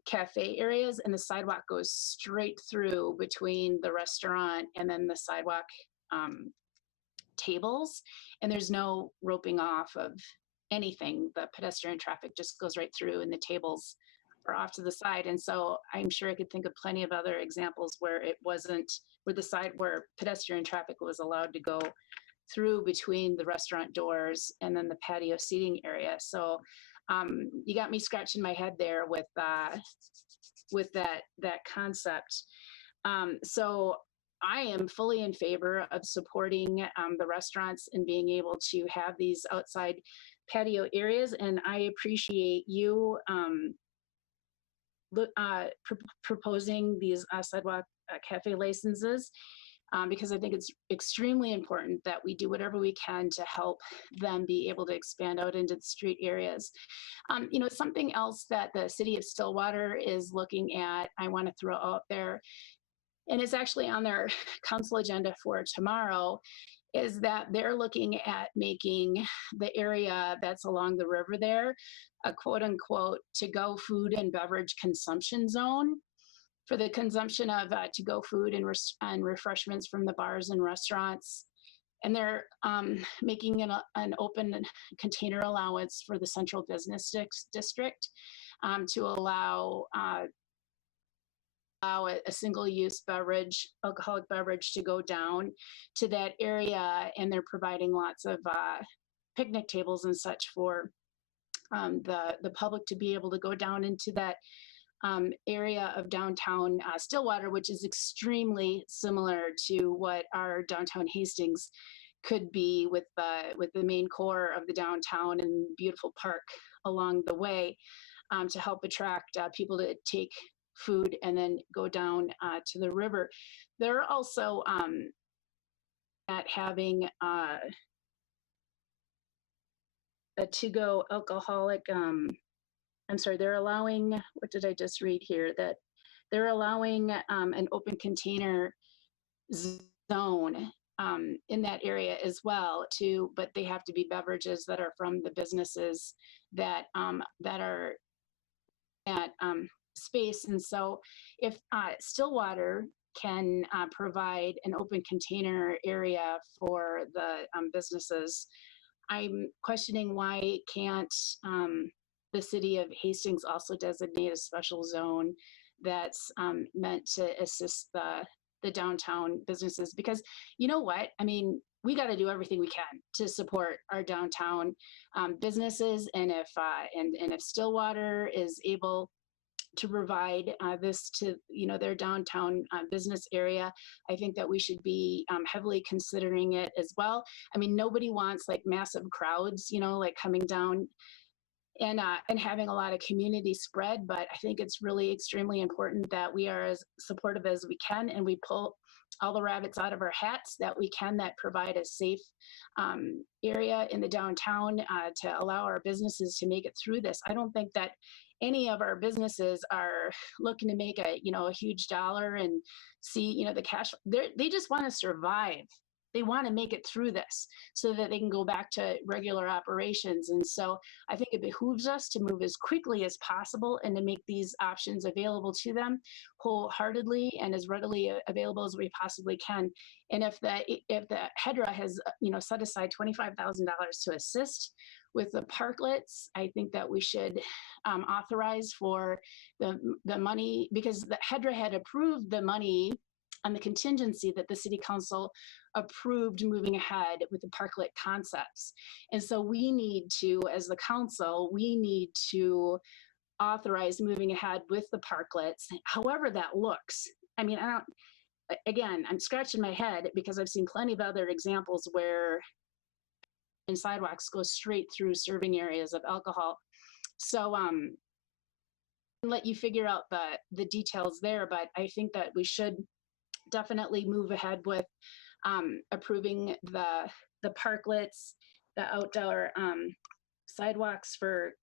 cafe areas, and the sidewalk goes straight through between the restaurant and then the sidewalk tables, and there's no roping off of anything. The pedestrian traffic just goes right through, and the tables are off to the side. And so I'm sure I could think of plenty of other examples where it wasn't, where pedestrian traffic was allowed to go through between the restaurant doors and then the patio seating area. So you got me scratching my head there with that concept. So I am fully in favor of supporting the restaurants and being able to have these outside patio areas. And I appreciate you proposing these sidewalk cafe licenses, because I think it's extremely important that we do whatever we can to help them be able to expand out into the street areas. Something else that the city of Stillwater is looking at, I want to throw out there, and it's actually on their council agenda for tomorrow, is that they're looking at making the area that's along the river there a quote unquote to-go food and beverage consumption zone for the consumption of to-go food and refreshments from the bars and restaurants. And they're making an open container allowance for the central business district to allow a single-use beverage, alcoholic beverage, to go down to that area, and they're providing lots of picnic tables and such for the public to be able to go down into that area of downtown Stillwater, which is extremely similar to what our downtown Hastings could be, with the main core of the downtown and beautiful park along the way, to help attract people to take food and then go down to the river. They're also at having a to-go alcoholic, they're allowing, what did I just read here? That they're allowing an open container zone in that area as well but they have to be beverages that are from the businesses that are at space. And so if Stillwater can provide an open container area for the businesses, I'm questioning why can't the city of Hastings also designate a special zone that's meant to assist the downtown businesses? Because you know what? I mean, we got to do everything we can to support our downtown businesses. And if Stillwater is able to provide this to their downtown business area, I think that we should be heavily considering it as well. I mean, nobody wants like massive crowds, like coming down and having a lot of community spread. But I think it's really extremely important that we are as supportive as we can, and we pull all the rabbits out of our hats that we can, that provide a safe area in the downtown to allow our businesses to make it through this. I don't think that any of our businesses are looking to make a huge dollar and see the cash. They just want to survive. They want to make it through this so that they can go back to regular operations. And so I think it behooves us to move as quickly as possible and to make these options available to them wholeheartedly and as readily available as we possibly can. And if the HEDRA has set aside $25,000 to assist with the parklets, I think that we should authorize for the money, because the HEDRA had approved the money on the contingency that the city council approved moving ahead with the parklet concepts. And so we need to, as the council, we need to authorize moving ahead with the parklets, however that looks. I mean, again, I'm scratching my head because I've seen plenty of other examples where and sidewalks go straight through serving areas of alcohol. So let you figure out the details there, but I think that we should definitely move ahead with approving the parklets, the outdoor sidewalks for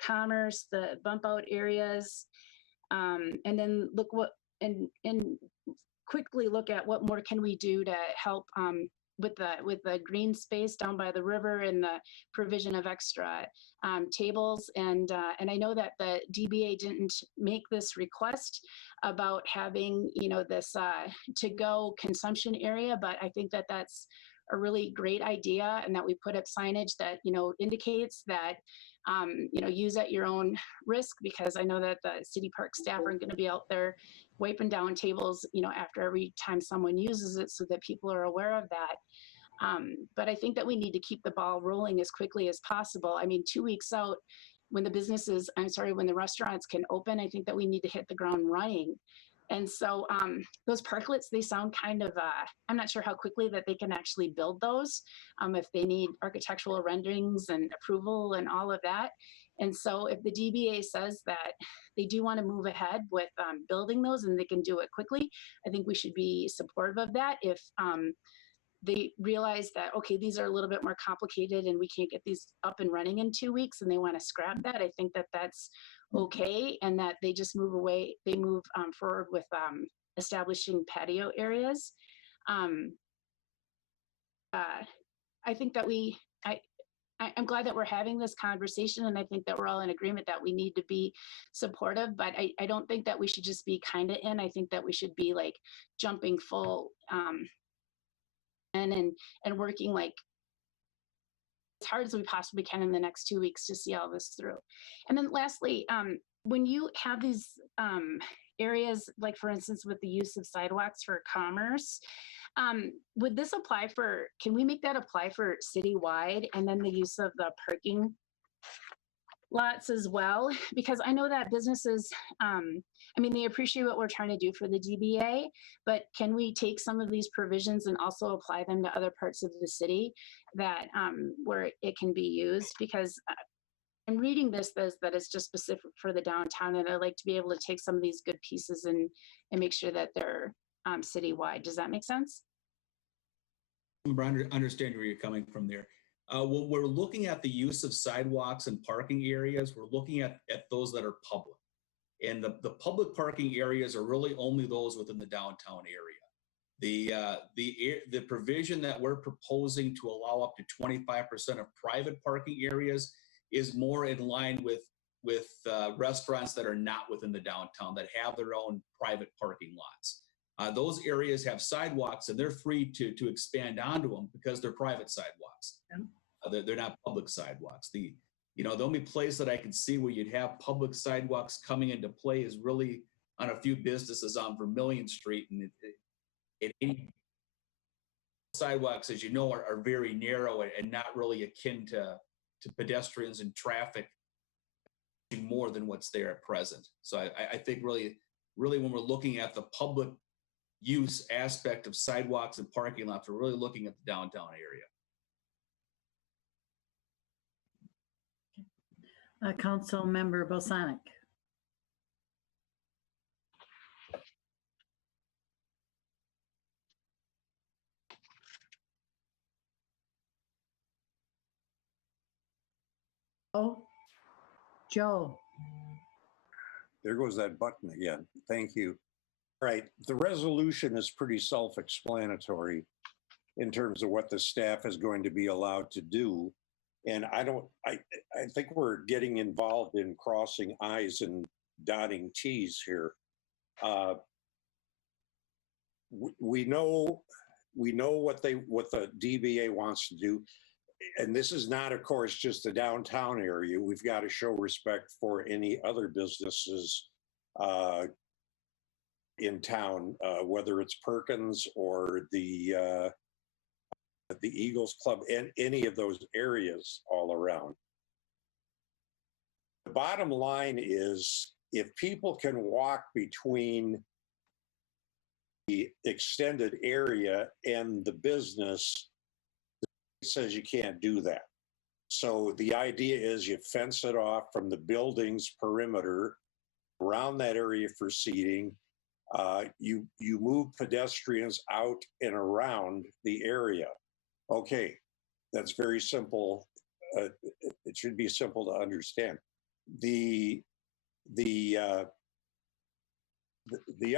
commerce, the bump out areas, and then look what and quickly look at what more can we do to help with the green space down by the river and the provision of extra tables. And I know that the DBA didn't make this request about having, you know, this to-go consumption area, but I think that that's a really great idea, and that we put up signage that, you know, indicates that, you know, use at your own risk, because I know that the city park staff are going to be out there wiping down tables, you know, after every time someone uses it, so that people are aware of that. But I think that we need to keep the ball rolling as quickly as possible. I mean, 2 weeks out, when the restaurants can open, I think that we need to hit the ground running. And so those parklets, they sound kind of, I'm not sure how quickly that they can actually build those, if they need architectural renderings and approval and all of that. And so if the DBA says that they do want to move ahead with building those and they can do it quickly, I think we should be supportive of that. If they realize that, okay, these are a little bit more complicated and we can't get these up and running in 2 weeks and they want to scrap that, I think that that's okay, and that they just move forward with establishing patio areas. I think that I'm glad that we're having this conversation, and I think that we're all in agreement that we need to be supportive, but I don't think that we should just be kind of in. I think that we should be like jumping full and working like as hard as we possibly can in the next 2 weeks to see all this through. And then lastly, when you have these areas, like for instance, with the use of sidewalks for commerce, would this apply for, can we make that apply for citywide, and then the use of the parking lots as well? Because I know that businesses, I mean, they appreciate what we're trying to do for the DBA, but can we take some of these provisions and also apply them to other parts of the city that where it can be used? Because I'm reading this that it's just specific for the downtown, and I'd like to be able to take some of these good pieces and make sure that they're citywide. Does that make sense? I understand where you're coming from there. When we're looking at the use of sidewalks and parking areas, we're looking at those that are public. And the public parking areas are really only those within the downtown area. The provision that we're proposing to allow up to 25% of private parking areas is more in line with restaurants that are not within the downtown, that have their own private parking lots. Those areas have sidewalks, and they're free to expand onto them because they're private sidewalks. They're not public sidewalks. The only place that I can see where you'd have public sidewalks coming into play is really on a few businesses on Vermilion Street, and sidewalks, as you know, are very narrow and not really akin to pedestrians and traffic more than what's there at present. So I think really when we're looking at the public use aspect of sidewalks and parking lots, we're really looking at the downtown area. Council Member Bosanic. Oh, Joe. There goes that button again. Thank you. Right. The resolution is pretty self-explanatory in terms of what the staff is going to be allowed to do. And I think we're getting involved in crossing I's and dotting T's here. We know what the DBA wants to do. And this is not, of course, just the downtown area. We've got to show respect for any other businesses in town, whether it's Perkins or the Eagles Club and any of those areas all around. The bottom line is if people can walk between the extended area and the business, it says you can't do that. So the idea is you fence it off from the building's perimeter around that area for seating. You move pedestrians out and around the area. Okay, that's very simple. It should be simple to understand. The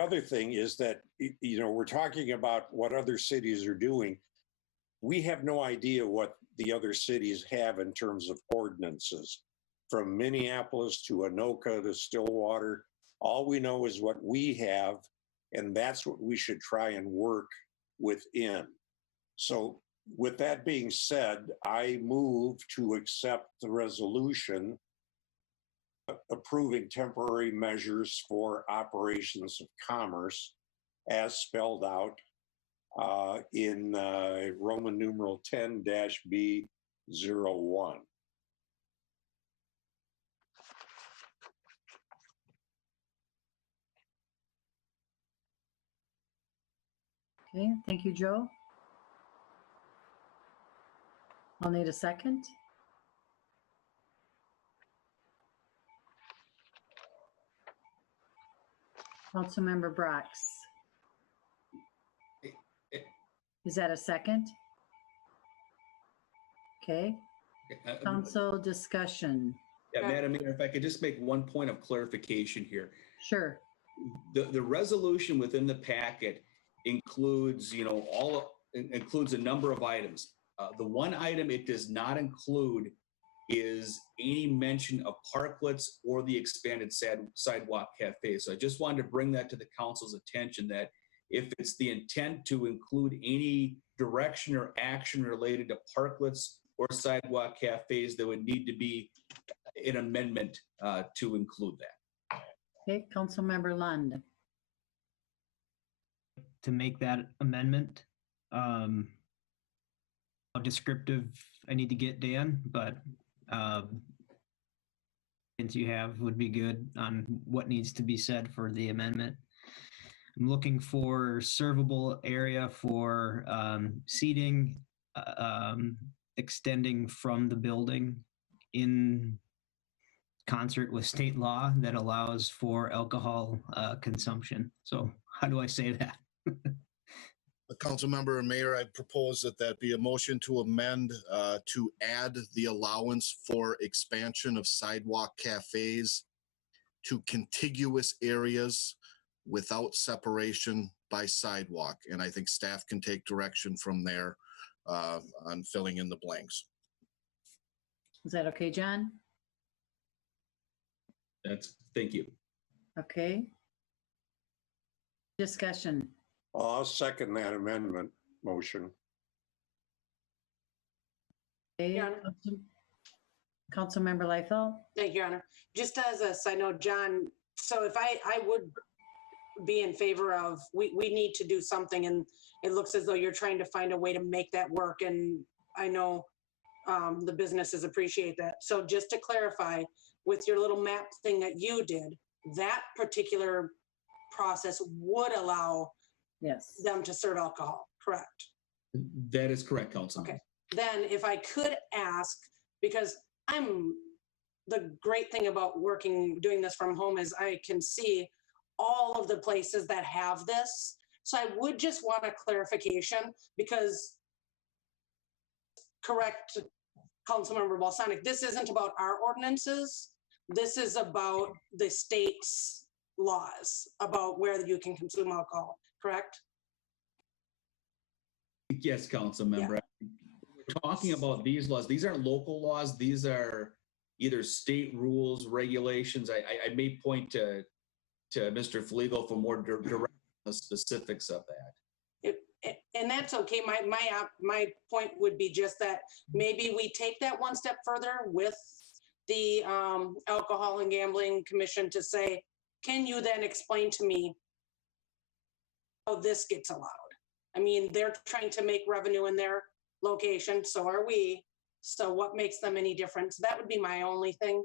other thing is that, you know, we're talking about what other cities are doing. We have no idea what the other cities have in terms of ordinances, from Minneapolis to Anoka to Stillwater. All we know is what we have, and that's what we should try and work within. So with that being said, I move to accept the resolution approving temporary measures for operations of commerce as spelled out in Roman numeral 10-B01. Okay, thank you, Joe. I'll need a second. Councilmember Brox. Is that a second? Okay, council discussion. Yeah, Madam Mayor, if I could just make one point of clarification here. Sure. The resolution within the packet includes, you know, includes a number of items. The one item it does not include is any mention of parklets or the expanded sidewalk cafe. So I just wanted to bring that to the council's attention that if it's the intent to include any direction or action related to parklets or sidewalk cafes, there would need to be an amendment to include that. Okay, Councilmember Lund. To make that amendment, how descriptive I need to get, Dan, but since you have would be good on what needs to be said for the amendment. I'm looking for servable area for seating, extending from the building in concert with state law that allows for alcohol consumption. So how do I say that? Councilmember and Mayor, I propose that be a motion to amend to add the allowance for expansion of sidewalk cafes to contiguous areas without separation by sidewalk. And I think staff can take direction from there on filling in the blanks. Is that okay, John? Thank you. Okay. Discussion. I'll second that amendment motion. Okay. Your Honor. Councilmember Leifeld. Thank you, Your Honor. Just as a side note, John, so if I would be in favor of, we need to do something, and it looks as though you're trying to find a way to make that work. And I know the businesses appreciate that. So just to clarify, with your little map thing that you did, that particular process would allow them to serve alcohol, correct? That is correct, Councilman. Okay. Then if I could ask, because the great thing about doing this from home is I can see all of the places that have this. So I would just want a clarification, because correct, Councilmember Balsanic, this isn't about our ordinances. This is about the state's laws about where you can consume alcohol, correct? Yes, council member. Yeah. We're talking about these laws. These aren't local laws. These are either state rules, regulations. I may point to Mr. Flegel for more direct specifics of that. And that's okay. My point would be just that maybe we take that one step further with the Alcohol and Gambling Commission to say, can you then explain to me how this gets allowed. I mean, they're trying to make revenue in their location, so are we. So what makes them any different? So that would be my only thing.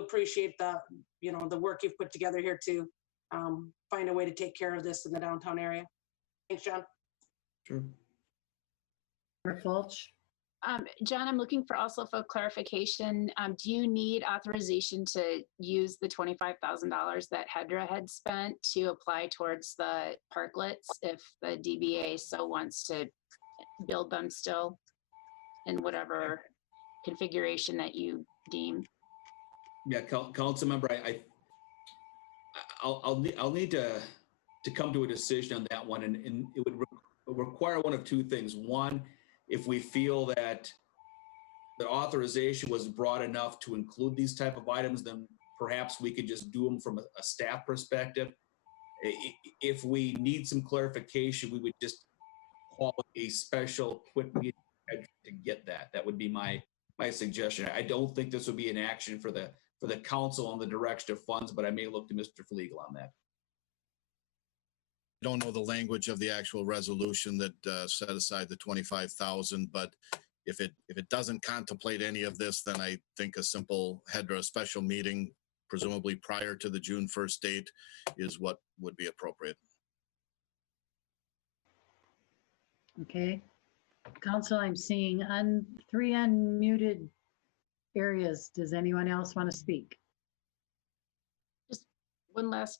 Appreciate the, you know, the work you've put together here to find a way to take care of this in the downtown area. Thanks, John. Sure. Fulch. John, I'm looking for also for clarification. Do you need authorization to use the $25,000 that Hedra had spent to apply towards the parklets if the DBA so wants to build them still in whatever configuration that you deem? Yeah, council member, I'll need to come to a decision on that one, and it would require one of two things. One, if we feel that the authorization was broad enough to include these type of items, then perhaps we could just do them from a staff perspective. If we need some clarification, we would just call a special quick meeting to get that. That would be my suggestion. I don't think this would be an action for the council on the direction of funds, but I may look to Mr. Flegel on that. Don't know the language of the actual resolution that set aside the 25,000, but if it doesn't contemplate any of this, then I think a simple Hedra special meeting, presumably prior to the June 1st date, is what would be appropriate. Okay. Council, I'm seeing three unmuted areas. Does anyone else want to speak? Just one last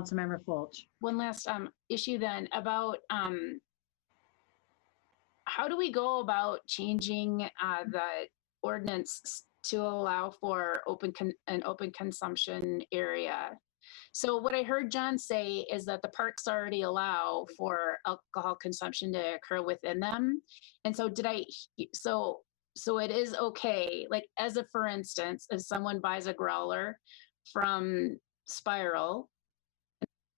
Councilmember Fulch. one last issue then about how do we go about changing the ordinance to allow for an open consumption area? So what I heard John say is that the parks already allow for alcohol consumption to occur within them. And so so it is okay, like as a for instance, if someone buys a growler from Spiral,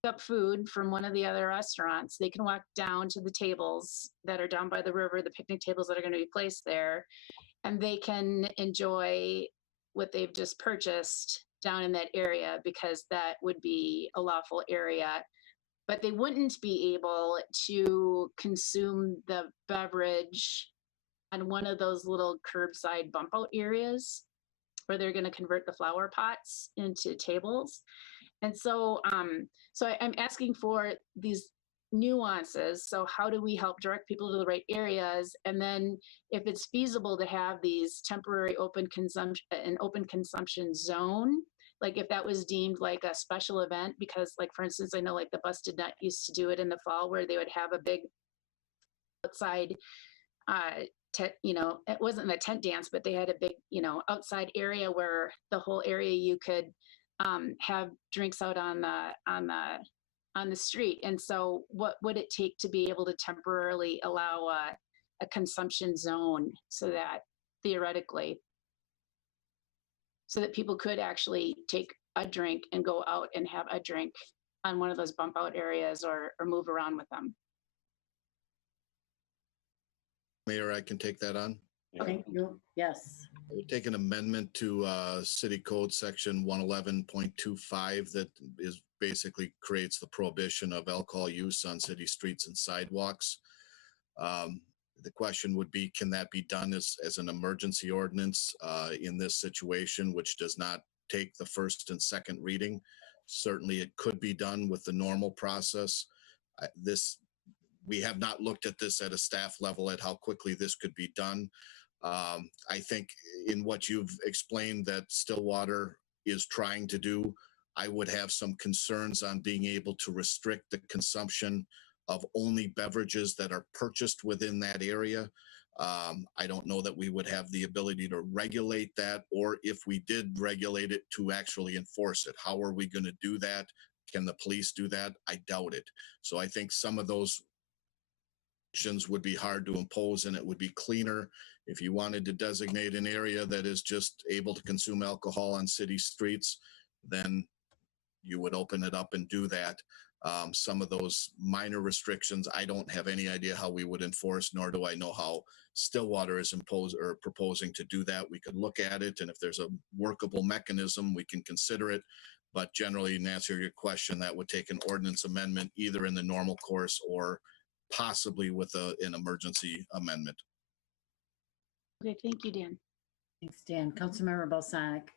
up food from one of the other restaurants, they can walk down to the tables that are down by the river, the picnic tables that are going to be placed there, and they can enjoy what they've just purchased down in that area because that would be a lawful area. But they wouldn't be able to consume the beverage on one of those little curbside bump out areas where they're going to convert the flower pots into tables. And so, so I'm asking for these nuances. So how do we help direct people to the right areas? And then if it's feasible to have these temporary an open consumption zone, like if that was deemed like a special event, because like, for instance, I know like the Busted Nut used to do it in the fall where they would have a big outside, you know, it wasn't a tent dance, but they had a big, you know, outside area where the whole area you could have drinks out on the street. And so what would it take to be able to temporarily allow a consumption zone so that theoretically, so that people could actually take a drink and go out and have a drink on one of those bump out areas or move around with them? Mayor, I can take that on. Thank you. Yes. I would take an amendment to City Code Section 111.25 that is basically creates the prohibition of alcohol use on city streets and sidewalks. The question would be, can that be done as an emergency ordinance in this situation, which does not take the first and second reading? Certainly it could be done with the normal process. We have not looked at this at a staff level at how quickly this could be done. I think in what you've explained that Stillwater is trying to do, I would have some concerns on being able to restrict the consumption of only beverages that are purchased within that area. I don't know that we would have the ability to regulate that, or if we did regulate it, to actually enforce it. How are we going to do that? Can the police do that? I doubt it. So I think some of those would be hard to impose, and it would be cleaner if you wanted to designate an area that is just able to consume alcohol on city streets, then you would open it up and do that. Some of those minor restrictions, I don't have any idea how we would enforce, nor do I know how Stillwater is proposing to do that. We could look at it, and if there's a workable mechanism, we can consider it. But generally, in answer to your question, that would take an ordinance amendment either in the normal course or possibly with an emergency amendment. Okay, thank you, Dan. Thanks, Dan. Councilmember Balsanic.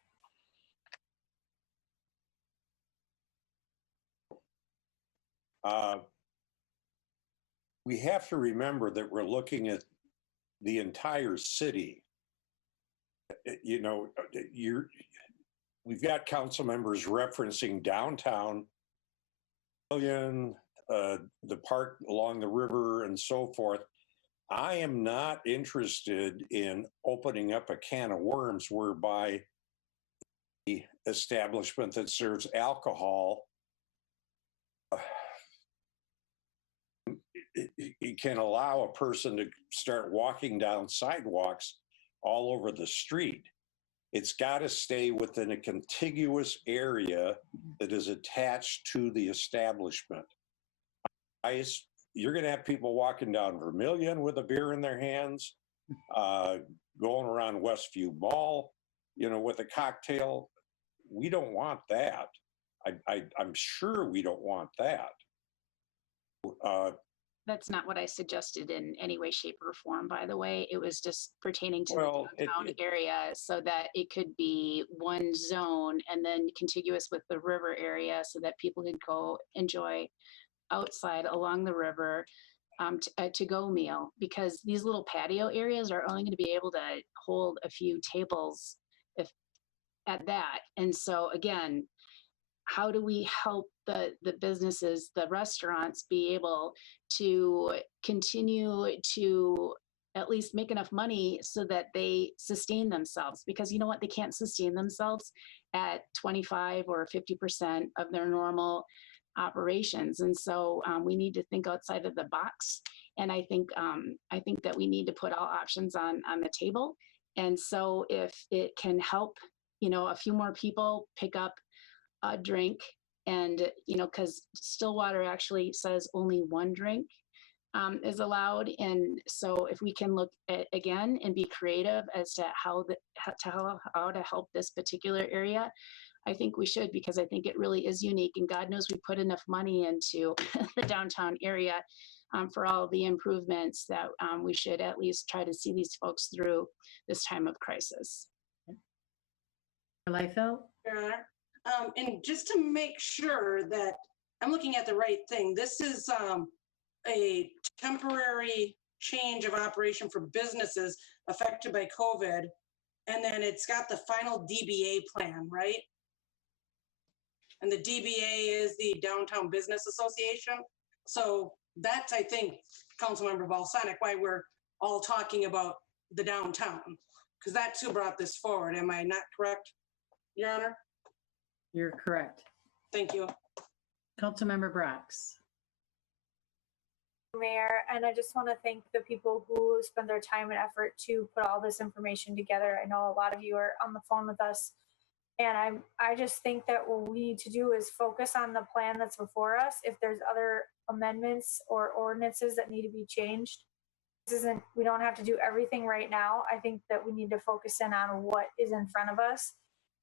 We have to remember that we're looking at the entire city. You know, we've got council members referencing downtown, the park along the river and so forth. I am not interested in opening up a can of worms whereby the establishment that serves alcohol it can allow a person to start walking down sidewalks all over the street. It's got to stay within a contiguous area that is attached to the establishment. You're going to have people walking down Vermilion with a beer in their hands, going around Westview Mall, you know, with a cocktail. We don't want that. I'm sure we don't want that. That's not what I suggested in any way, shape, or form, by the way. It was just pertaining to the downtown area so that it could be one zone and then contiguous with the river area so that people could go enjoy outside along the river to-go meal, because these little patio areas are only going to be able to hold a few tables if at that. And so again, how do we help the businesses, the restaurants be able to continue to at least make enough money so that they sustain themselves? Because you know what, they can't sustain themselves at 25 or 50% of their normal operations. And so we need to think outside of the box. And I think that we need to put all options on the table. And so if it can help, you know, a few more people pick up a drink, and you know, because Stillwater actually says only one drink is allowed, and so if we can look at again and be creative as to how to help this particular area, I think we should, because I think it really is unique, and God knows we put enough money into the downtown area for all the improvements that we should at least try to see these folks through this time of crisis. Liefeld? Your Honor. And just to make sure that I'm looking at the right thing, this is a temporary change of operation for businesses affected by COVID. And then it's got the final DBA plan, right? And the DBA is the Downtown Business Association. So that's, I think, Councilmember Balsanic, why we're all talking about the downtown, because that's who brought this forward. Am I not correct, Your Honor? You're correct. Thank you. Councilmember Brox. Mayor, and I just want to thank the people who spend their time and effort to put all this information together. I know a lot of you are on the phone with us, and I just think that what we need to do is focus on the plan that's before us. If there's other amendments or ordinances that need to be changed, we don't have to do everything right now. I think that we need to focus in on what is in front of us.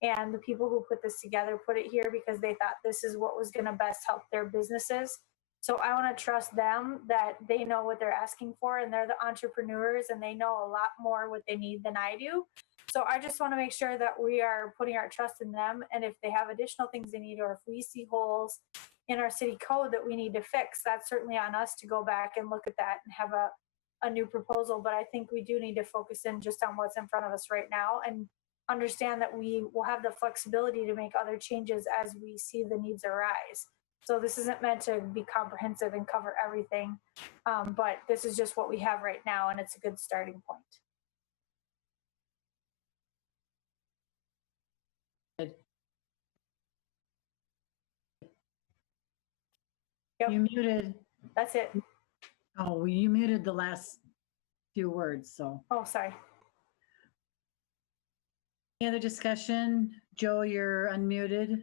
And the people who put this together put it here because they thought this is what was going to best help their businesses. So I want to trust them that they know what they're asking for, and they're the entrepreneurs and they know a lot more what they need than I do. So I just want to make sure that we are putting our trust in them. And if they have additional things they need, or if we see holes in our city code that we need to fix, that's certainly on us to go back and look at that and have a new proposal. But I think we do need to focus in just on what's in front of us right now, and understand that we will have the flexibility to make other changes as we see the needs arise. So this isn't meant to be comprehensive and cover everything, but this is just what we have right now, and it's a good starting point. Yep. You muted. That's it. Oh, well, you muted the last few words, so. Oh, sorry. Any other discussion? Joe, you're unmuted.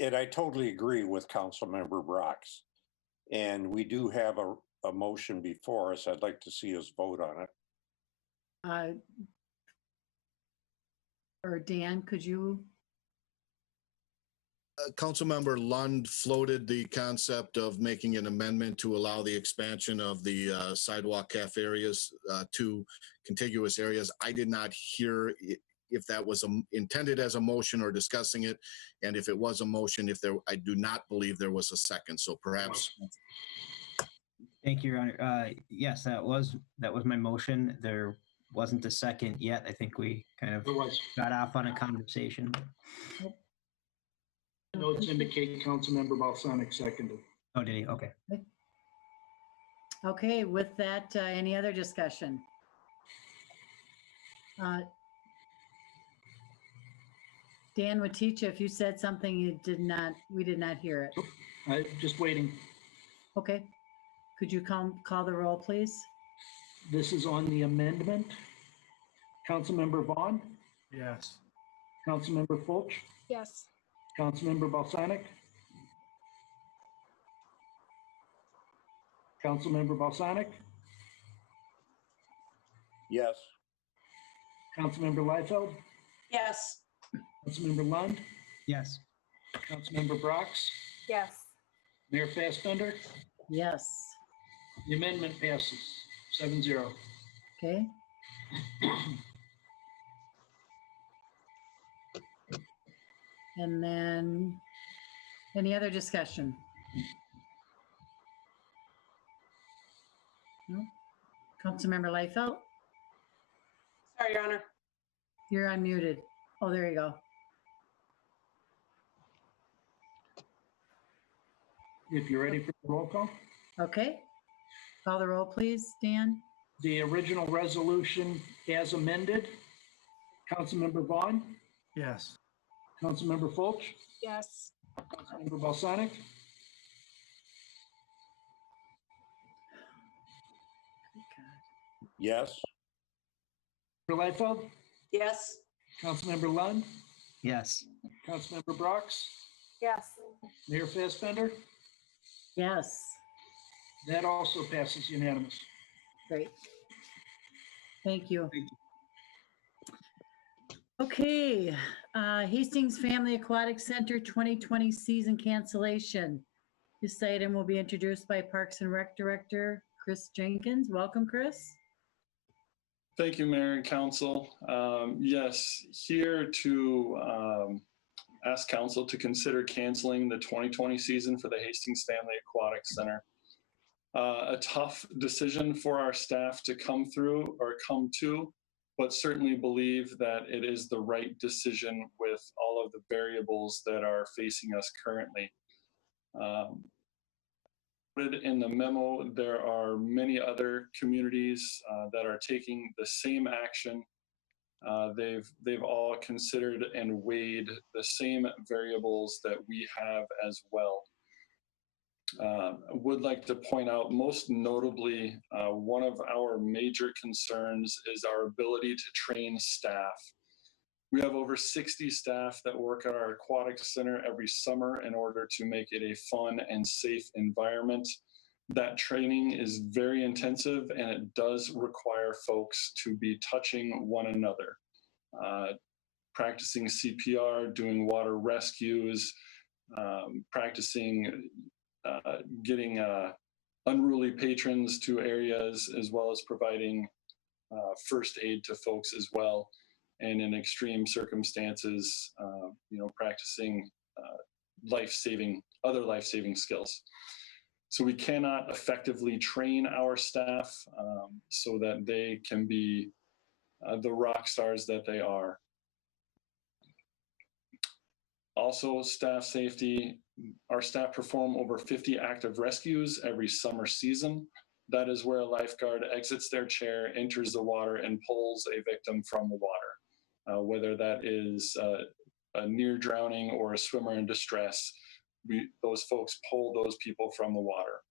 And I totally agree with Councilmember Brox. And we do have a motion before us. I'd like to see us vote on it. Or Dan, could you Councilmember Lund floated the concept of making an amendment to allow the expansion of the sidewalk cafe areas to contiguous areas. I did not hear if that was intended as a motion or discussing it. And if it was a motion, I do not believe there was a second. So perhaps. Thank you, Your Honor. Yes, that was my motion. There wasn't a second yet. I think we kind of got off on a conversation. Notes indicate Councilmember Balsanic seconded. Oh, did he? Okay. Okay, with that, any other discussion? Dan Waticha, if you said something we did not hear it. I'm just waiting. Okay. Could you call the roll, please? This is on the amendment. Councilmember Vaughn, Yes. Councilmember Fulch, Yes. Councilmember Balsanic, Councilmember Balsanic, Yes. Councilmember Liefeld, Yes. Councilmember Lund, Yes. Councilmember Brox, Yes. Mayor Fassbender. Yes. The amendment passes 7-0. Okay. And then any other discussion? No? Councilmember Liefeld, Sorry, Your Honor. you're unmuted. Oh, there you go. If you're ready for the roll call. Okay. Call the roll, please, Dan. The original resolution as amended, Councilmember Vaughn, Yes. Councilmember Fulch, Yes. Councilmember Balsanic, Yes. Councilmember Liefeld, Yes. Councilmember Lund, Yes. Councilmember Brox, Yes. Mayor Fassbender. Yes. That also passes unanimous. Great. Thank you. Okay, Hastings Family Aquatic Center 2020 season cancellation. This item will be introduced by Parks and Rec Director Chris Jenkins. Welcome, Chris. Thank you, Mayor and Council. Yes, here to ask Council to consider canceling the 2020 season for the Hastings Family Aquatic Center. A tough decision for our staff to come to, but certainly believe that it is the right decision with all of the variables that are facing us currently. In the memo, there are many other communities that are taking the same action. They've all considered and weighed the same variables that we have as well. Would like to point out, most notably, one of our major concerns is our ability to train staff. We have over 60 staff that work at our aquatic center every summer in order to make it a fun and safe environment. That training is very intensive, and it does require folks to be touching one another, practicing CPR, doing water rescues, practicing getting unruly patrons to areas, as well as providing first aid to folks as well. And in extreme circumstances, practicing other life-saving skills. So we cannot effectively train our staff so that they can be the rock stars that they are. Also, staff safety. Our staff perform over 50 active rescues every summer season. That is where a lifeguard exits their chair, enters the water, and pulls a victim from the water. Whether that is a near drowning or a swimmer in distress, those folks pull those people from the water.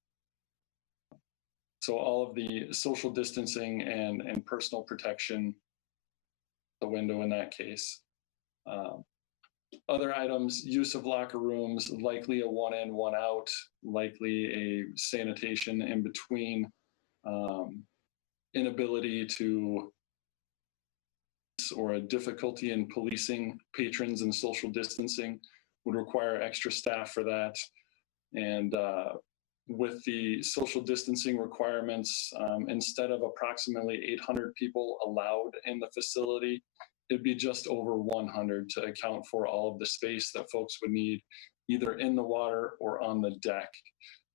So all of the social distancing and personal protection, the window in that case. Other items, use of locker rooms, likely a one in, one out, likely a sanitation in between, inability to, or a difficulty in policing patrons and social distancing. would require extra staff for that. And with the social distancing requirements, instead of approximately 800 people allowed in the facility, it'd be just over 100 to account for all of the space that folks would need either in the water or on the deck.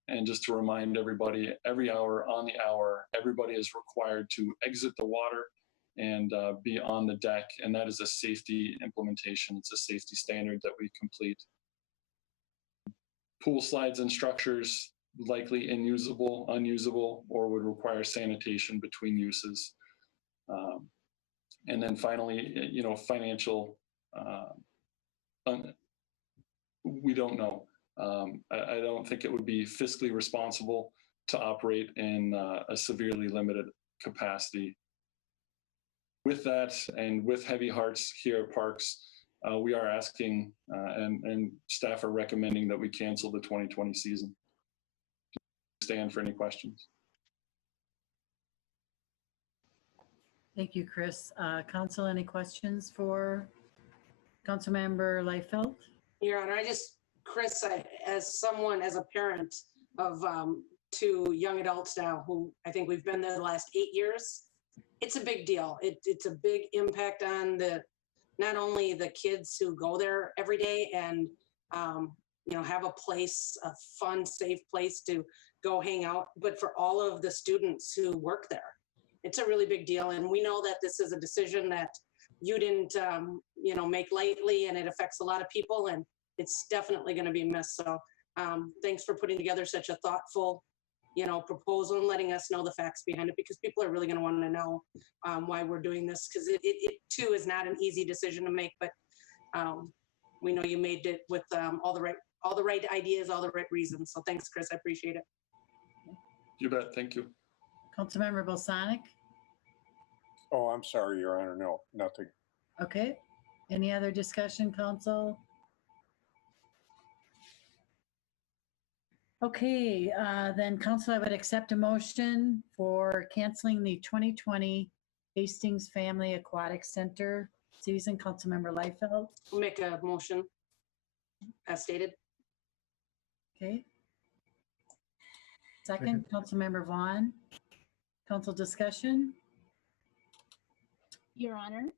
And just to remind everybody, every hour on the hour, everybody is required to exit the water and be on the deck. And that is a safety implementation. It's a safety standard that we complete. Pool slides and structures, likely unusable, or would require sanitation between uses. And then finally, financial, we don't know. I don't think it would be fiscally responsible to operate in a severely limited capacity. With that, and with heavy hearts here at Parks, we are asking, and staff are recommending that we cancel the 2020 season. Stand for any questions. Thank you, Chris. Council, any questions for Councilmember Liefeld? Your Honor, Chris, as a parent of 2 young adults now who I think we've been there the last 8 years, it's a big deal. It's a big impact on not only the kids who go there every day and have a place, a fun, safe place to go hang out, but for all of the students who work there. It's a really big deal. And we know that this is a decision that you didn't, make lightly, and it affects a lot of people, and it's definitely going to be missed. So thanks for putting together such a thoughtful, proposal and letting us know the facts behind it, because people are really going to want to know why we're doing this, because it too is not an easy decision to make, but we know you made it with all the right ideas, all the right reasons. So thanks, Chris. I appreciate it. You bet. Thank you. Councilmember Balsanic? Oh, I'm sorry, Your Honor. No, nothing. Okay. Any other discussion, Council? Okay, then Council, I would accept a motion for canceling the 2020 Hastings Family Aquatic Center season. Councilmember Liefeld? We'll make a motion as stated. Okay. Second, Councilmember Vaughn. Council discussion? Your Honor,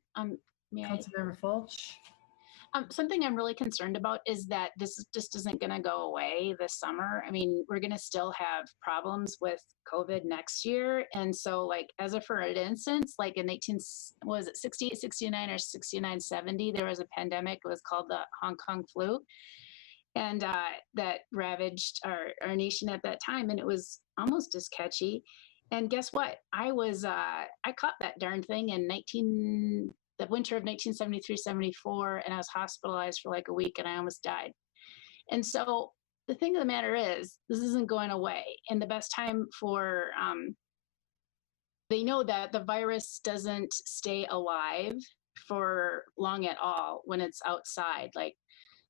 may I? Councilmember Fulch? Something I'm really concerned about is that this just isn't going to go away this summer. I mean, we're going to still have problems with COVID next year. And so, like, as a for instance, like in 68, 69, or 69, 70, there was a pandemic. It was called the Hong Kong flu. And that ravaged our nation at that time. And it was almost as catchy. And guess what? I caught that darn thing in the winter of 1973-74, and I was hospitalized for like a week, and I almost died. And so the thing of the matter is, this isn't going away. And the best time for, they know that the virus doesn't stay alive for long at all when it's outside. Like,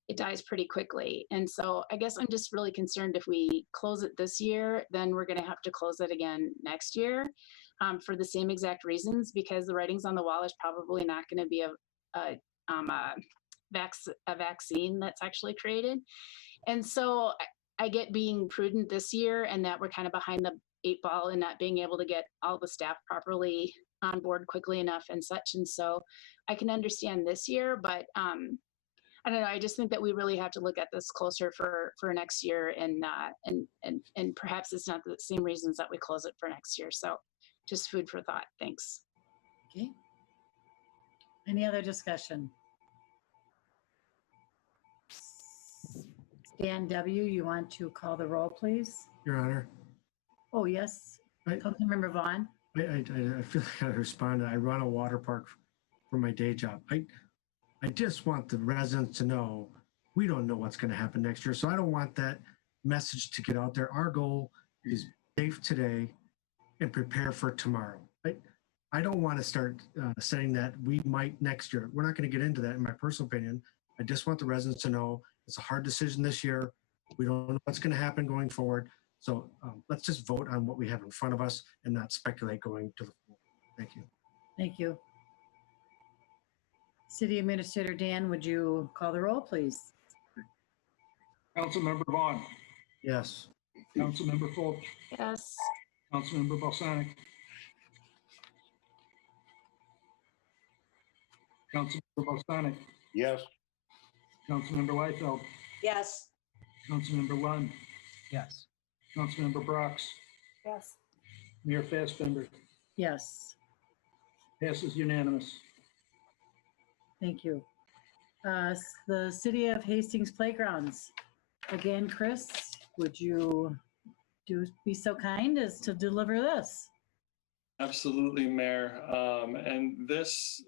it dies pretty quickly. And so I guess I'm just really concerned if we close it this year, then we're going to have to close it again next year for the same exact reasons, because the writing's on the wall is probably not going to be a vaccine that's actually created. And so I get being prudent this year, and that we're kind of behind the 8 ball and not being able to get all the staff properly on board quickly enough and such. And so I can understand this year, but I don't know. I just think that we really have to look at this closer for next year, and perhaps it's not the same reasons that we close it for next year. So just food for thought. Thanks. Okay. Any other discussion? Dan W., you want to call the roll, please? Your Honor. Oh, yes. Councilmember Vaughn? I feel like I gotta respond. I run a water park for my day job. I just want the residents to know we don't know what's going to happen next year. So I don't want that message to get out there. Our goal is safe today and prepare for tomorrow. I don't want to start saying that we might next year. We're not going to get into that, in my personal opinion. I just want the residents to know it's a hard decision this year. We don't know what's going to happen going forward. So let's just vote on what we have in front of us and not speculate going to the floor. Thank you. Thank you. City Administrator Dan, would you call the roll, please? Councilmember Vaughn, Yes. Councilmember Fulch, Yes. Councilmember Balsanic, Councilmember Balsanic, Yes. Councilmember Weifeld, Yes. Councilmember Lund, Yes. Councilmember Brox, Yes. Mayor Fassbender. Yes, Passes unanimous. thank you. The City of Hastings Playgrounds. Again, Chris, would you be so kind as to deliver this? Absolutely, Mayor. And this,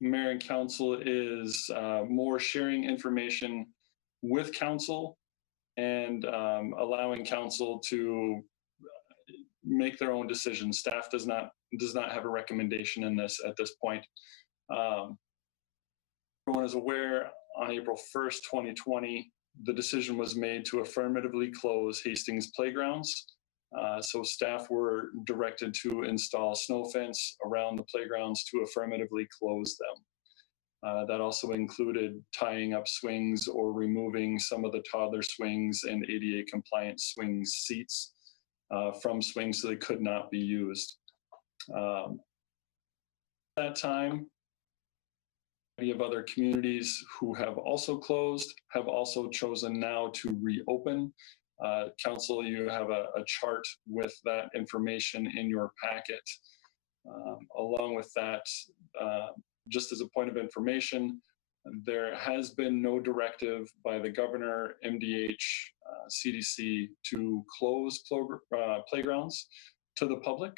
Mayor and Council, is more sharing information with Council and allowing Council to make their own decisions. Staff does not have a recommendation in this at this point. Everyone is aware, on April 1st, 2020, the decision was made to affirmatively close Hastings Playgrounds. So staff were directed to install snow fence around the playgrounds to affirmatively close them. That also included tying up swings or removing some of the toddler swings and ADA compliant swing seats from swings so they could not be used. At that time, many of other communities who have also closed have also chosen now to reopen. Council, you have a chart with that information in your packet. Along with that, just as a point of information, there has been no directive by the governor, MDH, CDC to close playgrounds to the public.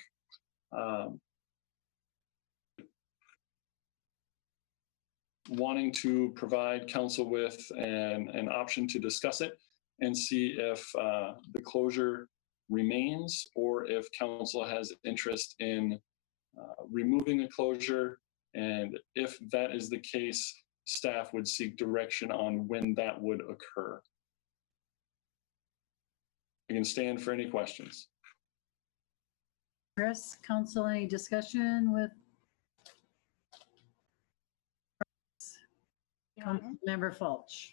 Wanting to provide council with an option to discuss it and see if the closure remains or if council has interest in removing the closure. And if that is the case, staff would seek direction on when that would occur. You can stand for any questions. Chris, council, any discussion with Member Fulch?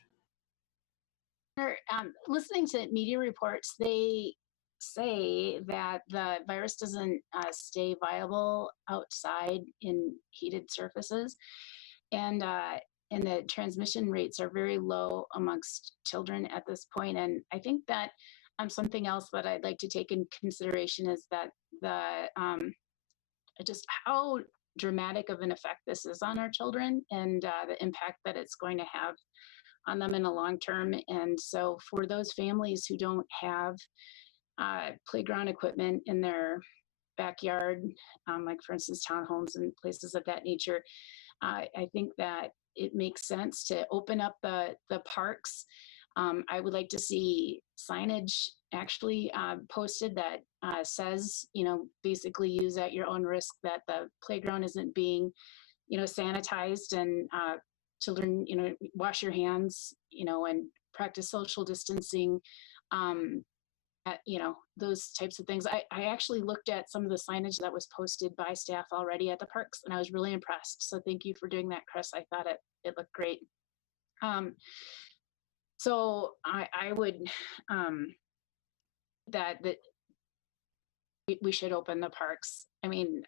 Listening to media reports, they say that the virus doesn't stay viable outside in heated surfaces, and the transmission rates are very low amongst children at this point. And I think that something else that I'd like to take in consideration is that just how dramatic of an effect this is on our children and the impact that it's going to have on them in the long term. And so for those families who don't have playground equipment in their backyard, like for instance, townhomes and places of that nature, I think that it makes sense to open up the parks. I would like to see signage actually posted that says, basically use at your own risk, that the playground isn't being, sanitized, and children, wash your hands, and practice social distancing, those types of things. I actually looked at some of the signage that was posted by staff already at the parks, and I was really impressed. So thank you for doing that, Chris. I thought it looked great. So I would, that we should open the parks. I mean,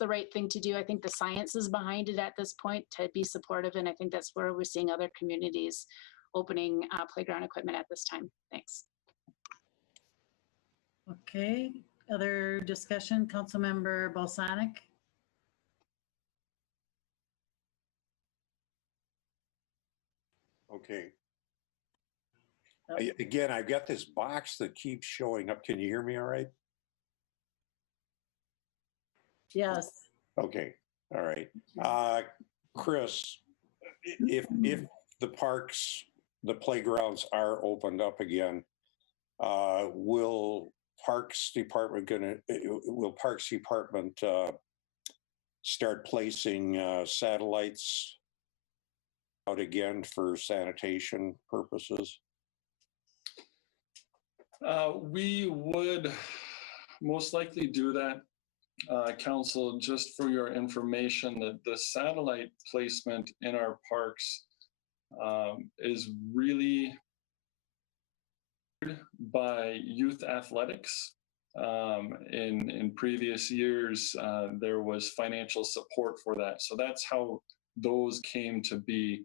the right thing to do. I think the science is behind it at this point to be supportive, and I think that's where we're seeing other communities opening playground equipment at this time. Thanks. Okay, other discussion, Councilmember Balsanic? Okay. Again, I've got this box that keeps showing up. Can you hear me all right? Yes. Okay, all right. Chris, if the parks, the playgrounds are opened up again, will Parks Department start placing satellites out again for sanitation purposes? We would most likely do that, Council. Just for your information, that the satellite placement in our parks is really by youth athletics. In previous years, there was financial support for that. So that's how those came to be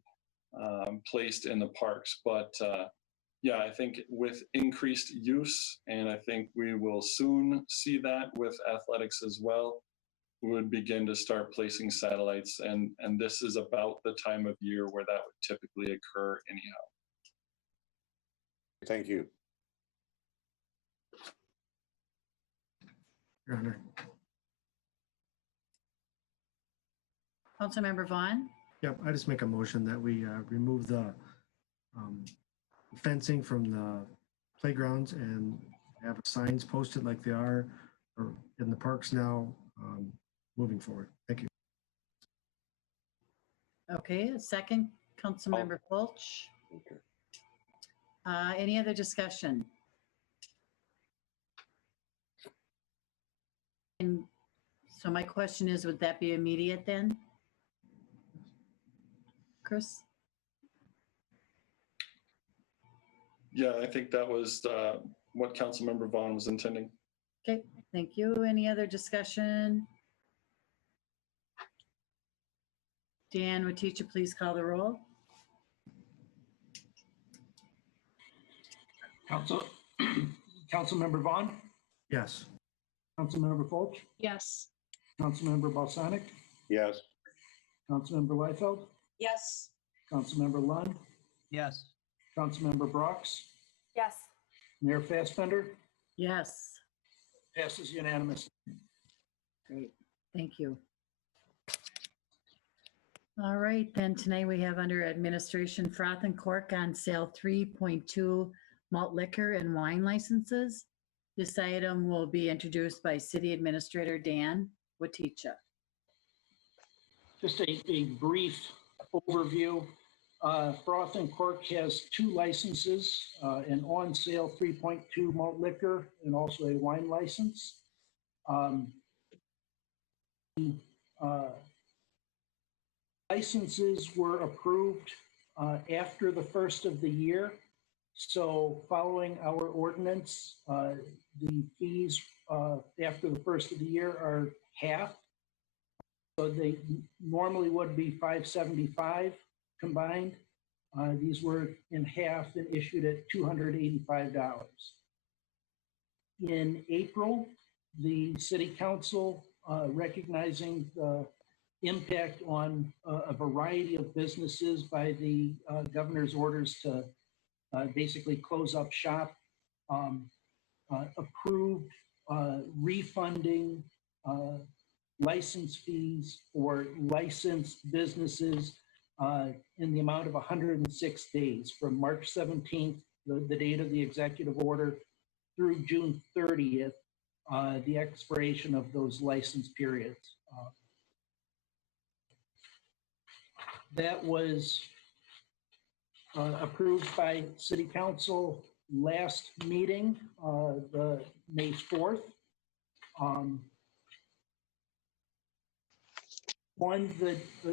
placed in the parks. But yeah, I think with increased use, and I think we will soon see that with athletics as well, we would begin to start placing satellites. And this is about the time of year where that would typically occur anyhow. Thank you. Your Honor. Councilmember Vaughn? Yep, I just make a motion that we remove the fencing from the playgrounds and have signs posted like they are or in the parks now, moving forward. Thank you. Okay, a second, Councilmember Fulch. Okay. Any other discussion? And so my question is, would that be immediate then? Chris? Yeah, I think that was what Councilmember Vaughn was intending. Okay, thank you. Any other discussion? Dan, would teacher please call the roll? Councilmember Vaughn, Yes. Councilmember Fulch, Yes. Councilmember Balsonic, Yes. Councilmember Liefeld, Yes. Councilmember Lund, Yes. Councilmember Brox, Yes. Mayor Fassbender, Yes. passes unanimously. Great, thank you. All right, then tonight we have under administration Froth and Cork on sale 3.2 malt liquor and wine licenses. This item will be introduced by City Administrator Dan Waticha. Just a brief overview. Froth and Cork has 2 licenses, an on-sale 3.2 malt liquor and also a wine license. Licenses were approved after the first of the year. So following our ordinance, the fees after the first of the year are half. So they normally would be $575 combined. These were in half and issued at $285. In April, the City Council, recognizing the impact on a variety of businesses by the governor's orders to basically close up shop, approved refunding license fees for licensed businesses in the amount of 106 days from March 17th, the date of the executive order, through June 30th, the expiration of those license periods. That was approved by City Council last meeting, the May 4th.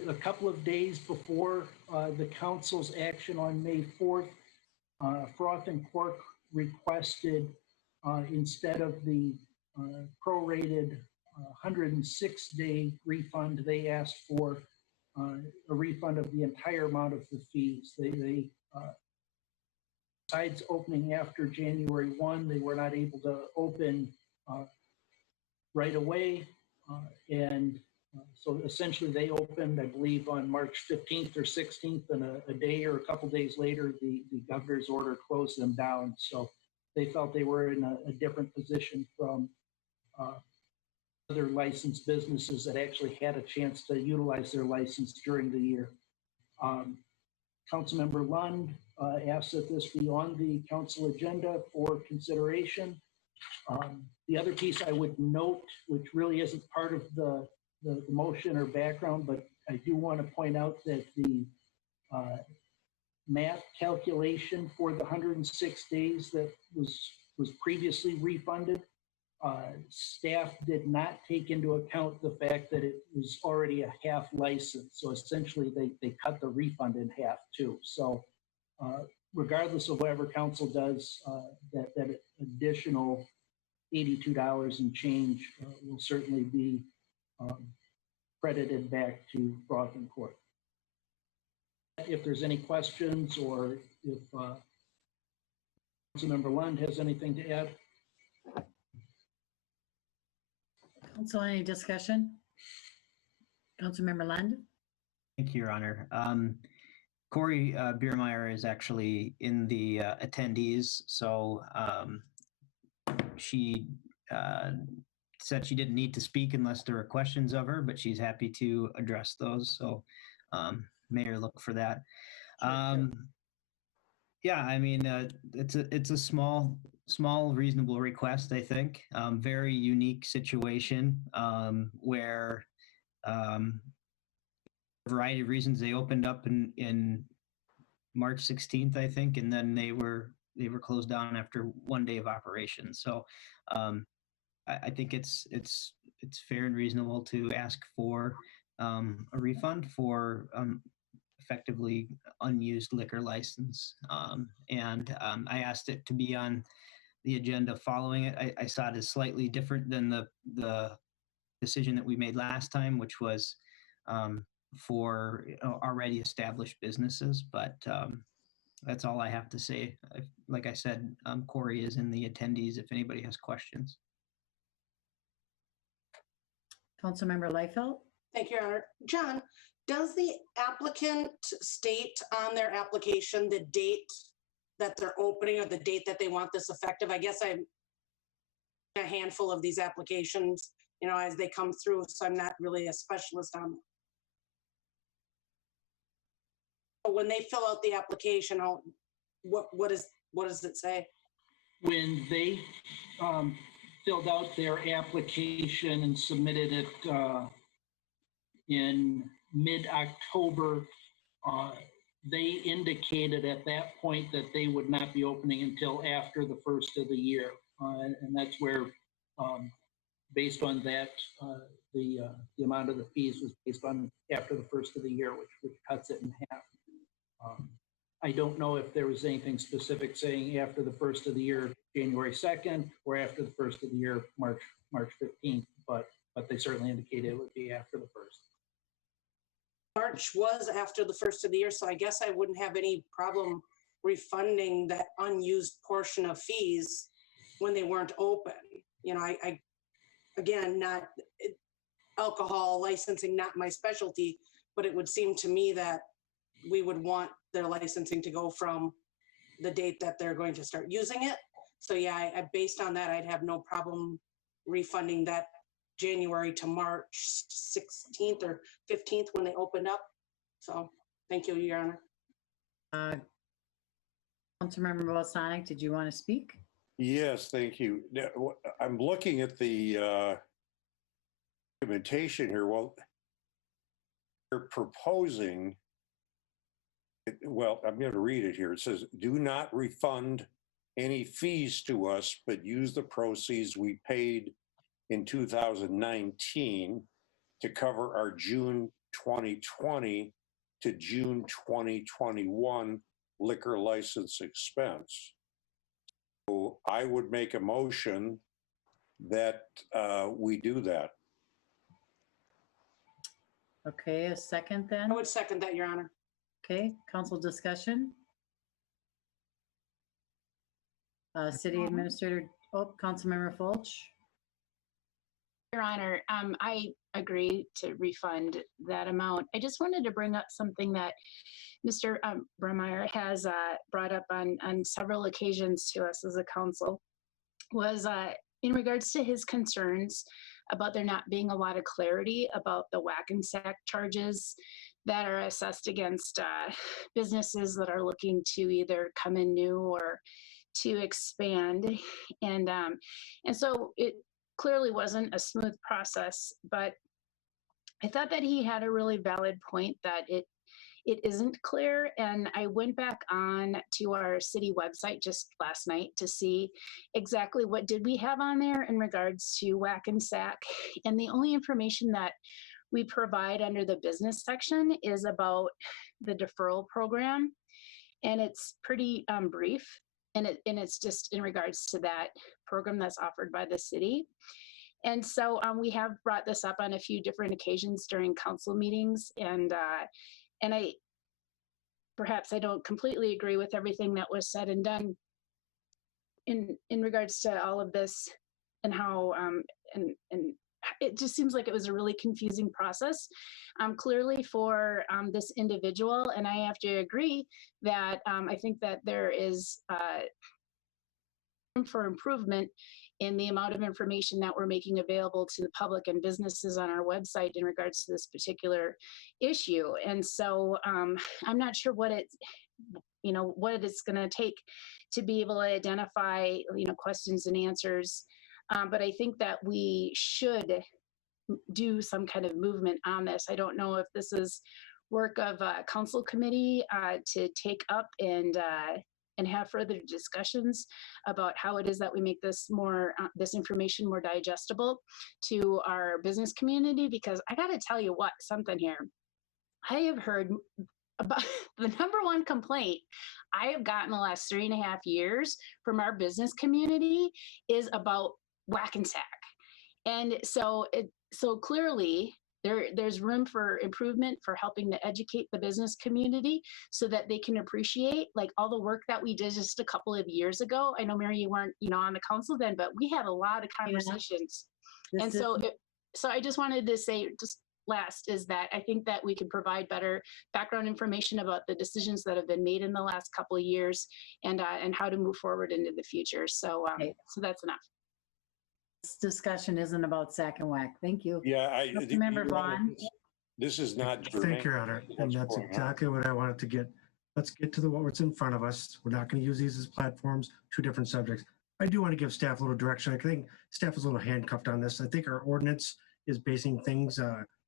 A couple of days before the council's action on May 4th, Froth and Cork requested, instead of the prorated 106-day refund, they asked for a refund of the entire amount of the fees. They besides opening after January 1, they were not able to open right away. So essentially they opened, I believe, on March 15th or 16th, and a day or a couple days later, the governor's order closed them down. So they felt they were in a different position from other licensed businesses that actually had a chance to utilize their license during the year. Councilmember Lund asked that this be on the council agenda for consideration. The other piece I would note, which really isn't part of the motion or background, but I do want to point out that the math calculation for the 106 days that was previously refunded Staff did not take into account the fact that it was already a half license. So essentially they cut the refund in half too. So regardless of whatever council does, that additional $82 and change will certainly be credited back to Froth and Cork. If there's any questions or if Councilmember Lund has anything to add. Council, any discussion? Councilmember Lund? Thank you, Your Honor. Corey Biermeyer is actually in the attendees, so she said she didn't need to speak unless there were questions of her, but she's happy to address those. So Mayor, look for that. Yeah, I mean, it's a small, reasonable request, I think. Very unique situation where a variety of reasons they opened up in March 16th, I think, and then they were closed down after 1 day of operation. So I think it's fair and reasonable to ask for a refund for effectively unused liquor license. And I asked it to be on the agenda following it. I saw it as slightly different than the decision that we made last time, which was for already established businesses. But that's all I have to say. Like I said, Corey is in the attendees if anybody has questions. Councilmember Liefeld? Thank you, Your Honor. John, does the applicant state on their application the date that they're opening or the date that they want this effective? I guess I'm a handful of these applications, you know, as they come through, so I'm not really a specialist on them. When they fill out the application, what does it say? When they filled out their application and submitted it in mid-October, they indicated at that point that they would not be opening until after the first of the year. And that's where, based on that, the amount of the fees was based on after the first of the year, which cuts it in half. I don't know if there was anything specific saying after the first of the year, January 2nd, or after the first of the year, March 15th, but they certainly indicated it would be after the first. March was after the first of the year, so I guess I wouldn't have any problem refunding that unused portion of fees when they weren't open. You know, I again, not alcohol licensing, not my specialty, but it would seem to me that we would want their licensing to go from the date that they're going to start using it. So yeah, I based on that, I'd have no problem refunding that January to March 16th or 15th when they opened up. So thank you, Your Honor. Councilmember Balsonic, did you want to speak? Yes, thank you. Now, I'm looking at the documentation here. Well, they're proposing, well, I'm going to read it here. It says, do not refund any fees to us, but use the proceeds we paid in 2019 to cover our June 2020 to June 2021 liquor license expense. So I would make a motion that we do that. Okay, a second then? I would second that, Your Honor. Okay, council discussion. City Administrator, Councilmember Fulch. Your Honor, I agree to refund that amount. I just wanted to bring up something that Mr. Biermeyer has brought up on several occasions to us as a council, was in regards to his concerns about there not being a lot of clarity about the whack and sack charges that are assessed against businesses that are looking to either come in new or to expand. And so it clearly wasn't a smooth process, but I thought that he had a really valid point that it isn't clear. And I went back on to our city website just last night to see exactly what did we have on there in regards to whack and sack. And the only information that we provide under the business section is about the deferral program. And it's pretty brief. And it's just in regards to that program that's offered by the city. And so we have brought this up on a few different occasions during council meetings, and I perhaps I don't completely agree with everything that was said and done in regards to all of this, and how and it just seems like it was a really confusing process, clearly for this individual. And I have to agree that I think that there is room for improvement in the amount of information that we're making available to the public and businesses on our website in regards to this particular issue. And so I'm not sure what it's going to take to be able to identify, questions and answers. But I think that we should do some kind of movement on this. I don't know if this is work of a council committee to take up and have further discussions about how it is that we make this more, this information more digestible to our business community. Because I got to tell you something here. I have heard about the number one complaint I have gotten the last 3.5 years from our business community is about whack and sack. And so clearly there's room for improvement, for helping to educate the business community so that they can appreciate like all the work that we did just a couple of years ago. I know, Mary, you weren't, on the council then, but we had a lot of conversations. Yeah. And so I just wanted to say, just last, is that I think that we can provide better background information about the decisions that have been made in the last couple of years, and how to move forward into the future. So, so that's enough. This discussion isn't about sack and whack. Thank you. Yeah, Member Vaughn. This is not germane. Thank you, Your Honor. And that's exactly what I wanted to get. Let's get to what's in front of us. We're not going to use these as platforms, two different subjects. I do want to give staff a little direction. I think staff is a little handcuffed on this. I think our ordinance is basing things,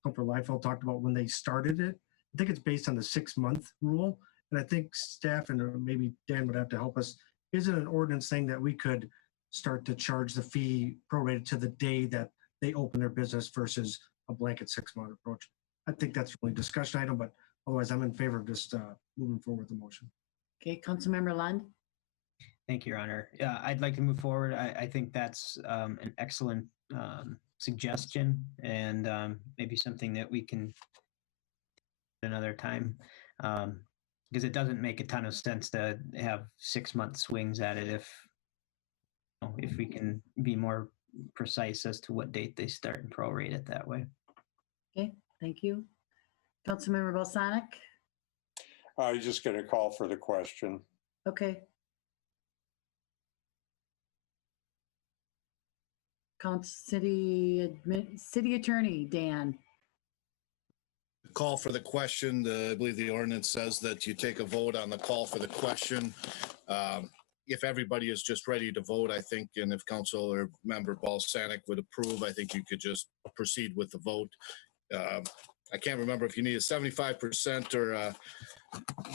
Councilor Liefeld talked about when they started it. I think it's based on the 6-month rule. And I think staff, and maybe Dan would have to help us, is it an ordinance thing that we could start to charge the fee prorated to the day that they open their business versus a blanket 6-month approach? I think that's really a discussion item, but otherwise I'm in favor of just moving forward with the motion. Okay, Councilmember Lund. Thank you, Your Honor. I'd like to move forward. I think that's an excellent suggestion, and maybe something that we can another time, because it doesn't make a ton of sense to have 6-month swings at it if we can be more precise as to what date they start and prorate it that way. Okay, thank you. Councilmember Balsanic. I was just going to call for the question. Okay. City Attorney Dan. Call for the question. I believe the ordinance says that you take a vote on the call for the question. If everybody is just ready to vote, I think, and if Councilor Member Balsanic would approve, I think you could just proceed with the vote. I can't remember if you need a 75% or a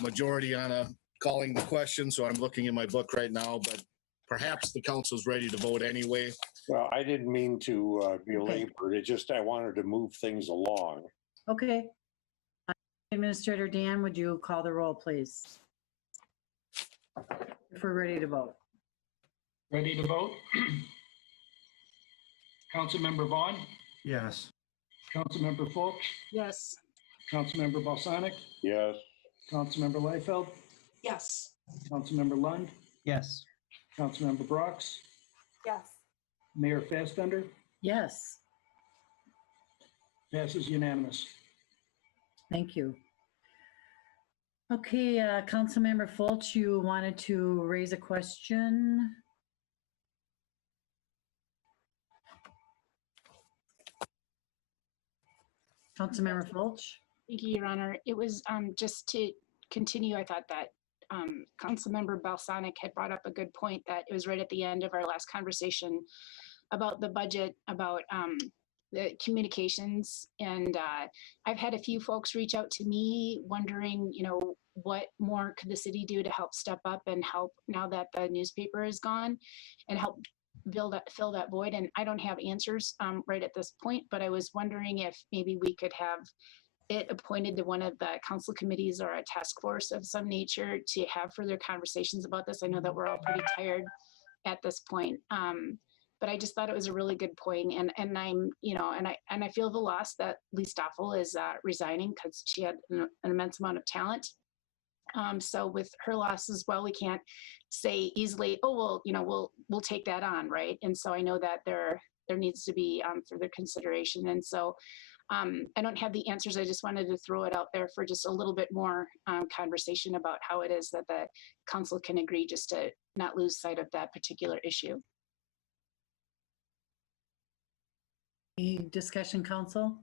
majority on calling the question, so I'm looking in my book right now, but perhaps the council's ready to vote anyway. Well, I didn't mean to belabor it. I wanted to move things along. Okay. Administrator Dan, would you call the roll, please? If we're ready to vote. Ready to vote? Councilmember Vaughn? Yes. Councilmember Fulch? Yes. Councilmember Balsanic? Yes. Councilmember Liefeld? Yes. Councilmember Lund? Yes. Councilmember Brox? Yes. Mayor Fastbender? Yes. Passes unanimous. Thank you. Okay, Councilmember Fulch, you wanted to raise a question. Councilmember Fulch. Thank you, Your Honor. It was just to continue, I thought that Councilmember Balsanic had brought up a good point, that it was right at the end of our last conversation about the budget, about the communications. And I've had a few folks reach out to me wondering, you know, what more could the city do to help step up and help now that the newspaper is gone and help fill that void. And I don't have answers right at this point, but I was wondering if maybe we could have it appointed to one of the council committees or a task force of some nature to have further conversations about this. I know that we're all pretty tired at this point. But I just thought it was a really good point. And I'm, you know, and I feel the loss that Lee Stoffel is resigning because she had an immense amount of talent. So with her loss as well, we can't say easily, oh, well, you know, we'll take that on, right? And so I know that there needs to be further consideration. And so I don't have the answers. I just wanted to throw it out there for just a little bit more conversation about how it is that the council can agree just to not lose sight of that particular issue. Any discussion, council,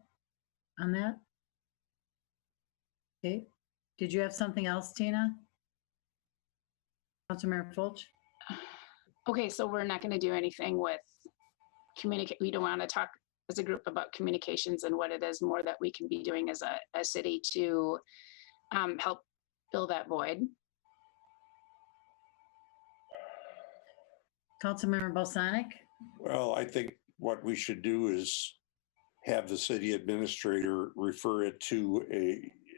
on that? Okay. Did you have something else, Tina? Councilmember Fulch? Okay, so we're not going to do anything with communicate. We don't want to talk as a group about communications and what it is more that we can be doing as a city to help fill that void. Councilmember Balsanic? Well, I think what we should do is have the city administrator refer it to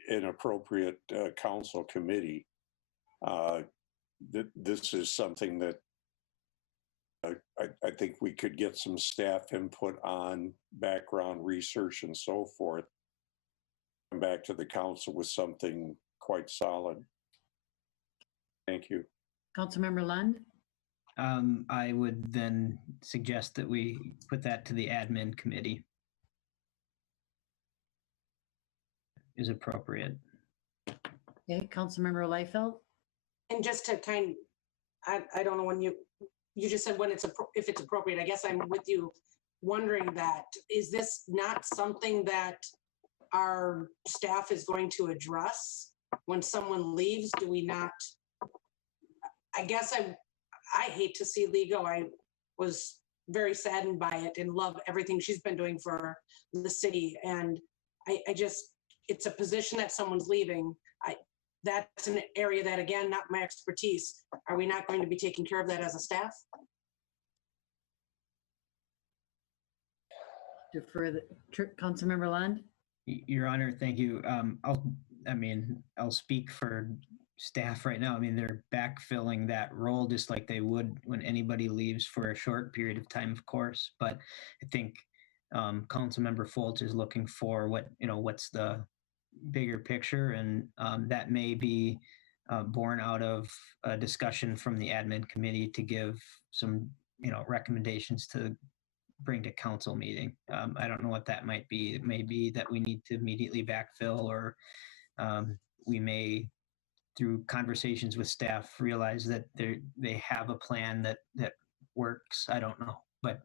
an appropriate council committee. This is something that I think we could get some staff input on, background research and so forth. Come back to the council with something quite solid. Thank you. Councilmember Lund? I would then suggest that we put that to the admin committee. Is appropriate. Okay, Councilmember Liefeld? And just to I don't know when you just said when if it's appropriate, I guess I'm with you wondering that, is this not something that our staff is going to address when someone leaves? Do we not? I guess I hate to see Lee go. I was very saddened by it and love everything she's been doing for the city. And I just, it's a position that someone's leaving. That's an area that, again, not my expertise. Are we not going to be taking care of that as a staff? Defer the Councilmember Lund? Your Honor, thank you. I'll speak for staff right now. I mean, they're backfilling that role just like they would when anybody leaves for a short period of time, of course. But I think Councilmember Fulch is looking for what's the bigger picture, and that may be born out of a discussion from the admin committee to give some recommendations to bring to council meeting. I don't know what that might be. It may be that we need to immediately backfill, or we may, through conversations with staff, realize that they have a plan that works. I don't know, but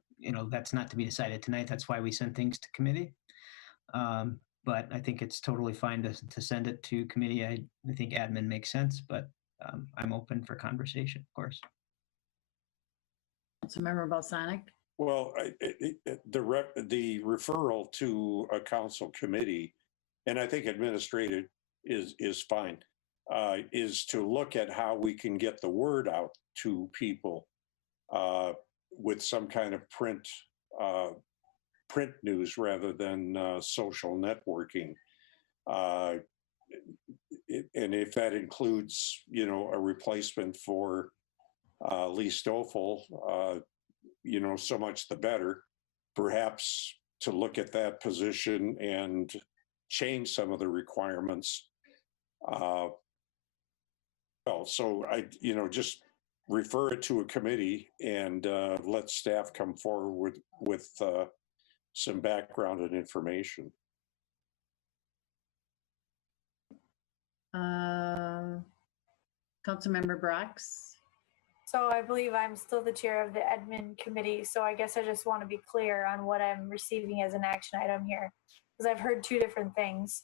that's not to be decided tonight. That's why we send things to committee. But I think it's totally fine to send it to committee. I think admin makes sense, but I'm open for conversation, of course. Councilmember Balsanic? Well, the referral to a council committee, and I think administrative is fine, is to look at how we can get the word out to people with some kind of print news rather than social networking. And if that includes, a replacement for Lee Stoffel, so much the better. Perhaps to look at that position and change some of the requirements. So I, just refer it to a committee and let staff come forward with some background and information. Councilmember Brox? So I believe I'm still the chair of the admin committee. So I guess I just want to be clear on what I'm receiving as an action item here, because I've heard two different things.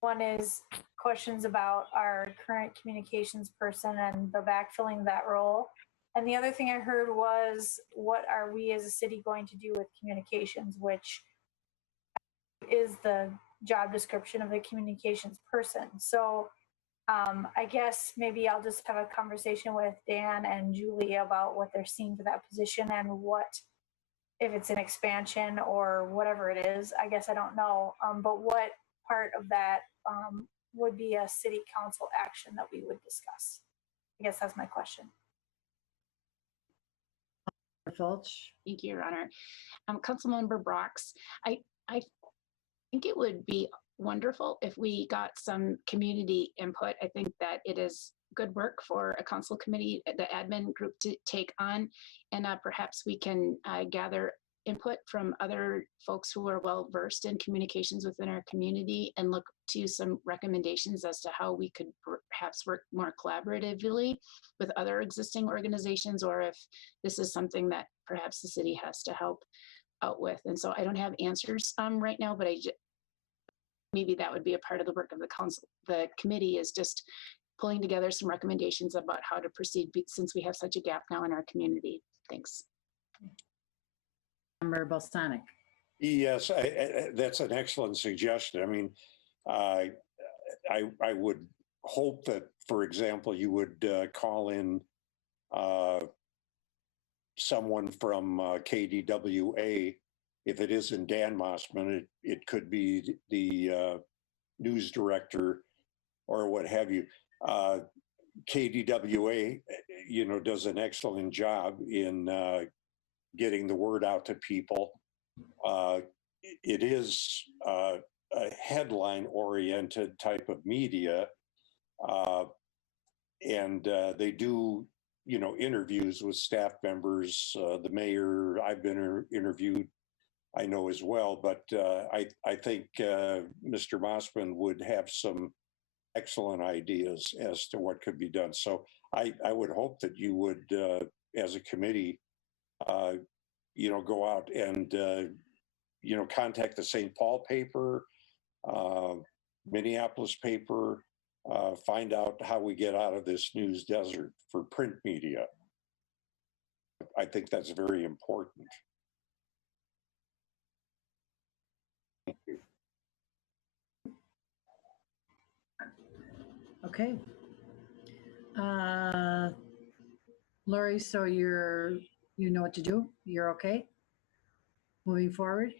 One is questions about our current communications person and the backfilling that role. And the other thing I heard was, what are we as a city going to do with communications, which is the job description of the communications person. So I guess maybe I'll just have a conversation with Dan and Julie about what they're seeing for that position and what, if it's an expansion or whatever it is. I guess I don't know. But what part of that would be a city council action that we would discuss? I guess that's my question. Fulch. Thank you, Your Honor. Councilmember Brox, I think it would be wonderful if we got some community input. I think that it is good work for a council committee, the admin group, to take on, and perhaps we can gather input from other folks who are well versed in communications within our community and look to some recommendations as to how we could perhaps work more collaboratively with other existing organizations, or if this is something that perhaps the city has to help out with. And so I don't have answers right now, but maybe that would be a part of the work of the council. The committee is just pulling together some recommendations about how to proceed since we have such a gap now in our community. Thanks. Member Balsanic. Yes, that's an excellent suggestion. I mean, I would hope that, for example, you would call in someone from KDWA. If it isn't Dan Mossman, it could be the news director or what have you. KDWA, does an excellent job in getting the word out to people. It is a headline-oriented type of media, and they do, interviews with staff members. The mayor, I've been interviewed, I know as well, but I think Mr. Mossman would have some excellent ideas as to what could be done. So I would hope that you would, as a committee, go out and, contact the St. Paul paper, Minneapolis paper, find out how we get out of this news desert for print media. I think that's very important. Thank you. Okay. Lori, so you know what to do? You're okay? Moving forward?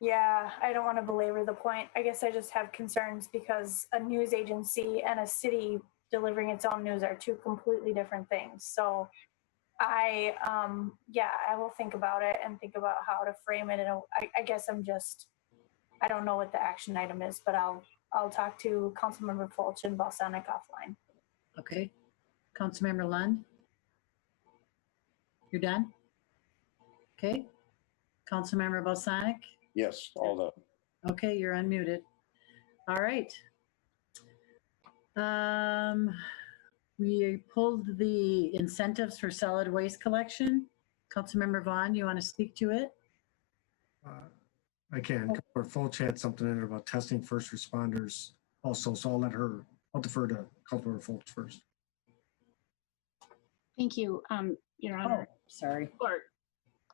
Yeah, I don't want to belabor the point. I guess I just have concerns because a news agency and a city delivering its own news are two completely different things. So I will think about it and think about how to frame it. And I guess I don't know what the action item is, but I'll talk to Councilmember Fulch and Balsanic offline. Okay. Councilmember Lund? You're done? Okay. Councilmember Balsanic? Yes, all done. Okay, you're unmuted. All right. We pulled the incentives for solid waste collection. Councilmember Vaughn, you want to speak to it? I can. Or Fulch had something in there about testing first responders also, so I'll defer to Councilmember Fulch first. Thank you, Your Honor. Oh, sorry. Or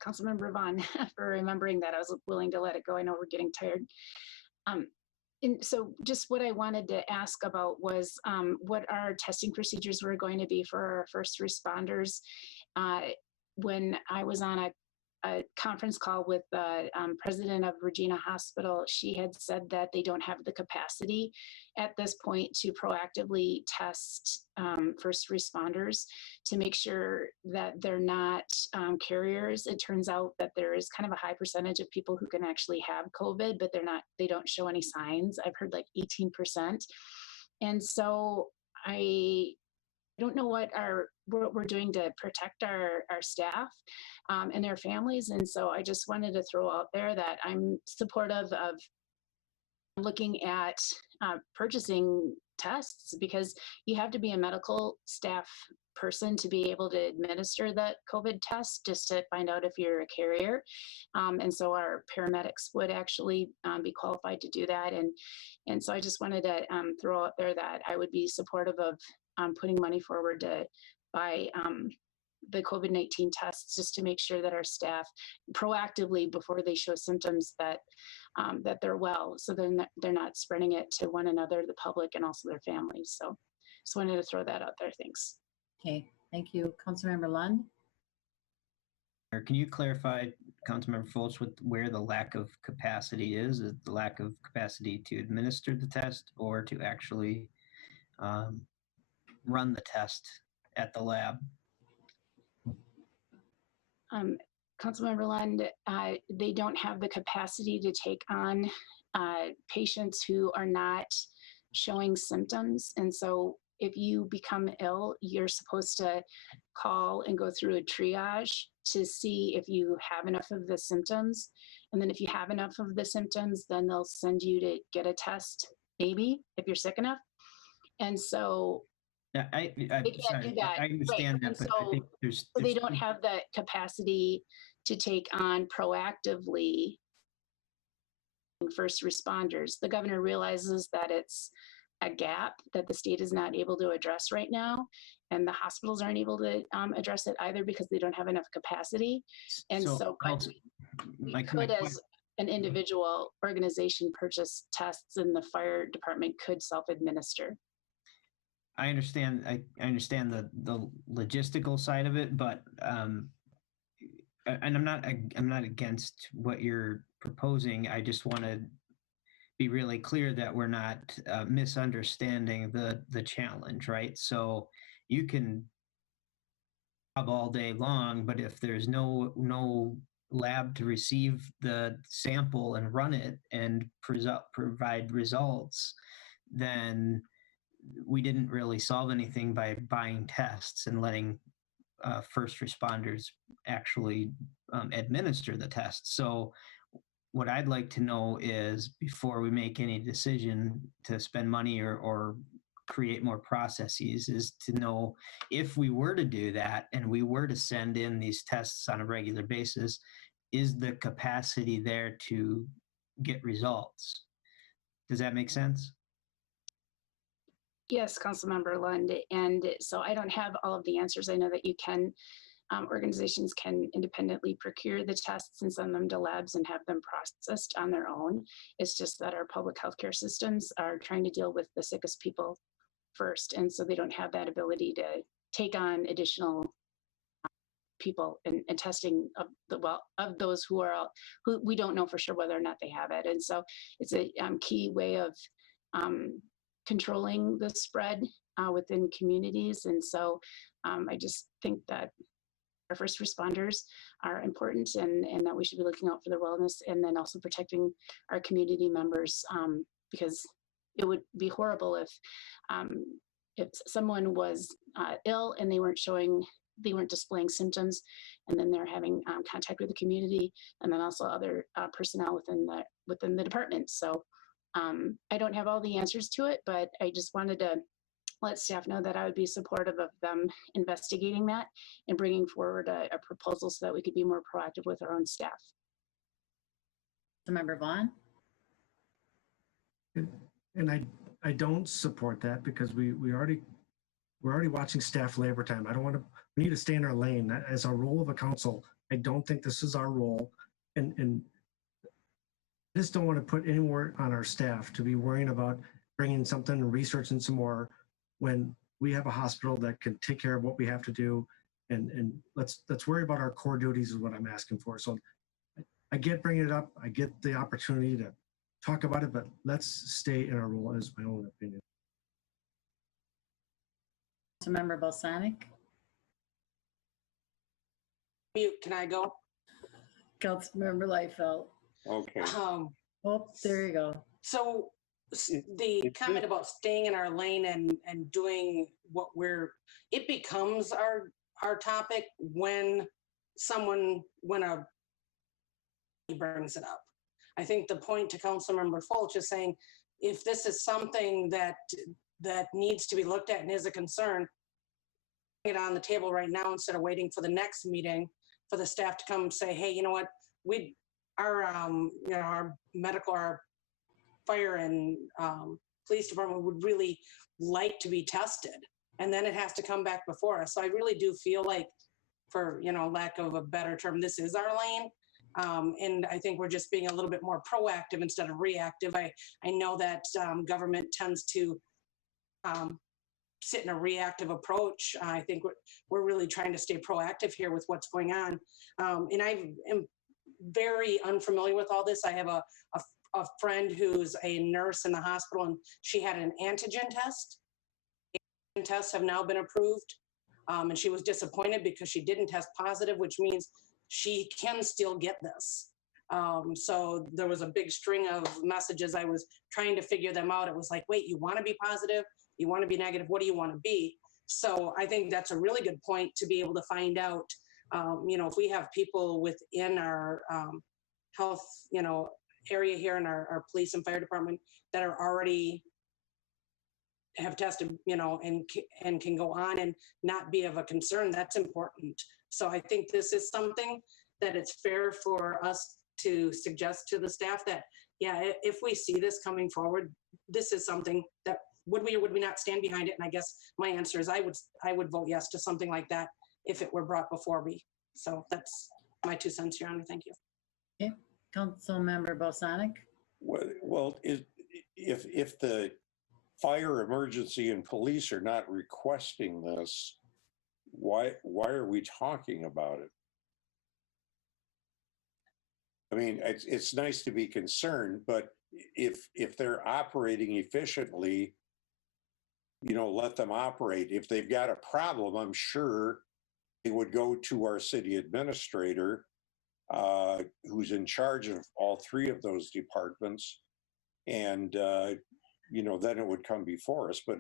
Councilmember Vaughn for remembering that. I was willing to let it go. I know we're getting tired. And so just what I wanted to ask about was what our testing procedures were going to be for our first responders. When I was on a conference call with the president of Regina Hospital, she had said that they don't have the capacity at this point to proactively test first responders to make sure that they're not carriers. It turns out that there is kind of a high percentage of people who can actually have COVID, but they don't show any signs. I've heard like 18%. And so I don't know what we're doing to protect our staff and their families. And so I just wanted to throw out there that I'm supportive of looking at purchasing tests, because you have to be a medical staff person to be able to administer that COVID test just to find out if you're a carrier. And so our paramedics would actually be qualified to do that. And so I just wanted to throw out there that I would be supportive of putting money forward to buy the COVID-19 tests, just to make sure that our staff proactively, before they show symptoms, that that they're well, so they're not spreading it to one another, the public, and also their families. So just wanted to throw that out there. Thanks. Okay, thank you. Councilmember Lund? Or can you clarify, Councilmember Fultz, with where the lack of capacity is? Is the lack of capacity to administer the test or to actually run the test at the lab? Councilmember Lund, they don't have the capacity to take on patients who are not showing symptoms. And so if you become ill, you're supposed to call and go through a triage to see if you have enough of the symptoms. And then if you have enough of the symptoms, then they'll send you to get a test, maybe, if you're sick enough. And so Yeah, they can't do that. I understand Right. that, but I think there's they don't have the capacity to take on proactively first responders. The governor realizes that it's a gap that the state is not able to address right now, and the hospitals aren't able to address it either because they don't have enough capacity. And so we could, as an individual organization, purchase tests, and the fire department could self-administer. I understand. I understand the logistical side of it, but and I'm not against what you're proposing. I just want to be really clear that we're not misunderstanding the challenge, right? So you can job all day long, but if there's no lab to receive the sample and run it and provide results, then we didn't really solve anything by buying tests and letting first responders actually administer the tests. So what I'd like to know is, before we make any decision to spend money or create more processes, is to know, if we were to do that and we were to send in these tests on a regular basis, is the capacity there to get results? Does that make sense? Yes, Councilmember Lund. And so I don't have all of the answers. I know that you can, organizations can independently procure the tests and send them to labs and have them processed on their own. It's just that our public healthcare systems are trying to deal with the sickest people first. And so they don't have that ability to take on additional people and testing of those who we don't know for sure whether or not they have it. And so it's a key way of controlling the spread within communities. And so I just think that our first responders are important, and that we should be looking out for their wellness, and then also protecting our community members, because it would be horrible if someone was ill and they weren't displaying symptoms, and then they're having contact with the community, and then also other personnel within the department. So I don't have all the answers to it, but I just wanted to let staff know that I would be supportive of them investigating that and bringing forward a proposal so that we could be more proactive with our own staff. Member Vaughn? And I don't support that, because we're already watching staff labor time. We need to stay in our lane. As a role of a council, I don't think this is our role. And I just don't want to put any more on our staff to be worrying about bringing something and researching some more, when we have a hospital that can take care of what we have to do. And let's worry about our core duties is what I'm asking for. So I get bringing it up. I get the opportunity to talk about it, but let's stay in our role, as my own opinion. Member Balsanic? Mute, can I go? Councilmember Liefeld? Okay. Oh, there you go. So the comment about staying in our lane and doing what it becomes our topic when a brings it up. I think the point to Councilmember Fulch is saying, if this is something that needs to be looked at and is a concern, get on the table right now instead of waiting for the next meeting for the staff to come say, hey, you know what, our medical, our fire and police department would really like to be tested, and then it has to come back before us. So I really do feel like for, lack of a better term, this is our lane. And I think we're just being a little bit more proactive instead of reactive. I know that government tends to sit in a reactive approach. I think we're really trying to stay proactive here with what's going on. And I am very unfamiliar with all this. I have a friend who's a nurse in the hospital, and she had an antigen test. Antigen tests have now been approved. And she was disappointed because she didn't test positive, which means she can still get this. So there was a big string of messages. I was trying to figure them out. It was like, wait, you want to be positive? You want to be negative? What do you want to be? So I think that's a really good point to be able to find out, if we have people within our health, area here in our police and fire department that are already have tested, and can go on and not be of a concern. That's important. So I think this is something that it's fair for us to suggest to the staff that, yeah, if we see this coming forward, this is something that would we or would we not stand behind it? And I guess my answer is I would vote yes to something like that if it were brought before me. So that's my 2 cents, Your Honor. Thank you. Okay, Councilmember Balsonic. Well, if the fire, emergency, and police are not requesting this, why are we talking about it? I mean, it's nice to be concerned, but if they're operating efficiently, let them operate. If they've got a problem, I'm sure they would go to our city administrator, who's in charge of all 3 of those departments, and then it would come before us. But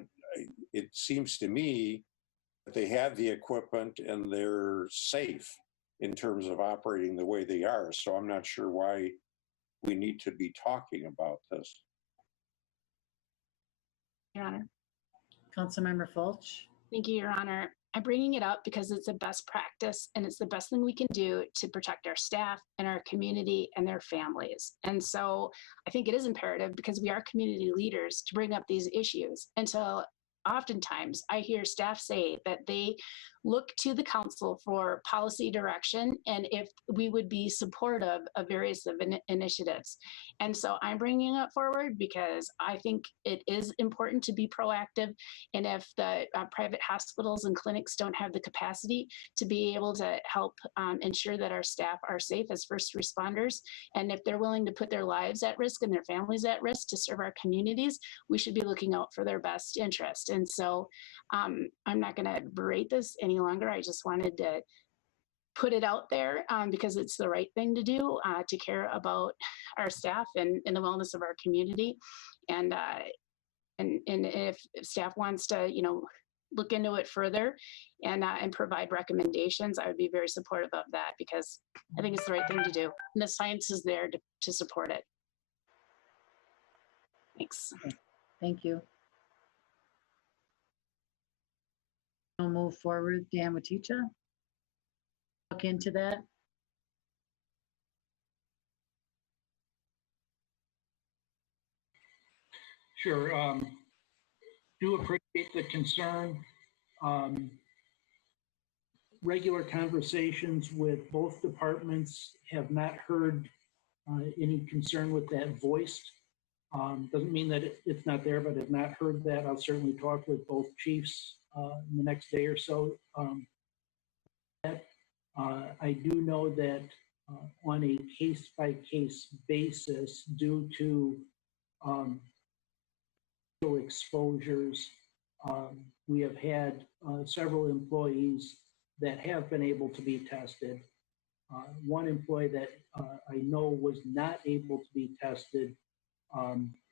it seems to me that they have the equipment and they're safe in terms of operating the way they are. So I'm not sure why we need to be talking about this. Your Honor. Councilmember Fulch. Thank you, Your Honor. I'm bringing it up because it's a best practice and it's the best thing we can do to protect our staff and our community and their families. And so I think it is imperative, because we are community leaders, to bring up these issues. Until oftentimes I hear staff say that they look to the council for policy direction and if we would be supportive of various initiatives. And so I'm bringing it forward because I think it is important to be proactive. And if the private hospitals and clinics don't have the capacity to be able to help ensure that our staff are safe as first responders, and if they're willing to put their lives at risk and their families at risk to serve our communities, we should be looking out for their best interest. And so I'm not going to berate this any longer. I just wanted to put it out there because it's the right thing to do, to care about our staff and the wellness of our community. And if staff wants to, look into it further and provide recommendations, I would be very supportive of that, because I think it's the right thing to do. And the science is there to support it. Thanks. Okay. Thank you. We'll move forward. Dan Waticha, look into that. Sure. Do appreciate the concern. Regular conversations with both departments have not heard any concern with that voiced. Doesn't mean that it's not there, but have not heard that. I'll certainly talk with both chiefs in the next day or so. I do know that on a case-by-case basis, due to exposures, we have had several employees that have been able to be tested. One employee that I know was not able to be tested,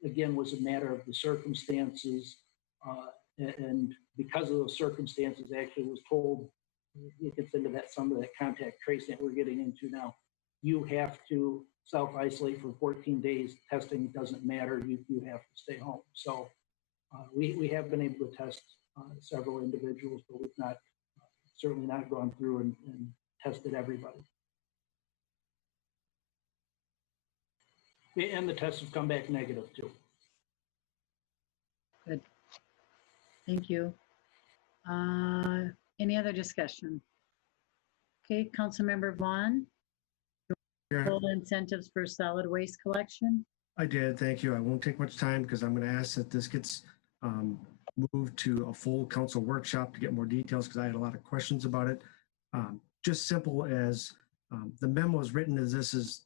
again, was a matter of the circumstances. And because of those circumstances, actually was told, it gets into that, some of that contact tracing that we're getting into now. You have to self-isolate for 14 days. Testing doesn't matter. You have to stay home. So we have been able to test several individuals, but we've not, certainly not gone through and tested everybody. And the tests have come back negative too. Good. Thank you. Any other discussion? Okay, Councilmember Vaughn, Yeah, full incentives for solid waste collection. I did. Thank you. I won't take much time because I'm going to ask that this gets moved to a full council workshop to get more details because I had a lot of questions about it. Just simple as the memo is written as this is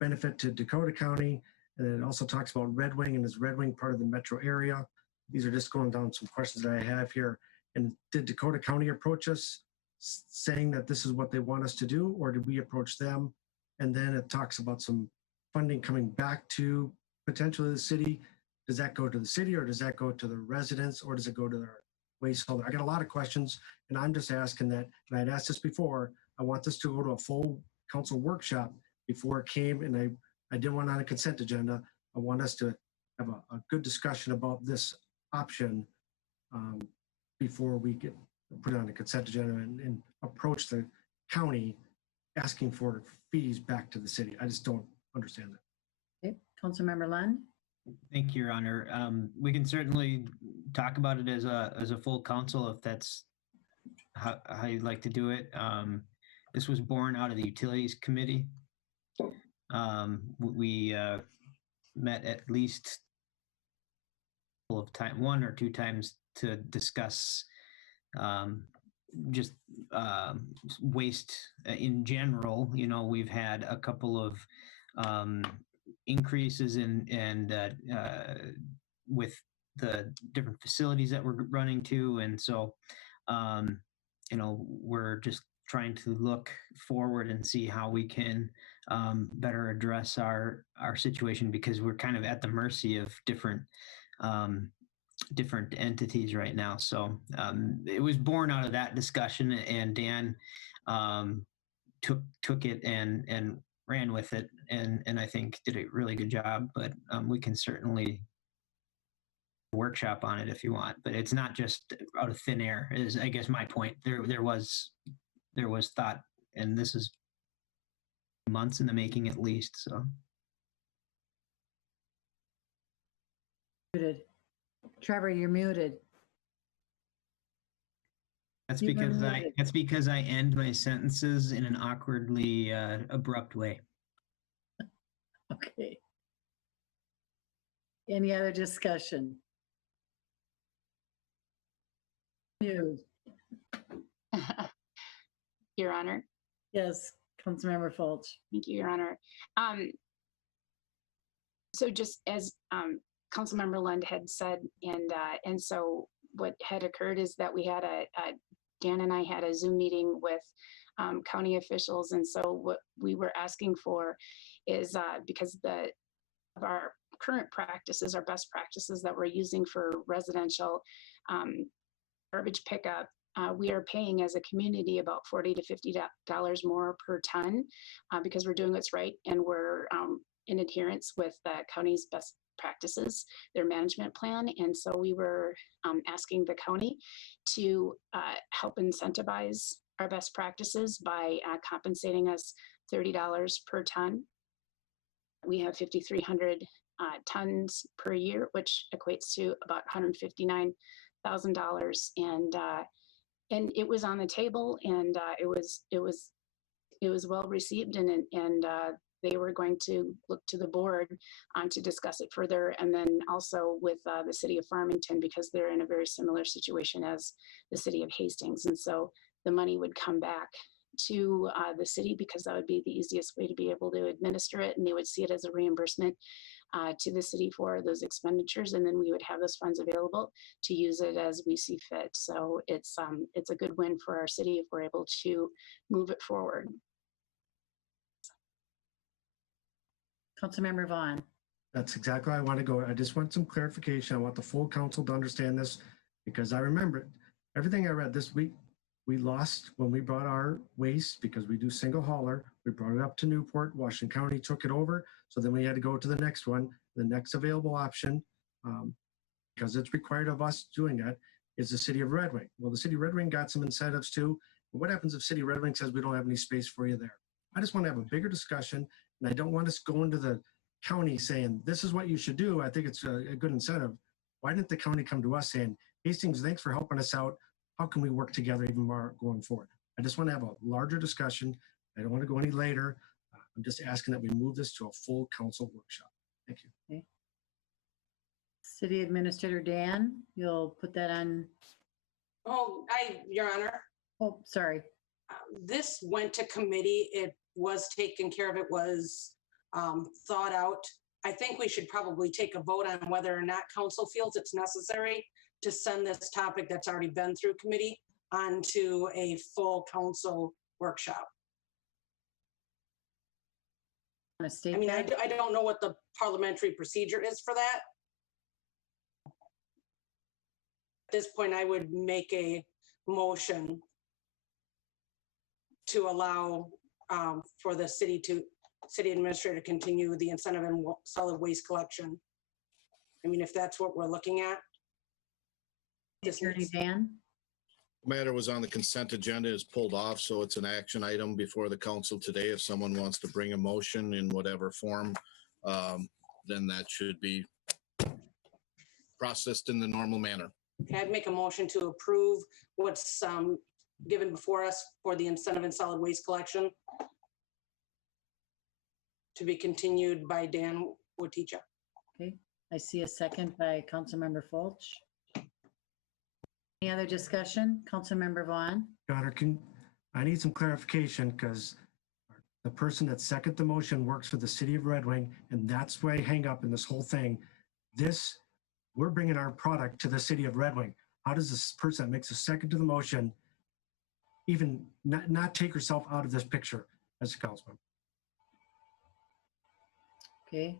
benefit to Dakota County. And it also talks about Red Wing and is Red Wing part of the metro area. These are just going down some questions that I have here. And did Dakota County approach us saying that this is what they want us to do, or did we approach them? And then it talks about some funding coming back to potentially the city. Does that go to the city, or does that go to the residents, or does it go to their waste holder? I got a lot of questions, and I'm just asking that, and I'd asked this before, I want this to go to a full council workshop before it came, and I didn't want it on a consent agenda. I want us to have a good discussion about this option before we get put it on a consent agenda and approach the county asking for fees back to the city. I just don't understand that. Okay, Councilmember Lund. Thank you, Your Honor. We can certainly talk about it as a full council if that's how you'd like to do it. This was born out of the Utilities Committee. We met at least one or two times to discuss just waste in general. You know, we've had a couple of increases with the different facilities that we're running to, and so you know, we're just trying to look forward and see how we can better address our situation, because we're kind of at the mercy of different entities right now. So it was born out of that discussion, and Dan took it and ran with it, and I think did a really good job. But we can certainly workshop on it if you want. But it's not just out of thin air, is I guess my point. There was thought, and this is months in the making at least. So Muted. Trevor, you're muted. that's You've been because muted. I end my sentences in an awkwardly abrupt way. Okay. Any other discussion? News. Your Honor. Yes, Councilmember Fulch. Thank you, Your Honor. So just as Councilmember Lund had said, and so what had occurred is that we had Dan and I had a Zoom meeting with county officials, and so what we were asking for is because of our current practices, our best practices that we're using for residential garbage pickup, we are paying as a community about $40 to $50 more per ton because we're doing what's right, and we're in adherence with the county's best practices, their management plan. And so we were asking the county to help incentivize our best practices by compensating us $30 per ton. We have 5,300 tons per year, which equates to about $159,000. And it was on the table, and it was well received, and they were going to look to the board to discuss it further, and then also with the city of Farmington, because they're in a very similar situation as the city of Hastings. And so the money would come back to the city, because that would be the easiest way to be able to administer it, and they would see it as a reimbursement to the city for those expenditures, and then we would have those funds available to use it as we see fit. So it's a good win for our city if we're able to move it forward. Councilmember Vaughn. That's exactly where I want to go. I just want some clarification. I want the full council to understand this, because I remember it. Everything I read this week, we lost when we brought our waste, because we do single hauler. We brought it up to Newport. Washington County took it over. So then we had to go to the next one. The next available option, because it's required of us doing that, is the city of Red Wing. Well, the city of Red Wing got some incentives too. But what happens if city of Red Wing says we don't have any space for you there? I just want to have a bigger discussion, and I don't want us going to the county saying, this is what you should do. I think it's a good incentive. Why didn't the county come to us saying, Hastings, thanks for helping us out. How can we work together even more going forward? I just want to have a larger discussion. I don't want to go any later. I'm just asking that we move this to a full council workshop. Thank you. Okay. City Administrator Dan, you'll put that on, Oh, Your Honor, oh, sorry. this went to committee. It was taken care of. It was thought out. I think we should probably take a vote on whether or not council feels it's necessary to send this topic that's already been through committee onto a full council workshop. Want to state I mean, I that? don't know what the parliamentary procedure is for that. At this point, I would make a motion to allow for the city administrator to continue the incentive and solid waste collection. I mean, if that's what we're looking at. Attorney Dan? Matter was on the consent agenda, is pulled off, so it's an action item before the council today. If someone wants to bring a motion in whatever form, then that should be processed in the normal manner. Okay, I'd make a motion to approve what's given before us for the incentive and solid waste collection to be continued by Dan Waticha. Okay, I see a second by Councilmember Fulch. Any other discussion? Councilmember Vaughn? Your Honor, I need some clarification because the person that seconded the motion works for the city of Red Wing, and that's where I hang up in this whole thing. We're bringing our product to the city of Red Wing. How does this person that makes a second to the motion even not take herself out of this picture as a councilman? Okay.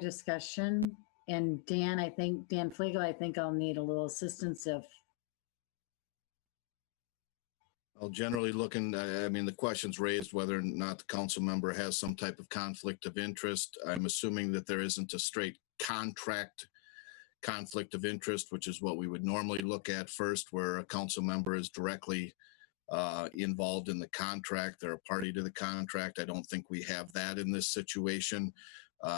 Discussion, and Dan Flegel, I think I'll need a little assistance if. Well, generally looking, I mean, the question's raised whether or not the council member has some type of conflict of interest. I'm assuming that there isn't a straight contract conflict of interest, which is what we would normally look at first, where a council member is directly involved in the contract. They're a party to the contract. I don't think we have that in this situation.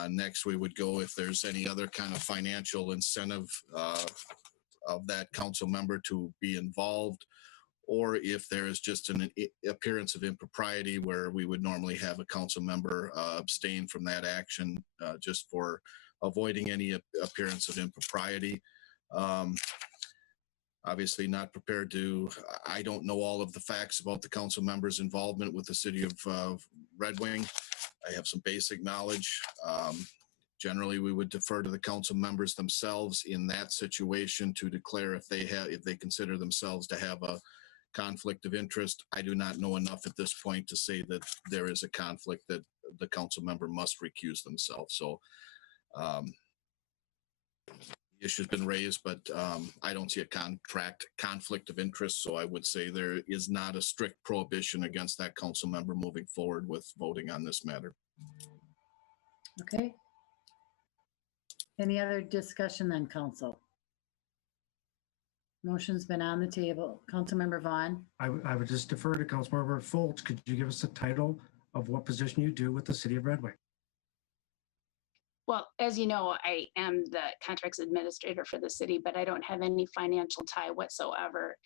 Next, we would go if there's any other kind of financial incentive of that council member to be involved, or if there is just an appearance of impropriety where we would normally have a council member abstain from that action just for avoiding any appearance of impropriety. Obviously not prepared to, I don't know all of the facts about the council members' involvement with the city of Red Wing. I have some basic knowledge. Generally, we would defer to the council members themselves in that situation to declare if they consider themselves to have a conflict of interest. I do not know enough at this point to say that there is a conflict that the council member must recuse themselves. So the issue's been raised, but I don't see a conflict of interest. So I would say there is not a strict prohibition against that council member moving forward with voting on this matter. Okay. Any other discussion then, council? Motion's been on the table. Councilmember Vaughn? I would just defer to Councilmember Fulch. Could you give us a title of what position you do with the city of Red Wing? Well, as you know, I am the contracts administrator for the city, but I don't have any financial tie whatsoever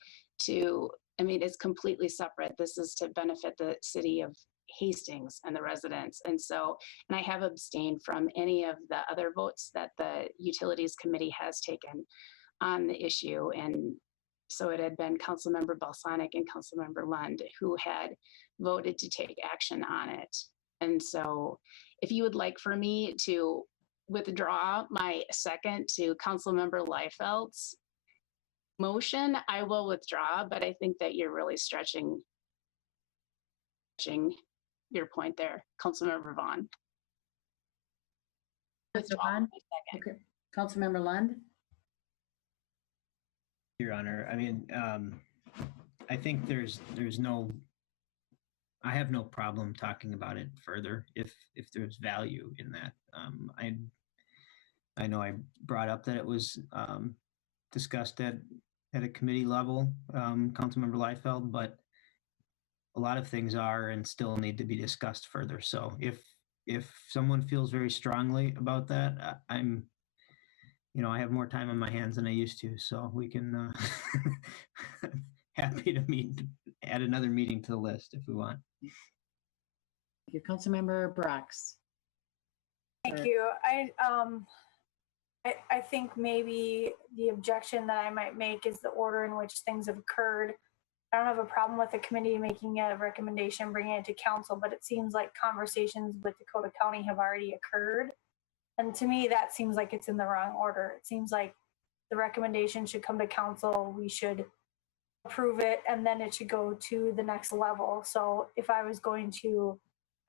to, I mean, it's completely separate. This is to benefit the city of Hastings and the residents. And I have abstained from any of the other votes that the Utilities Committee has taken on the issue. And so it had been Councilmember Balsonic and Councilmember Lund who had voted to take action on it. And so if you would like for me to withdraw my second to Councilmember Liefeld's motion, I will withdraw, but I think that you're really stretching your point there, Councilmember Vaughn. Mr. Vaughn? Okay. Councilmember Lund? Your Honor, I mean, I think I have no problem talking about it further if there's value in that. I know I brought up that it was discussed at a committee level, Councilmember Liefeld, but a lot of things are and still need to be discussed further. So if if someone feels very strongly about that, I'm, I have more time on my hands than I used to, so we can, happy to add another meeting to the list if we want. Your Councilmember Brox. Thank you. I think maybe the objection that I might make is the order in which things have occurred. I don't have a problem with the committee making a recommendation, bringing it to council, but it seems like conversations with Dakota County have already occurred. And to me, that seems like it's in the wrong order. It seems like the recommendation should come to council. We should approve it, and then it should go to the next level. So if I was going to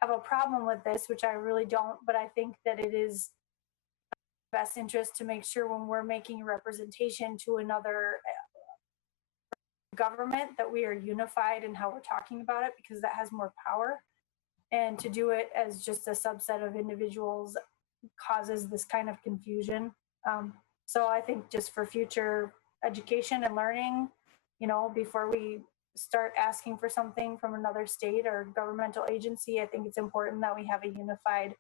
have a problem with this, which I really don't, but I think that it is best interest to make sure when we're making representation to another government that we are unified in how we're talking about it, because that has more power. And to do it as just a subset of individuals causes this kind of confusion. So I think just for future education and learning, before we start asking for something from another state or governmental agency, I think it's important that we have a unified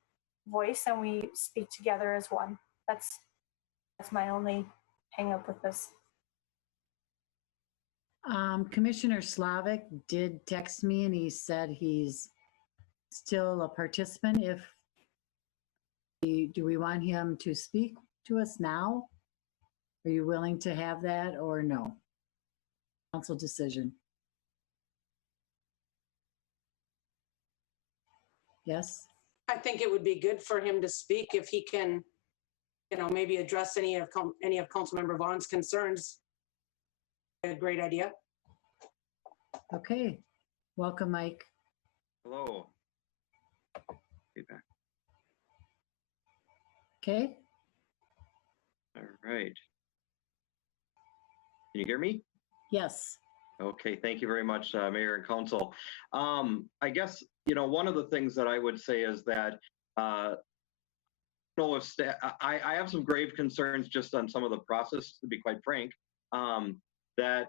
voice and we speak together as one. That's my only hang up with this. Commissioner Slavik did text me and he said he's still a participant. Do we want him to speak to us now? Are you willing to have that or no? Council decision. Yes. I think it would be good for him to speak if he can, maybe address any of Councilmember Vaughn's concerns. A great idea. Okay. Welcome, Mike. Hello. Feedback. Okay. All right. Can you hear me? Yes. Okay, thank you very much, Mayor and Council. I guess, one of the things that I would say is that I have some grave concerns just on some of the process, to be quite frank, that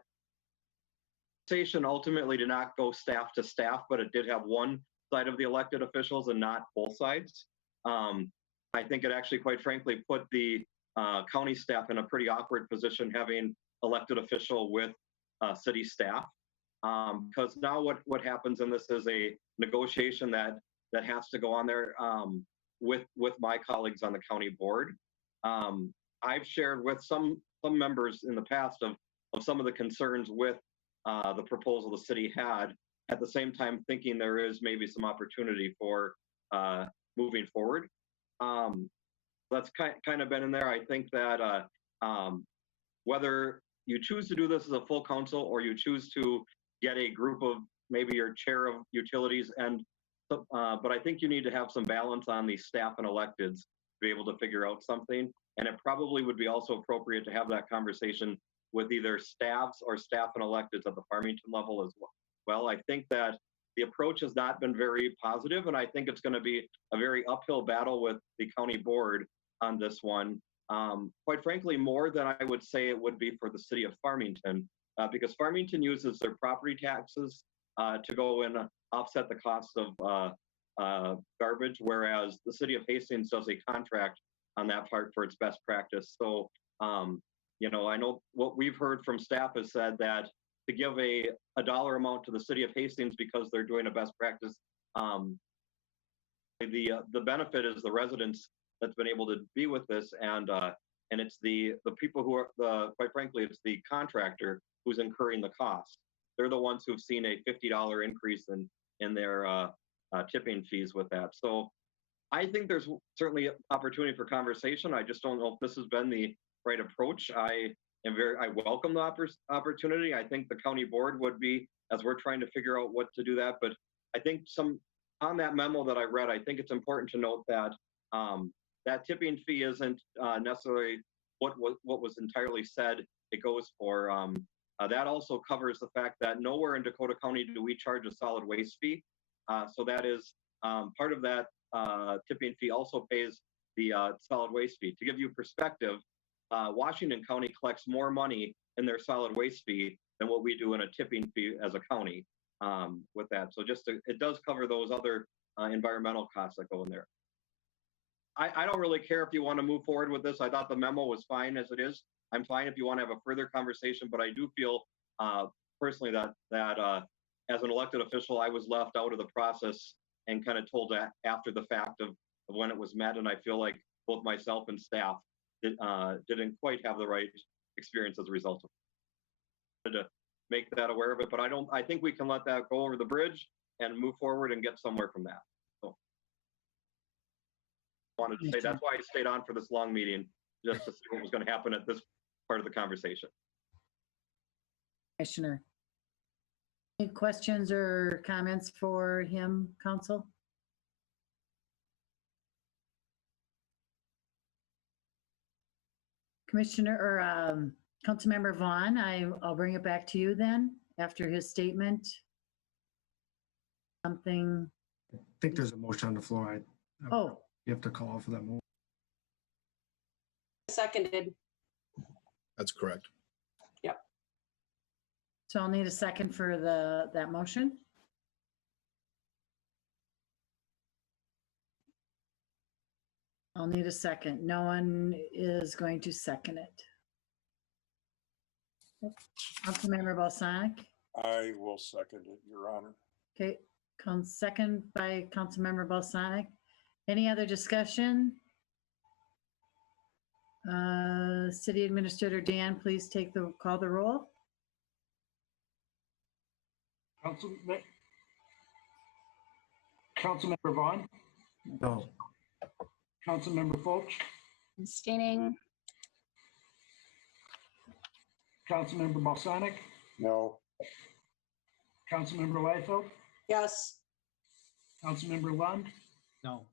station ultimately did not go staff to staff, but it did have one side of the elected officials and not both sides. I think it actually, quite frankly, put the county staff in a pretty awkward position having elected official with city staff. Because now what happens in this is a negotiation that has to go on there with my colleagues on the county board. I've shared with some members in the past of some of the concerns with the proposal the city had, at the same time thinking there is maybe some opportunity for moving forward. That's kind of been in there. I think that whether you choose to do this as a full council or you choose to get a group of maybe your chair of utilities, but I think you need to have some balance on the staff and electeds to be able to figure out something. And it probably would be also appropriate to have that conversation with either staffs or staff and electeds at the Farmington level as well. I think that the approach has not been very positive, and I think it's going to be a very uphill battle with the county board on this one. Quite frankly, more than I would say it would be for the city of Farmington, because Farmington uses their property taxes to go and offset the cost of garbage, whereas the city of Hastings does a contract on that part for its best practice. So, I know what we've heard from staff has said that to give a dollar amount to the city of Hastings because they're doing a best practice, the benefit is the residents that's been able to be with this, and it's the people who are quite frankly, it's the contractor who's incurring the cost. They're the ones who've seen a $50 increase in their tipping fees with that. So I think there's certainly opportunity for conversation. I just don't know if this has been the right approach. I welcome the opportunity. I think the county board would be, as we're trying to figure out what to do that. But I think on that memo that I read, I think it's important to note that that tipping fee isn't necessarily what was entirely said it goes for. That also covers the fact that nowhere in Dakota County do we charge a solid waste fee. So that is part of that tipping fee also pays the solid waste fee. To give you perspective, Washington County collects more money in their solid waste fee than what we do in a tipping fee as a county with that. So it does cover those other environmental costs that go in there. I don't really care if you want to move forward with this. I thought the memo was fine as it is. I'm fine if you want to have a further conversation, but I do feel personally that as an elected official, I was left out of the process and kind of told that after the fact of when it was met. And I feel like both myself and staff didn't quite have the right experience as a result of it. To make that aware of it, but I think we can let that go over the bridge and move forward and get somewhere from that. So wanted to say that's why I stayed on for this long meeting, just to see what was going to happen at this part of the conversation. Commissioner. Any questions or comments for him, Council? Commissioner or Councilmember Vaughn, I'll bring it back to you then after his statement. Something. I think there's a motion on the floor. Oh, you have to call for that motion. Seconded. That's correct. Yep. so I'll need a second for that motion. I'll need a second. No one is going to second it. Councilmember Balsonic. I will second it, Your Honor. Okay, second by Councilmember Balsonic. Any other discussion? City Administrator Dan, please call the roll. Councilmember Vaughn, No. Councilmember Fulch, Abstaining. Councilmember Balsonic, No. Councilmember Liefeld, Yes. Councilmember Lund, No.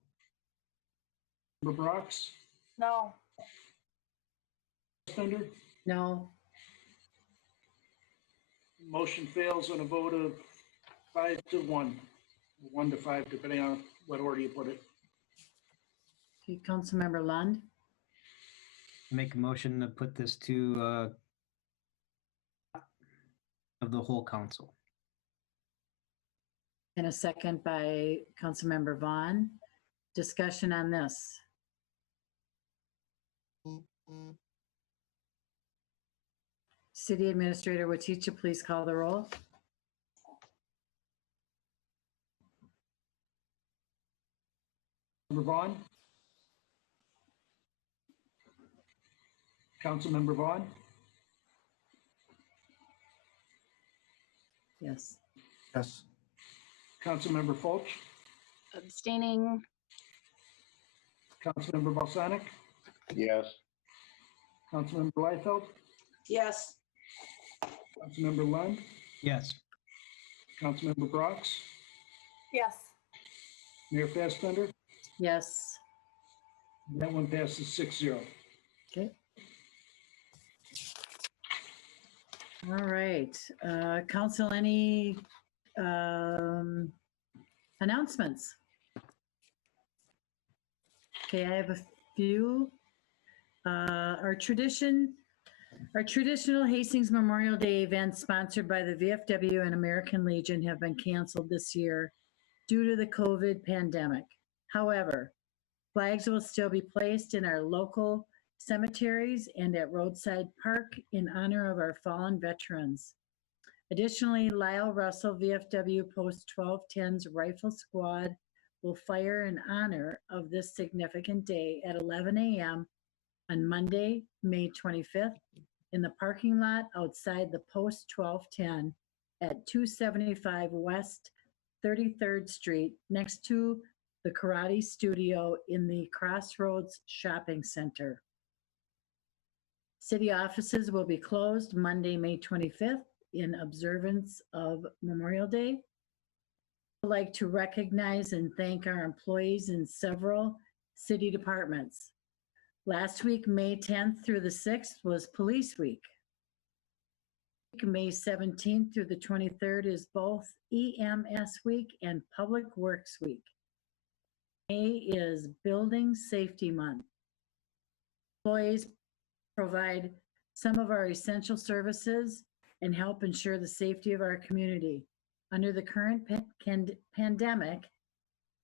Member Brox, No. Fender. No. Motion fails on a vote of 5-1, 1-5, depending on what order you put it. Okay, Councilmember Lund. Make a motion to put this to of the whole council. And a second by Councilmember Vaughn. Discussion on this. City Administrator Waticha, please call the roll. Member Vaughn, Councilmember Vaughn, Yes. Yes. Councilmember Fulch, Abstaining. Councilmember Balsonic, Yes. Councilmember Liefeld, Yes. Councilmember Lund, Yes. Councilmember Brox, Yes. Mayor Fastbender. Yes. That one passes 6-0. Okay. All right. Council, any announcements? Okay, I have a few. Our traditional Hastings Memorial Day events sponsored by the VFW and American Legion have been canceled this year due to the COVID pandemic. However, flags will still be placed in our local cemeteries and at Roadside Park in honor of our fallen veterans. Additionally, Lyle Russell VFW Post 1210's Rifle Squad will fire in honor of this significant day at 11 a.m. on Monday, May 25th, in the parking lot outside the Post 1210 at 275 West 33rd Street, next to the Karate Studio in the Crossroads Shopping Center. City offices will be closed Monday, May 25th in observance of Memorial Day. I'd like to recognize and thank our employees in several city departments. Last week, May 10th through the 6th was Police Week. May 17th through the 23rd is both EMS Week and Public Works Week. May is Building Safety Month. Employees provide some of our essential services and help ensure the safety of our community. Under the current pandemic,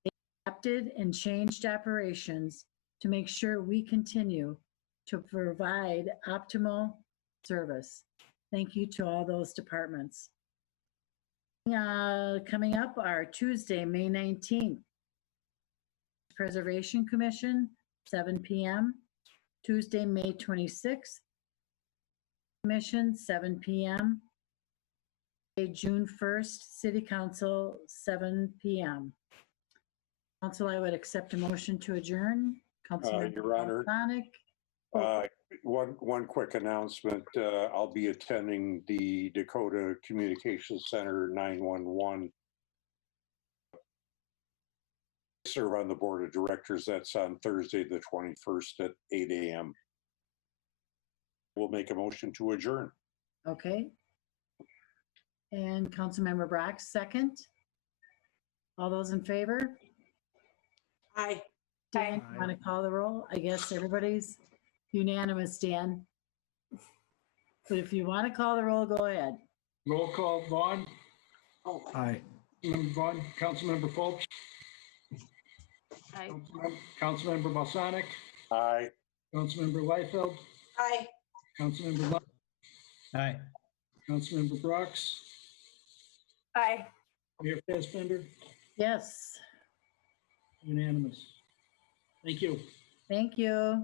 they adapted and changed operations to make sure we continue to provide optimal service. Thank you to all those departments. Coming up are Tuesday, May 19th. Preservation Commission, 7 p.m. Tuesday, May 26th. Commission, 7 p.m. June 1st, City Council, 7 p.m. Council, I would accept a motion to adjourn. Councilmember Your Honor. Sonic. One quick announcement. I'll be attending the Dakota Communications Center 911. Serve on the board of directors. That's on Thursday, the 21st at 8 a.m. We'll make a motion to adjourn. Okay. And Councilmember Brock, second. All those in favor? Aye. Dan, you want to call the roll? I guess everybody's unanimous, Dan. But if you want to call the roll, go ahead. Roll call, Vaughn. Oh, Aye. Councilmember Vaughn, Councilmember Fulch, Aye. Councilmember Balsonic, Aye. Councilmember Liefeld, aye. Councilmember Lund, Aye. Councilmember Brox, Aye. Mayor Fassbender, Yes, unanimous. Thank you. thank you.